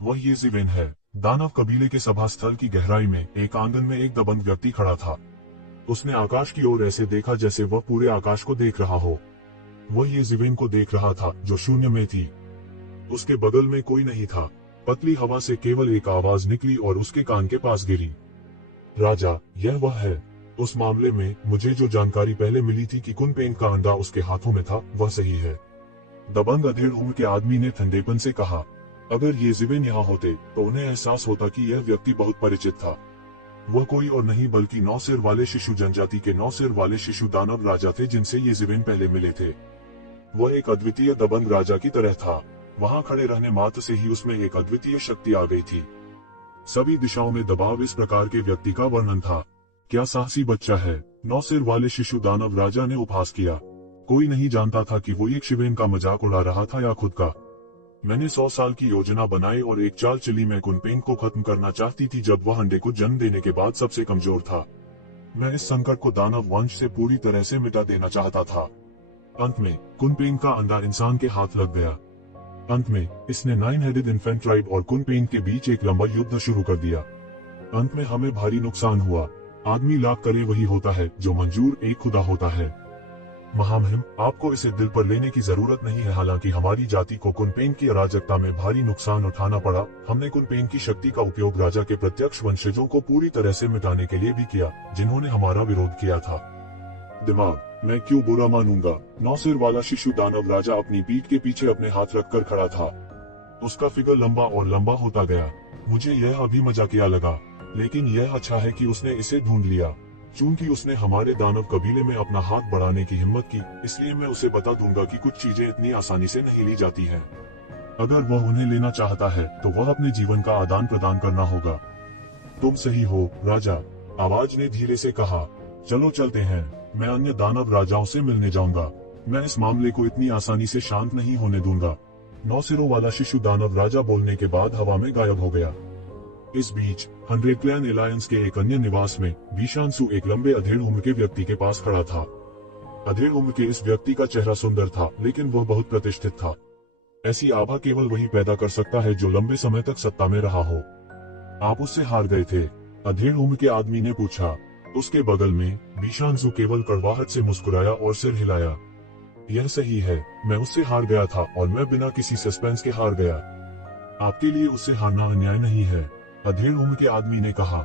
वह ये जिवेन है। दानव कबीले के सभा स्थल की गहराई में एक आंगन में एक दबंग व्यक्ति खड़ा था। उसने आकाश की ओर ऐसे देखा जैसे वह पूरे आकाश को देख रहा हो। वह ये जिवेन को देख रहा था जो शून्य में थी। उसके बगल में कोई नहीं था। पतली हवा से केवल एक आवाज निकली और उसके कान के पास गिरी, राजा, यह वह है। उस मामले में मुझे जो जानकारी पहले मिली थी कि कुनपेन का अंडा उसके हाथों में था, वह सही है। दबंग अधेड़ उम्र के आदमी ने ठंडेपन से कहा। अगर ये जिवेन यहाँ होते तो उन्हें एहसास होता कि यह व्यक्ति बहुत परिचित था। वह कोई और नहीं बल्कि 9 सिर वाले शिशु जनजाति के 9 सिर वाले शिशु दानव राजा थे जिनसे ये जिवेन पहले मिले थे। वह एक अद्वितीय दबंग राजा की तरह था। वहां खड़े रहने मात्र से ही उसमें एक अद्वितीय शक्ति आ गई थी। सभी दिशाओं में दबाव इस प्रकार के व्यक्ति का वर्णन था। क्या साहसी बच्चा है, 9 सिर वाले शिशु दानव राजा ने उपहास किया। कोई नहीं जानता था कि वो एक शिवेन का मजाक उड़ा रहा था या खुद का। मैंने 100 साल की योजना बनाई और एक चाल चली। मैं कुनपेंग को खत्म करना चाहती थी जब वह अंडे को जन्म देने के बाद सबसे कमजोर था। मैं इस संकट को दानव वंश से पूरी तरह से मिटा देना चाहता था। अंत में कुनपेंग का अंडा इंसान के हाथ लग गया। अंत में इसने 9 हेडेड इन्फेंट ट्राइब और कुनपेंग के बीच एक लंबा युद्ध शुरू कर दिया। अंत में हमें भारी नुकसान हुआ। आदमी लाख करे वही होता है जो मंजूर एक खुदा होता है। महामहिम, आपको इसे दिल पर लेने की जरूरत नहीं है। हालांकि हमारी जाति को कुनपेंग की अराजकता में भारी नुकसान उठाना पड़ा, हमने कुनपेंग की शक्ति का उपयोग राजा के प्रत्यक्ष वंशजों को पूरी तरह से मिटाने के लिए भी किया, जिन्होंने हमारा विरोध किया था। दिमाग, मैं क्यों बुरा मानूंगा। 9 सिर वाला शिशु दानव राजा अपनी पीठ के पीछे अपने हाथ रखकर खड़ा था। उसका फिगर लंबा और लंबा होता गया। मुझे यह अभी मजाकिया लगा, लेकिन यह अच्छा है कि उसने इसे ढूंढ लिया। चूंकि उसने हमारे दानव कबीले में अपना हाथ बढ़ाने की हिम्मत की, इसलिए मैं उसे बता दूंगा कि कुछ चीजें इतनी आसानी से नहीं ली जाती हैं। अगर वह उन्हें लेना चाहता है तो वह अपने जीवन का आदान प्रदान करना होगा। तुम सही हो राजा, आवाज ने धीरे से कहा। चलो चलते हैं। मैं अन्य दानव राजाओं से मिलने जाऊंगा। मैं इस मामले को इतनी आसानी से शांत नहीं होने दूंगा। 9 सिरों वाला शिशु दानव राजा बोलने के बाद हवा में गायब हो गया। इस बीच 100 क्लैन एलायंस के एक अन्य निवास में बीशांसु एक लंबे अधेड़ उम्र के व्यक्ति के पास खड़ा था। अधेड़ उम्र के इस व्यक्ति का चेहरा सुंदर था, लेकिन वह बहुत प्रतिष्ठित था। ऐसी आभा केवल वही पैदा कर सकता है जो लंबे समय तक सत्ता में रहा हो। आप उससे हार गए थे? अधेड़ उम्र के आदमी ने पूछा। उसके बगल में बीशांसु केवल कड़वाहट से मुस्कुराया और सिर हिलाया। यह सही है, मैं उससे हार गया था और मैं बिना किसी सस्पेंस के हार गया। आपके लिए उससे हारना अन्याय नहीं है, अधेड़ उम्र के आदमी ने कहा।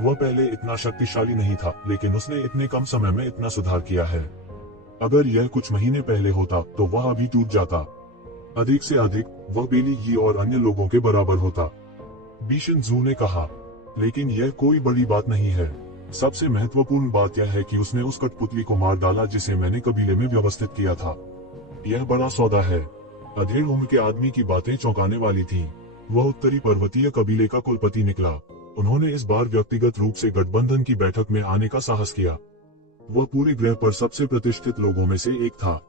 वह पहले इतना शक्तिशाली नहीं था, लेकिन उसने इतने कम समय में इतना सुधार किया है। अगर यह कुछ महीने पहले होता तो वह अभी टूट जाता। अधिक से अधिक वह बेली ही और अन्य लोगों के बराबर होता, बीशांसु ने कहा। लेकिन यह कोई बड़ी बात नहीं है। सबसे महत्वपूर्ण बात यह है कि उसने उस कठपुतली को मार डाला जिसे मैंने कबीले में व्यवस्थित किया था। यह बड़ा सौदा है। अधेड़ उम्र के आदमी की बातें चौंकाने वाली थीं। वह उत्तरी पर्वतीय कबीले का कुलपति निकला। उन्होंने इस बार व्यक्तिगत रूप से गठबंधन की बैठक में आने का साहस किया। वह पूरे ग्रह पर सबसे प्रतिष्ठित लोगों में से एक था।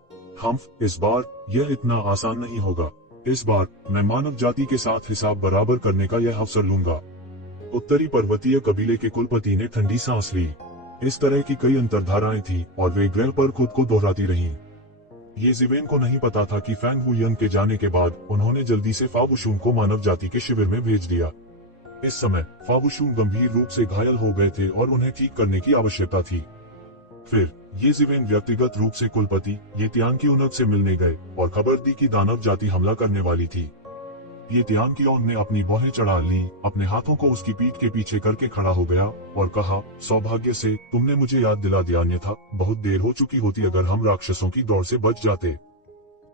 इस बार यह इतना आसान नहीं होगा। इस बार मैं मानव जाति के साथ हिसाब बराबर करने का यह अवसर लूंगा। उत्तरी पर्वतीय कबीले के कुलपति ने ठंडी सांस ली। इस तरह की कई अंतर्धाराएं थी और वे ग्रह पर खुद को दोहराती रहीं। ये जिवेन को नहीं पता था कि फैंग हुयन के जाने के बाद उन्होंने जल्दी से फावुशुन को मानव जाति के शिविर में भेज दिया। इस समय फावुशुन गंभीर रूप से घायल हो गए थे और उन्हें ठीक करने की आवश्यकता थी। फिर ये जिवेन व्यक्तिगत रूप से कुलपति ये तियान की उनक से मिलने गए और खबर दी कि दानव जाति हमला करने वाली थी। ये तियान की ओन ने अपनी बाहें चढ़ा ली, अपने हाथों को उसकी पीठ के पीछे करके खड़ा हो गया और कहा, सौभाग्य से तुमने मुझे याद दिला दिया, अन्यथा बहुत देर हो चुकी होती अगर हम राक्षसों की दौड़ से बच जाते।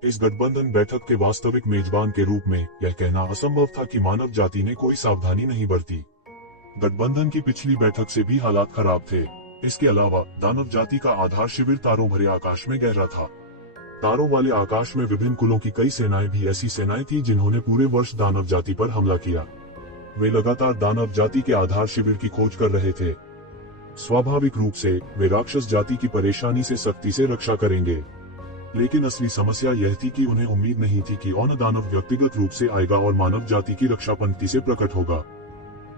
इस गठबंधन बैठक के वास्तविक मेजबान के रूप में यह कहना असंभव था कि मानव जाति ने कोई सावधानी नहीं बरती। गठबंधन की पिछली बैठक से भी हालात खराब थे। इसके अलावा दानव जाति का आधार शिविर तारों भरे आकाश में गहरा था। तारों वाले आकाश में विभिन्न कुलों की कई सेनाएं भी ऐसी सेनाएं थी जिन्होंने पूरे वर्ष दानव जाति पर हमला किया। वे लगातार दानव जाति के आधार शिविर की खोज कर रहे थे। स्वाभाविक रूप से वे राक्षस जाति की परेशानी से सख्ती से रक्षा करेंगे, लेकिन असली समस्या यह थी कि उन्हें उम्मीद नहीं थी कि औन दानव व्यक्तिगत रूप से आएगा और मानव जाति की रक्षा पंक्ति से प्रकट होगा,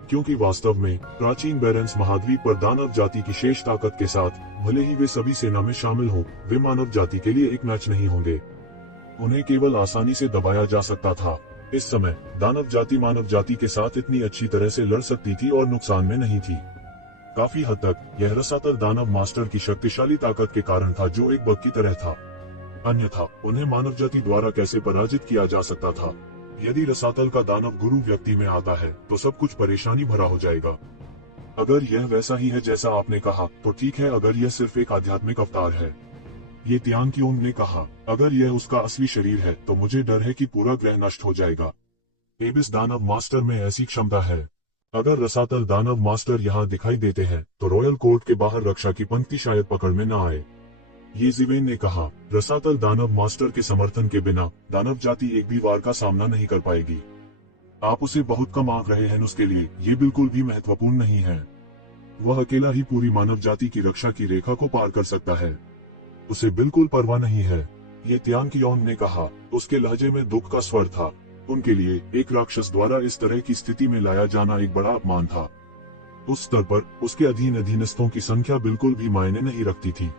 क्योंकि वास्तव में प्राचीन बैरेंस महाद्वीप पर दानव जाति की शेष ताकत के साथ भले ही वे सभी सेना में शामिल हों, वे मानव जाति के लिए एक मैच नहीं होंगे। उन्हें केवल आसानी से दबाया जा सकता था। इस समय दानव जाति मानव जाति के साथ इतनी अच्छी तरह से लड़ सकती थी और नुकसान में नहीं थी। काफी हद तक यह रसातल दानव मास्टर की शक्तिशाली ताकत के कारण था, जो एक बग की तरह था। अन्यथा उन्हें मानव जाति द्वारा कैसे पराजित किया जा सकता था? यदि रसातल का दानव गुरु व्यक्ति में आता है तो सब कुछ परेशानी भरा हो जाएगा। अगर यह वैसा ही है जैसा आपने कहा तो ठीक है, अगर यह सिर्फ एक आध्यात्मिक अवतार है, ये तियान क्योंग ने कहा। अगर यह उसका असली शरीर है तो मुझे डर है कि पूरा ग्रह नष्ट हो जाएगा। एबिस दानव मास्टर में ऐसी क्षमता है। अगर रसातल दानव मास्टर यहाँ दिखाई देते हैं तो रॉयल कोर्ट के बाहर रक्षा की पंक्ति शायद पकड़ में न आए, ये जिवेन ने कहा। रसातल दानव मास्टर के समर्थन के बिना दानव जाति एक भी वार का सामना नहीं कर पाएगी। आप उसे बहुत कम आंक रहे हैं, उसके लिए ये बिल्कुल भी महत्वपूर्ण नहीं है। वह अकेला ही पूरी मानव जाति की रक्षा की रेखा को पार कर सकता है। उसे बिल्कुल परवाह नहीं है, ये तियान कियोन ने कहा। उसके लहजे में दुख का स्वर था। उनके लिए एक राक्षस द्वारा इस तरह की स्थिति में लाया जाना एक बड़ा अपमान था। उस स्तर पर उसके अधीनस्थों की संख्या बिल्कुल भी मायने नहीं रखती थी।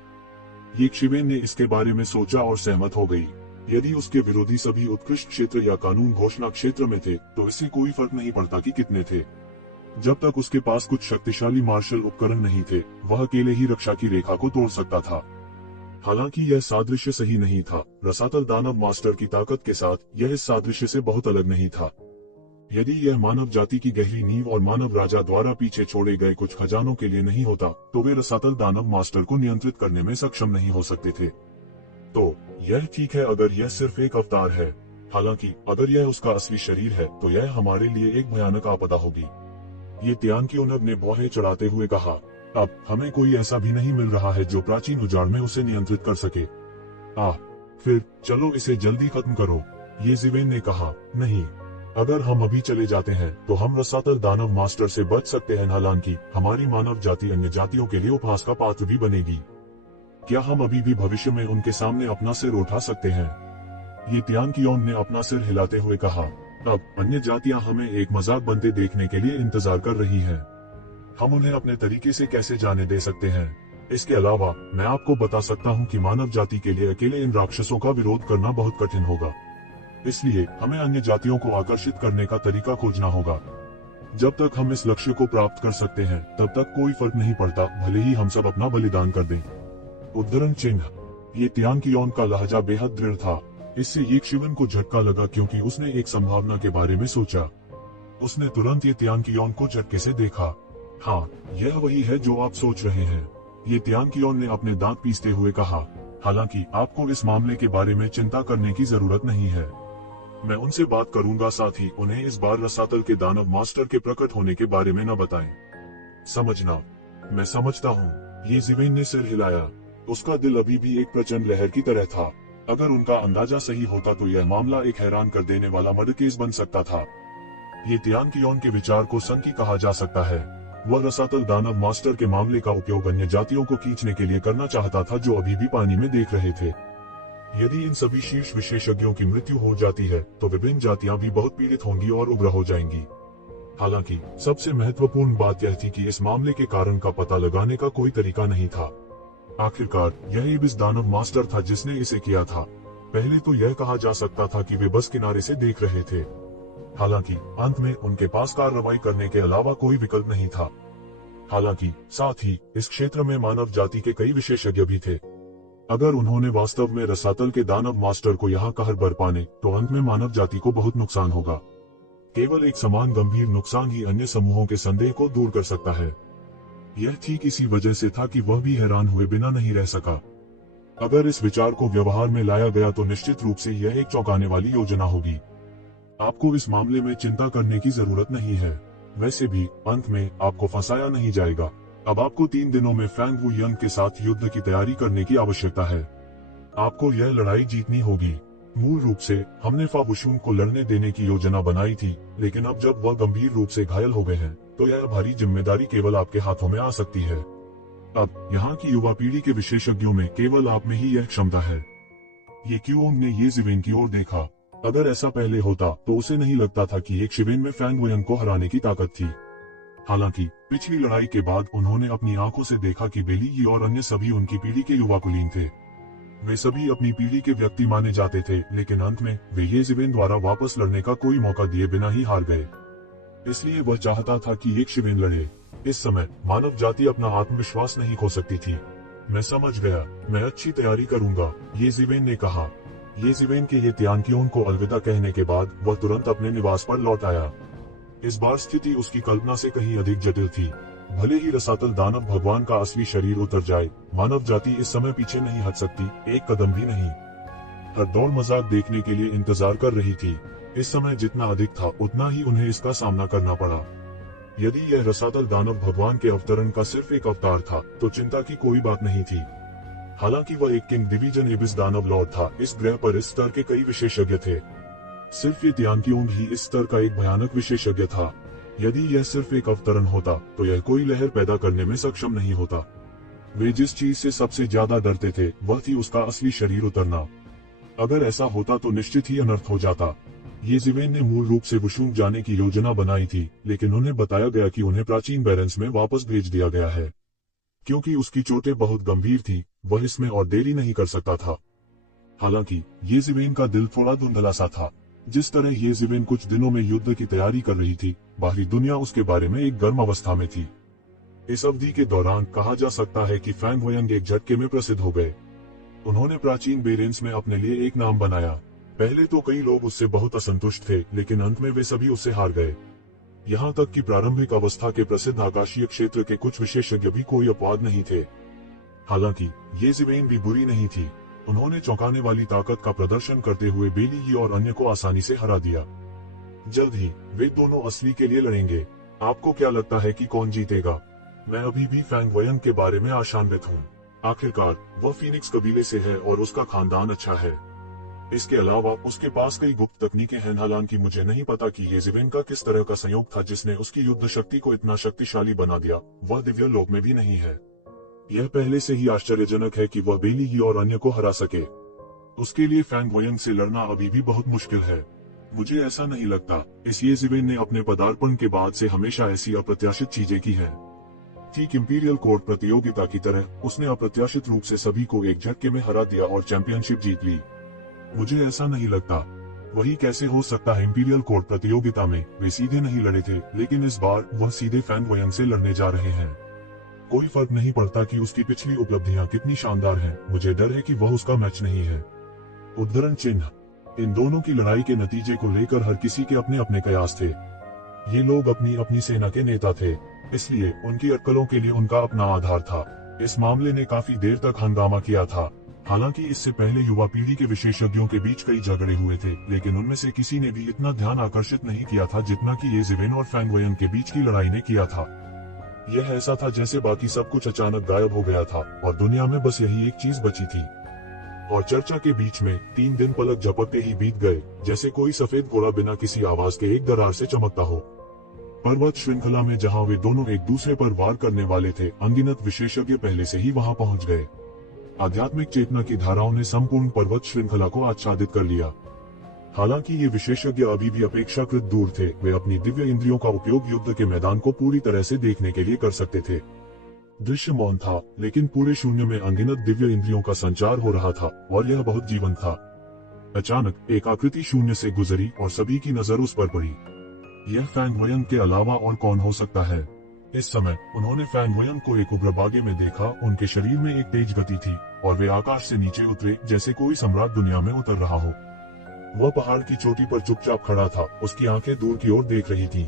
यक्षिवेन ने इसके बारे में सोचा और सहमत हो गई। यदि उसके विरोधी सभी उत्कृष्ट क्षेत्र या कानून घोषणा क्षेत्र में थे तो इससे कोई फर्क नहीं पड़ता कि कितने थे। जब तक उसके पास कुछ शक्तिशाली मार्शल उपकरण नहीं थे, वह अकेले ही रक्षा की रेखा को तोड़ सकता था। हालांकि यह सादृश्य सही नहीं था। रसातल दानव मास्टर की ताकत के साथ यह इस सादृश्य से बहुत अलग नहीं था। यदि यह मानव जाति की गहरी नींव और मानव राजा द्वारा पीछे छोड़े गए कुछ खजानों के लिए नहीं होता, तो वे रसातल दानव मास्टर को नियंत्रित करने में सक्षम नहीं हो सकते थे। तो यह ठीक है अगर यह सिर्फ एक अवतार है, हालांकि अगर यह उसका असली शरीर है तो यह हमारे लिए एक भयानक आपदा होगी। ये त्यानकियोनब ने भौहें चढ़ाते हुए कहा, अब हमें कोई ऐसा भी नहीं मिल रहा है जो प्राचीन उजाड़ में उसे नियंत्रित कर सके। फिर चलो इसे जल्दी खत्म करो, ये जिवेन ने कहा। नहीं, अगर हम अभी चले जाते हैं तो हम रसातल दानव मास्टर से बच सकते हैं, हालांकि हमारी मानव जाति अन्य जातियों के लिए उपहास का पात्र भी बनेगी। क्या हम अभी भी भविष्य में उनके सामने अपना सिर उठा सकते हैं? ये त्यानकियोन ने अपना सिर हिलाते हुए कहा। अब अन्य जातियां हमें एक मजाक बनते देखने के लिए इंतजार कर रही हैं। हम उन्हें अपने तरीके से कैसे जाने दे सकते हैं? इसके अलावा मैं आपको बता सकता हूं कि मानव जाति के लिए अकेले इन राक्षसों का विरोध करना बहुत कठिन होगा। इसलिए हमें अन्य जातियों को आकर्षित करने का तरीका खोजना होगा। जब तक हम इस लक्ष्य को प्राप्त कर सकते हैं तब तक कोई फर्क नहीं पड़ता, भले ही हम सब अपना बलिदान कर दें। उद्धरण चिन्ह। ये त्यानकियोन का लहजा बेहद दृढ़ था। इससे यक्षिवन को झटका लगा क्योंकि उसने एक संभावना के बारे में सोचा। उसने तुरंत ये त्यानकियोन को झटके से देखा। हाँ, यह वही है जो आप सोच रहे हैं, ये त्यानकियोन ने अपने दांत पीसते हुए कहा। हालांकि आपको इस मामले के बारे में चिंता करने की जरूरत नहीं है। मैं उनसे बात करूंगा, साथ ही उन्हें इस बार रसातल के दानव मास्टर के प्रकट होने के बारे में न बताएं। समझना? मैं समझता हूँ। ये जिवेन ने सिर हिलाया। उसका दिल अभी भी एक प्रचंड लहर की तरह था। अगर उनका अंदाजा सही होता तो यह मामला एक हैरान कर देने वाला मर्डर केस बन सकता था। ये त्यानकियोन के विचार को संकी कहा जा सकता है। वह रसातल दानव मास्टर के मामले का उपयोग अन्य जातियों को खींचने के लिए करना चाहता था जो अभी भी पानी में देख रहे थे। यदि इन सभी शीर्ष विशेषज्ञों की मृत्यु हो जाती है तो विभिन्न जातियां भी बहुत पीड़ित होंगी और उग्र हो जाएंगी। हालांकि सबसे महत्वपूर्ण बात यह थी कि इस मामले के कारण का पता लगाने का कोई तरीका नहीं था। आखिरकार यह एबिस दानव मास्टर था जिसने इसे किया था। पहले तो यह कहा जा सकता था कि वे बस किनारे से देख रहे थे, हालांकि अंत में उनके पास कार्रवाई करने के अलावा कोई विकल्प नहीं था। हालांकि साथ ही इस क्षेत्र में मानव जाति के कई विशेषज्ञ भी थे। अगर उन्होंने वास्तव में रसातल के दानव मास्टर को यहाँ कहर बर पाने तो अंत में मानव जाति को बहुत नुकसान होगा। केवल एक समान गंभीर नुकसान ही अन्य समूहों के संदेह को दूर कर सकता है। यह ठीक इसी वजह से था कि वह भी हैरान हुए बिना नहीं रह सका। अगर इस विचार को व्यवहार में लाया गया तो निश्चित रूप से यह एक चौंकाने वाली योजना होगी। आपको इस मामले में चिंता करने की जरूरत नहीं है। वैसे भी अंत में आपको फंसाया नहीं जाएगा। अब आपको 3 दिनों में फैंग वू यंग के साथ युद्ध की तैयारी करने की आवश्यकता है। आपको यह लड़ाई जीतनी होगी। मूल रूप से हमने फाबुशून को लड़ने देने की योजना बनाई थी, लेकिन अब जब वह गंभीर रूप से घायल हो गए हैं तो यह भारी जिम्मेदारी केवल आपके हाथों में आ सकती है। अब यहाँ की युवा पीढ़ी के विशेषज्ञों में केवल आप में ही यह क्षमता है। ये क्यूओंग ने ये जिवेन की ओर देखा। अगर ऐसा पहले होता तो उसे नहीं लगता था कि एक शिवेन में फैंग वुयंग को हराने की ताकत थी। हालांकि पिछली लड़ाई के बाद उन्होंने अपनी आंखों से देखा कि बेली यी और अन्य सभी उनकी पीढ़ी के युवा कुलीन थे। वे सभी अपनी पीढ़ी के व्यक्ति माने जाते थे, लेकिन अंत में वे ये जिवेन द्वारा वापस लड़ने का कोई मौका दिए बिना ही हार गए। इसलिए वह चाहता था कि एक शिवेन लड़े। इस समय मानव जाति अपना आत्मविश्वास नहीं खो सकती थी। मैं समझ गया, मैं अच्छी तैयारी करूंगा, ये जिवेन ने कहा। ये जिवेन के ये त्यानकियोन को अलविदा कहने के बाद वह तुरंत अपने निवास पर लौट आया। इस बार स्थिति उसकी कल्पना से कहीं अधिक जटिल थी। भले ही रसातल दानव भगवान का असली शरीर उतर जाए, मानव जाति इस समय पीछे नहीं हट सकती, एक कदम भी नहीं। हर दौड़ मजाक देखने के लिए इंतजार कर रही थी। इस समय जितना अधिक था उतना ही उन्हें इसका सामना करना पड़ा। यदि यह रसातल दानव भगवान के अवतरण का सिर्फ एक अवतार था तो चिंता की कोई बात नहीं थी। हालांकि वह एक किंग डिवीजन एबिस दानव लॉर्ड था। इस ग्रह पर इस स्तर के कई विशेषज्ञ थे। सिर्फ ये त्यानकियोंग ही इस स्तर का एक भयानक विशेषज्ञ था। यदि यह सिर्फ एक अवतरण होता तो यह कोई लहर पैदा करने में सक्षम नहीं होता। वे जिस चीज से सबसे ज्यादा डरते थे वह थी उसका असली शरीर उतरना। अगर ऐसा होता तो निश्चित ही अनर्थ हो जाता। ये जिवेन ने मूल रूप से वुशुंग जाने की योजना बनाई थी, लेकिन उन्हें बताया गया कि उन्हें प्राचीन बैरेंस में वापस भेज दिया गया है। क्योंकि उसकी चोटें बहुत गंभीर थी, वह इसमें और देरी नहीं कर सकता था। हालांकि ये जिवेन का दिल थोड़ा धुंधला सा था। जिस तरह ये जिवेन कुछ दिनों में युद्ध की तैयारी कर रही थी, बाहरी दुनिया उसके बारे में एक गर्म अवस्था में थी। इस अवधि के दौरान कहा जा सकता है कि फैंग वोयंग एक झटके में प्रसिद्ध हो गए। उन्होंने प्राचीन बेरेंस में अपने लिए एक नाम बनाया। पहले तो कई लोग उससे बहुत असंतुष्ट थे, लेकिन अंत में वे सभी उससे हार गए। यहाँ तक कि प्रारंभिक अवस्था के प्रसिद्ध आकाशीय क्षेत्र के कुछ विशेषज्ञ भी कोई अपवाद नहीं थे। हालांकि ये जिवेन भी बुरी नहीं थी। उन्होंने चौंकाने वाली ताकत का प्रदर्शन करते हुए बेली ही और अन्य को आसानी से हरा दिया। जल्द ही वे दोनों असली के लिए लड़ेंगे। आपको क्या लगता है कि कौन जीतेगा? मैं अभी भी फैंग वोयंग के बारे में आशान्वित हूँ। आखिरकार वह फीनिक्स कबीले से है और उसका खानदान अच्छा है। इसके अलावा उसके पास कई गुप्त तकनीकें हैं। हालांकि मुझे नहीं पता कि ये जिवेन का किस तरह का संयोग था जिसने उसकी युद्ध शक्ति को इतना शक्तिशाली बना दिया। वह दिव्य लोक में भी नहीं है। यह पहले से ही आश्चर्यजनक है कि वह बेली ही और अन्य को हरा सके। उसके लिए फैंग वोयंग से लड़ना अभी भी बहुत मुश्किल है। मुझे ऐसा नहीं लगता। इस ये जिवेन ने अपने पदार्पण के बाद से हमेशा ऐसी अप्रत्याशित चीजें की हैं। ठीक इंपीरियल कोर्ट प्रतियोगिता की तरह उसने अप्रत्याशित रूप से सभी को एक झटके में हरा दिया और चैंपियनशिप जीत ली। मुझे ऐसा नहीं लगता। वही कैसे हो सकता है? इंपीरियल कोर्ट प्रतियोगिता में वे सीधे नहीं लड़े थे, लेकिन इस बार वह सीधे फैंग वोयंग से लड़ने जा रहे हैं। कोई फर्क नहीं पड़ता कि उसकी पिछली उपलब्धियां कितनी शानदार हैं। मुझे डर है कि वह उसका मैच नहीं है। उद्धरण चिन्ह। इन दोनों की लड़ाई के नतीजे को लेकर हर किसी के अपने अपने कयास थे। ये लोग अपनी अपनी सेना के नेता थे, इसलिए उनकी अटकलों के लिए उनका अपना आधार था। इस मामले ने काफी देर तक हंगामा किया था। हालांकि इससे पहले युवा पीढ़ी के विशेषज्ञों के बीच कई झगड़े हुए थे, लेकिन उनमें से किसी ने भी इतना ध्यान आकर्षित नहीं किया था जितना कि ये जिवेन और फैंग वोयंग के बीच की लड़ाई ने किया था। यह ऐसा था जैसे बाकी सब कुछ अचानक गायब हो गया था और दुनिया में बस यही एक चीज बची थी। और चर्चा के बीच में 3 दिन पलक झपकते ही बीत गए, जैसे कोई सफेद घोड़ा बिना किसी आवाज के एक दरार से चमकता हो। पर्वत श्रृंखला में जहां वे दोनों एक दूसरे पर वार करने वाले थे, अनगिनत विशेषज्ञ पहले से ही वहां पहुंच गए। आध्यात्मिक चेतना की धाराओं ने संपूर्ण पर्वत श्रृंखला को आच्छादित कर लिया। हालांकि ये विशेषज्ञ अभी भी अपेक्षाकृत दूर थे। वे अपनी दिव्य इंद्रियों का उपयोग युद्ध के मैदान को पूरी तरह से देखने के लिए कर सकते थे। दृश्य मौन था, लेकिन पूरे शून्य में अनगिनत दिव्य इंद्रियों का संचार हो रहा था और यह बहुत जीवंत था। अचानक एक आकृति शून्य से गुजरी और सभी की नजर उस पर पड़ी। यह फैंग वोयंग के अलावा और कौन हो सकता है? इस समय उन्होंने फैंग वोयंग को एक उग्रबागे में देखा। उनके शरीर में एक तेज गति थी और वे आकाश से नीचे उतरे जैसे कोई सम्राट दुनिया में उतर रहा हो। वह पहाड़ की चोटी पर चुपचाप खड़ा था, उसकी आंखें दूर की ओर देख रही थीं।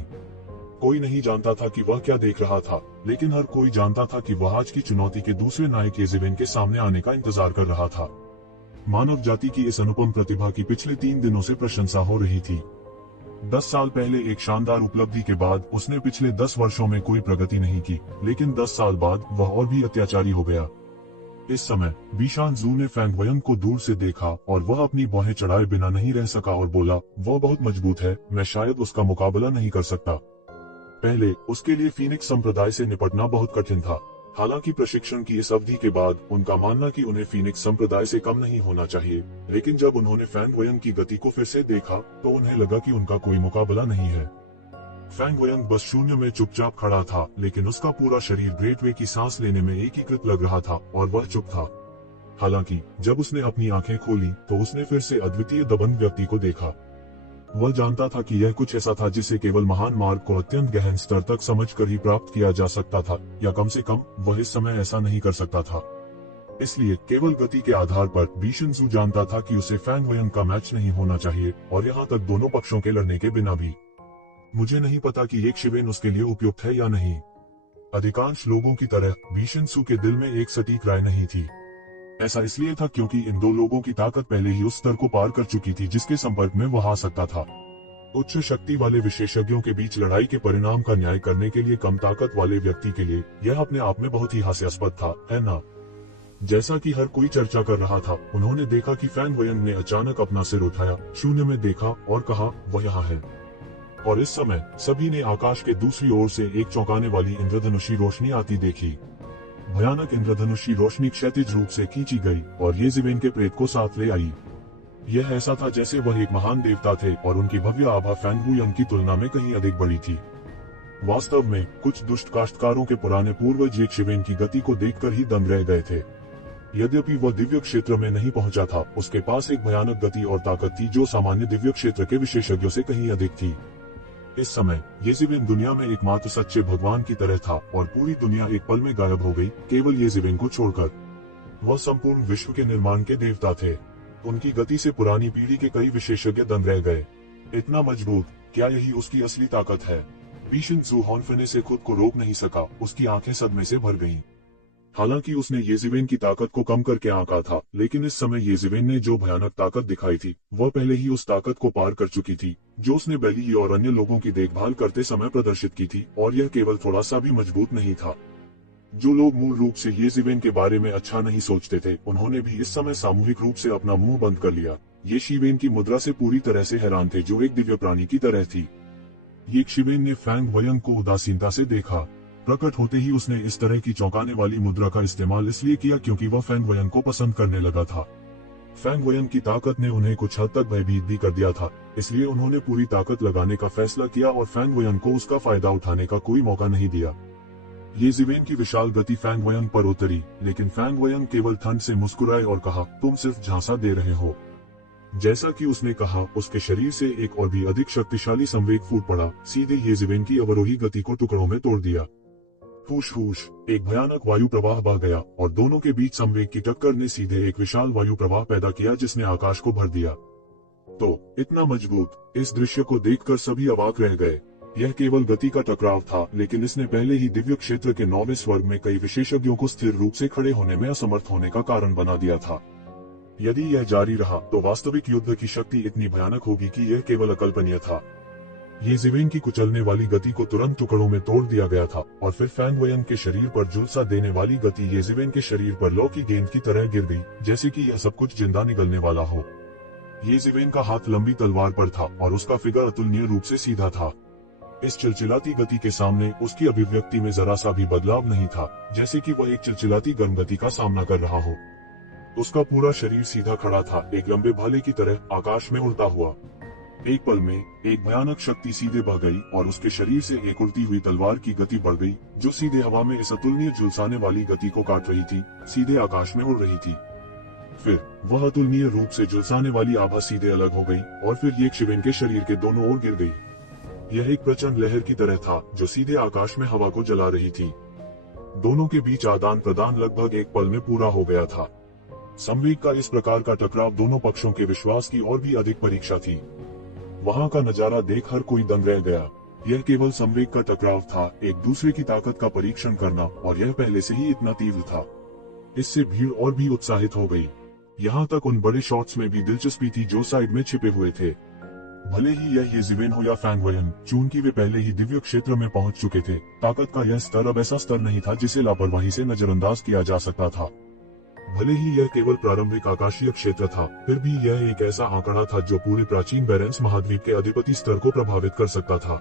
कोई नहीं जानता था कि वह क्या देख रहा था, लेकिन हर कोई जानता था कि वह आज की चुनौती के दूसरे नायक ये जिवेन के सामने आने का इंतजार कर रहा था। मानव जाति की इस अनुपम प्रतिभा की पिछले 3 दिनों से प्रशंसा हो रही थी। 10 साल पहले एक शानदार उपलब्धि के बाद उसने पिछले 10 वर्षों में कोई प्रगति नहीं की, लेकिन 10 साल बाद वह और भी अत्याचारी हो गया। इस समय बीशान जू ने फैंग वोयंग को दूर से देखा और वह अपनी बाहें चढ़ाए बिना नहीं रह सका और बोला, वह बहुत मजबूत है, मैं शायद उसका मुकाबला नहीं कर सकता। पहले उसके लिए फीनिक्स संप्रदाय से निपटना बहुत कठिन था। हालांकि प्रशिक्षण की इस अवधि के बाद उनका मानना कि उन्हें फीनिक्स संप्रदाय से कम नहीं होना चाहिए, लेकिन जब उन्होंने फैंग वोयंग की गति को फिर से देखा तो उन्हें लगा कि उनका कोई मुकाबला नहीं है। फैंग वोयंग बस शून्य में चुपचाप खड़ा था, लेकिन उसका पूरा शरीर ग्रेट वे की सांस लेने में एकीकृत लग रहा था और वह चुप था। हालांकि जब उसने अपनी आंखें खोली तो उसने फिर से अद्वितीय दबंग व्यक्ति को देखा। वह जानता था कि यह कुछ ऐसा था जिसे केवल महान मार्ग को अत्यंत गहन स्तर तक समझकर ही प्राप्त किया जा सकता था, या कम से कम वह इस समय ऐसा नहीं कर सकता था। इसलिए केवल गति के आधार पर बीशन जू जानता था कि उसे फैंग वोयंग का मैच नहीं होना चाहिए, और यहाँ तक दोनों पक्षों के लड़ने के बिना भी। मुझे नहीं पता कि ये शिवेन उसके लिए उपयुक्त है या नहीं। अधिकांश लोगों की तरह बीशन जू के दिल में एक सटीक राय नहीं थी। ऐसा इसलिए था क्योंकि इन दो लोगों की ताकत पहले ही उस स्तर को पार कर चुकी थी जिसके संपर्क में वह आ सकता था। उच्च शक्ति वाले विशेषज्ञों के बीच लड़ाई के परिणाम का न्याय करने के लिए कम ताकत वाले व्यक्ति के लिए यह अपने आप में बहुत ही हास्यास्पद था, है ना? जैसा कि हर कोई चर्चा कर रहा था, उन्होंने देखा कि फैंग वोयंग ने अचानक अपना सिर उठाया, शून्य में देखा और कहा, वह यहाँ है। और इस समय सभी ने आकाश के दूसरी ओर से एक चौंकाने वाली इंद्रधनुषी रोशनी आती देखी। भयानक इंद्रधनुषी रोशनी क्षैतिज रूप से खींची गई और ये जिवेन के प्रेत को साथ ले आई। यह ऐसा था जैसे वह एक महान देवता थे और उनकी भव्य आभा फैंग वुयंग की तुलना में कहीं अधिक बड़ी थी। वास्तव में कुछ दुष्ट काश्तकारों के पुराने पूर्वज ये शिवेन की गति को देखकर ही दंग रह गए थे। यद्यपि वह दिव्य क्षेत्र में नहीं पहुंचा था, उसके पास एक भयानक गति और ताकत थी जो सामान्य दिव्य क्षेत्र के विशेषज्ञों से कहीं अधिक थी। इस समय येजिवेन दुनिया में एकमात्र सच्चे भगवान की तरह था और पूरी दुनिया एक पल में गायब हो गई, केवल येजिवेन को छोड़कर। वह संपूर्ण विश्व के निर्माण के देवता थे। उनकी गति से पुरानी पीढ़ी के कई विशेषज्ञ दंग रह गए। इतना मजबूत, क्या यही उसकी असली ताकत है? बीशन जू हॉनफने से खुद को रोक नहीं सका, उसकी आंखें सदमे से भर गईं। हालांकि उसने येजिवेन की ताकत को कम करके आंका था, लेकिन इस समय येजिवेन ने जो भयानक ताकत दिखाई थी, वह पहले ही उस ताकत को पार कर चुकी थी जो उसने बेली और अन्य लोगों की देखभाल करते समय प्रदर्शित की थी, और यह केवल थोड़ा सा भी मजबूत नहीं था। जो लोग मूल रूप से येजिवेन के बारे में अच्छा नहीं सोचते थे, उन्होंने भी इस समय सामूहिक रूप से अपना मुंह बंद कर लिया। ये शिवेन की मुद्रा से पूरी तरह से हैरान थे, जो एक दिव्य प्राणी की तरह थी। ये शिवेन ने फैंग वयंग को उदासीनता से देखा। प्रकट होते ही उसने इस तरह की चौंकाने वाली मुद्रा का इस्तेमाल इसलिए किया क्योंकि वह फैंग वयंग को पसंद करने लगा था। फैंग वयंग की ताकत ने उन्हें कुछ हद तक भयभीत भी कर दिया था, इसलिए उन्होंने पूरी ताकत लगाने का फैसला किया और फैंग वयंग को उसका फायदा उठाने का कोई मौका नहीं दिया। येजिवेन की विशाल गति फैंग वयंग पर उतरी, लेकिन फैंग वयंग केवल ठंड से मुस्कुराए और कहा, तुम सिर्फ झांसा दे रहे हो। जैसा कि उसने कहा, उसके शरीर से एक और भी अधिक शक्तिशाली संवेग फूट पड़ा, सीधे येजिवेन की अवरोही गति को टुकड़ों में तोड़ दिया। फूश फूश, एक भयानक वायु प्रवाह बह गया और दोनों के बीच संवेग की टक्कर ने सीधे एक विशाल वायु प्रवाह पैदा किया जिसने आकाश को भर दिया। तो इतना मजबूत, इस दृश्य को देखकर सभी अवाक रह गए। यह केवल गति का टकराव था, लेकिन इसने पहले ही दिव्य क्षेत्र के 9वें स्वर्ग में कई विशेषज्ञों को स्थिर रूप से खड़े होने में असमर्थ होने का कारण बना दिया था। यदि यह जारी रहा तो वास्तविक युद्ध की शक्ति इतनी भयानक होगी कि यह केवल अकल्पनीय था। येजिवेन की कुचलने वाली गति को तुरंत टुकड़ों में तोड़ दिया गया था और फिर फैंग वयंग के शरीर पर झुलसा देने वाली गति येजिवेन के शरीर पर लौ की गेंद की तरह गिर गई, जैसे कि यह सब कुछ जिंदा निगलने वाला हो। येजिवेन का हाथ लंबी तलवार पर था और उसका फिगर अतुलनीय रूप से सीधा था। इस चिलचिलाती गति के सामने उसकी अभिव्यक्ति में जरा सा भी बदलाव नहीं था, जैसे कि वह एक चिलचिलाती गर्म गति का सामना कर रहा हो। उसका पूरा शरीर सीधा खड़ा था, एक लंबे भाले की तरह आकाश में उड़ता हुआ। एक पल में एक भयानक शक्ति सीधे बह गई और उसके शरीर से एक उड़ती हुई तलवार की गति बढ़ गई, जो सीधे हवा में इस अतुलनीय झुलसाने वाली गति को काट रही थी, सीधे आकाश में उड़ रही थी। फिर वह अतुलनीय रूप से झुलसाने वाली आभा सीधे अलग हो गई और फिर ये शिवेन के शरीर के दोनों ओर गिर गई। यह एक प्रचंड लहर की तरह था जो सीधे आकाश में हवा को जला रही थी। दोनों के बीच आदान प्रदान लगभग एक पल में पूरा हो गया था। संवेग का इस प्रकार का टकराव दोनों पक्षों के विश्वास की और भी अधिक परीक्षा थी। वहां का नजारा देख हर कोई दंग रह गया। यह केवल संवेग का टकराव था, एक दूसरे की ताकत का परीक्षण करना, और यह पहले से ही इतना तीव्र था। इससे भीड़ और भी उत्साहित हो गई। यहाँ तक उन बड़े शॉट्स में भी दिलचस्पी थी जो साइड में छिपे हुए थे। भले ही यह येजिवेन हो या फैंग वयंग, चूंकि वे पहले ही दिव्य क्षेत्र में पहुंच चुके थे, ताकत का यह स्तर अब ऐसा स्तर नहीं था जिसे लापरवाही से नजरअंदाज किया जा सकता था। भले ही यह केवल प्रारंभिक आकाशीय क्षेत्र था, फिर भी यह एक ऐसा आंकड़ा था जो पूरे प्राचीन बेरेंस महाद्वीप के अधिपति स्तर को प्रभावित कर सकता था।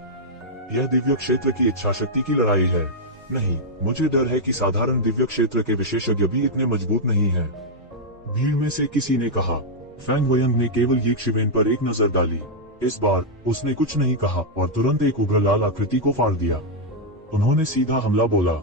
यह दिव्य क्षेत्र की इच्छा शक्ति की लड़ाई है। नहीं, मुझे डर है कि साधारण दिव्य क्षेत्र के विशेषज्ञ भी इतने मजबूत नहीं हैं। भीड़ में से किसी ने कहा। फैंग वयंग ने केवल ये शिवेन पर एक नजर डाली। इस बार उसने कुछ नहीं कहा और तुरंत एक उग्र लाल आकृति को फाड़ दिया। उन्होंने सीधा हमला बोला।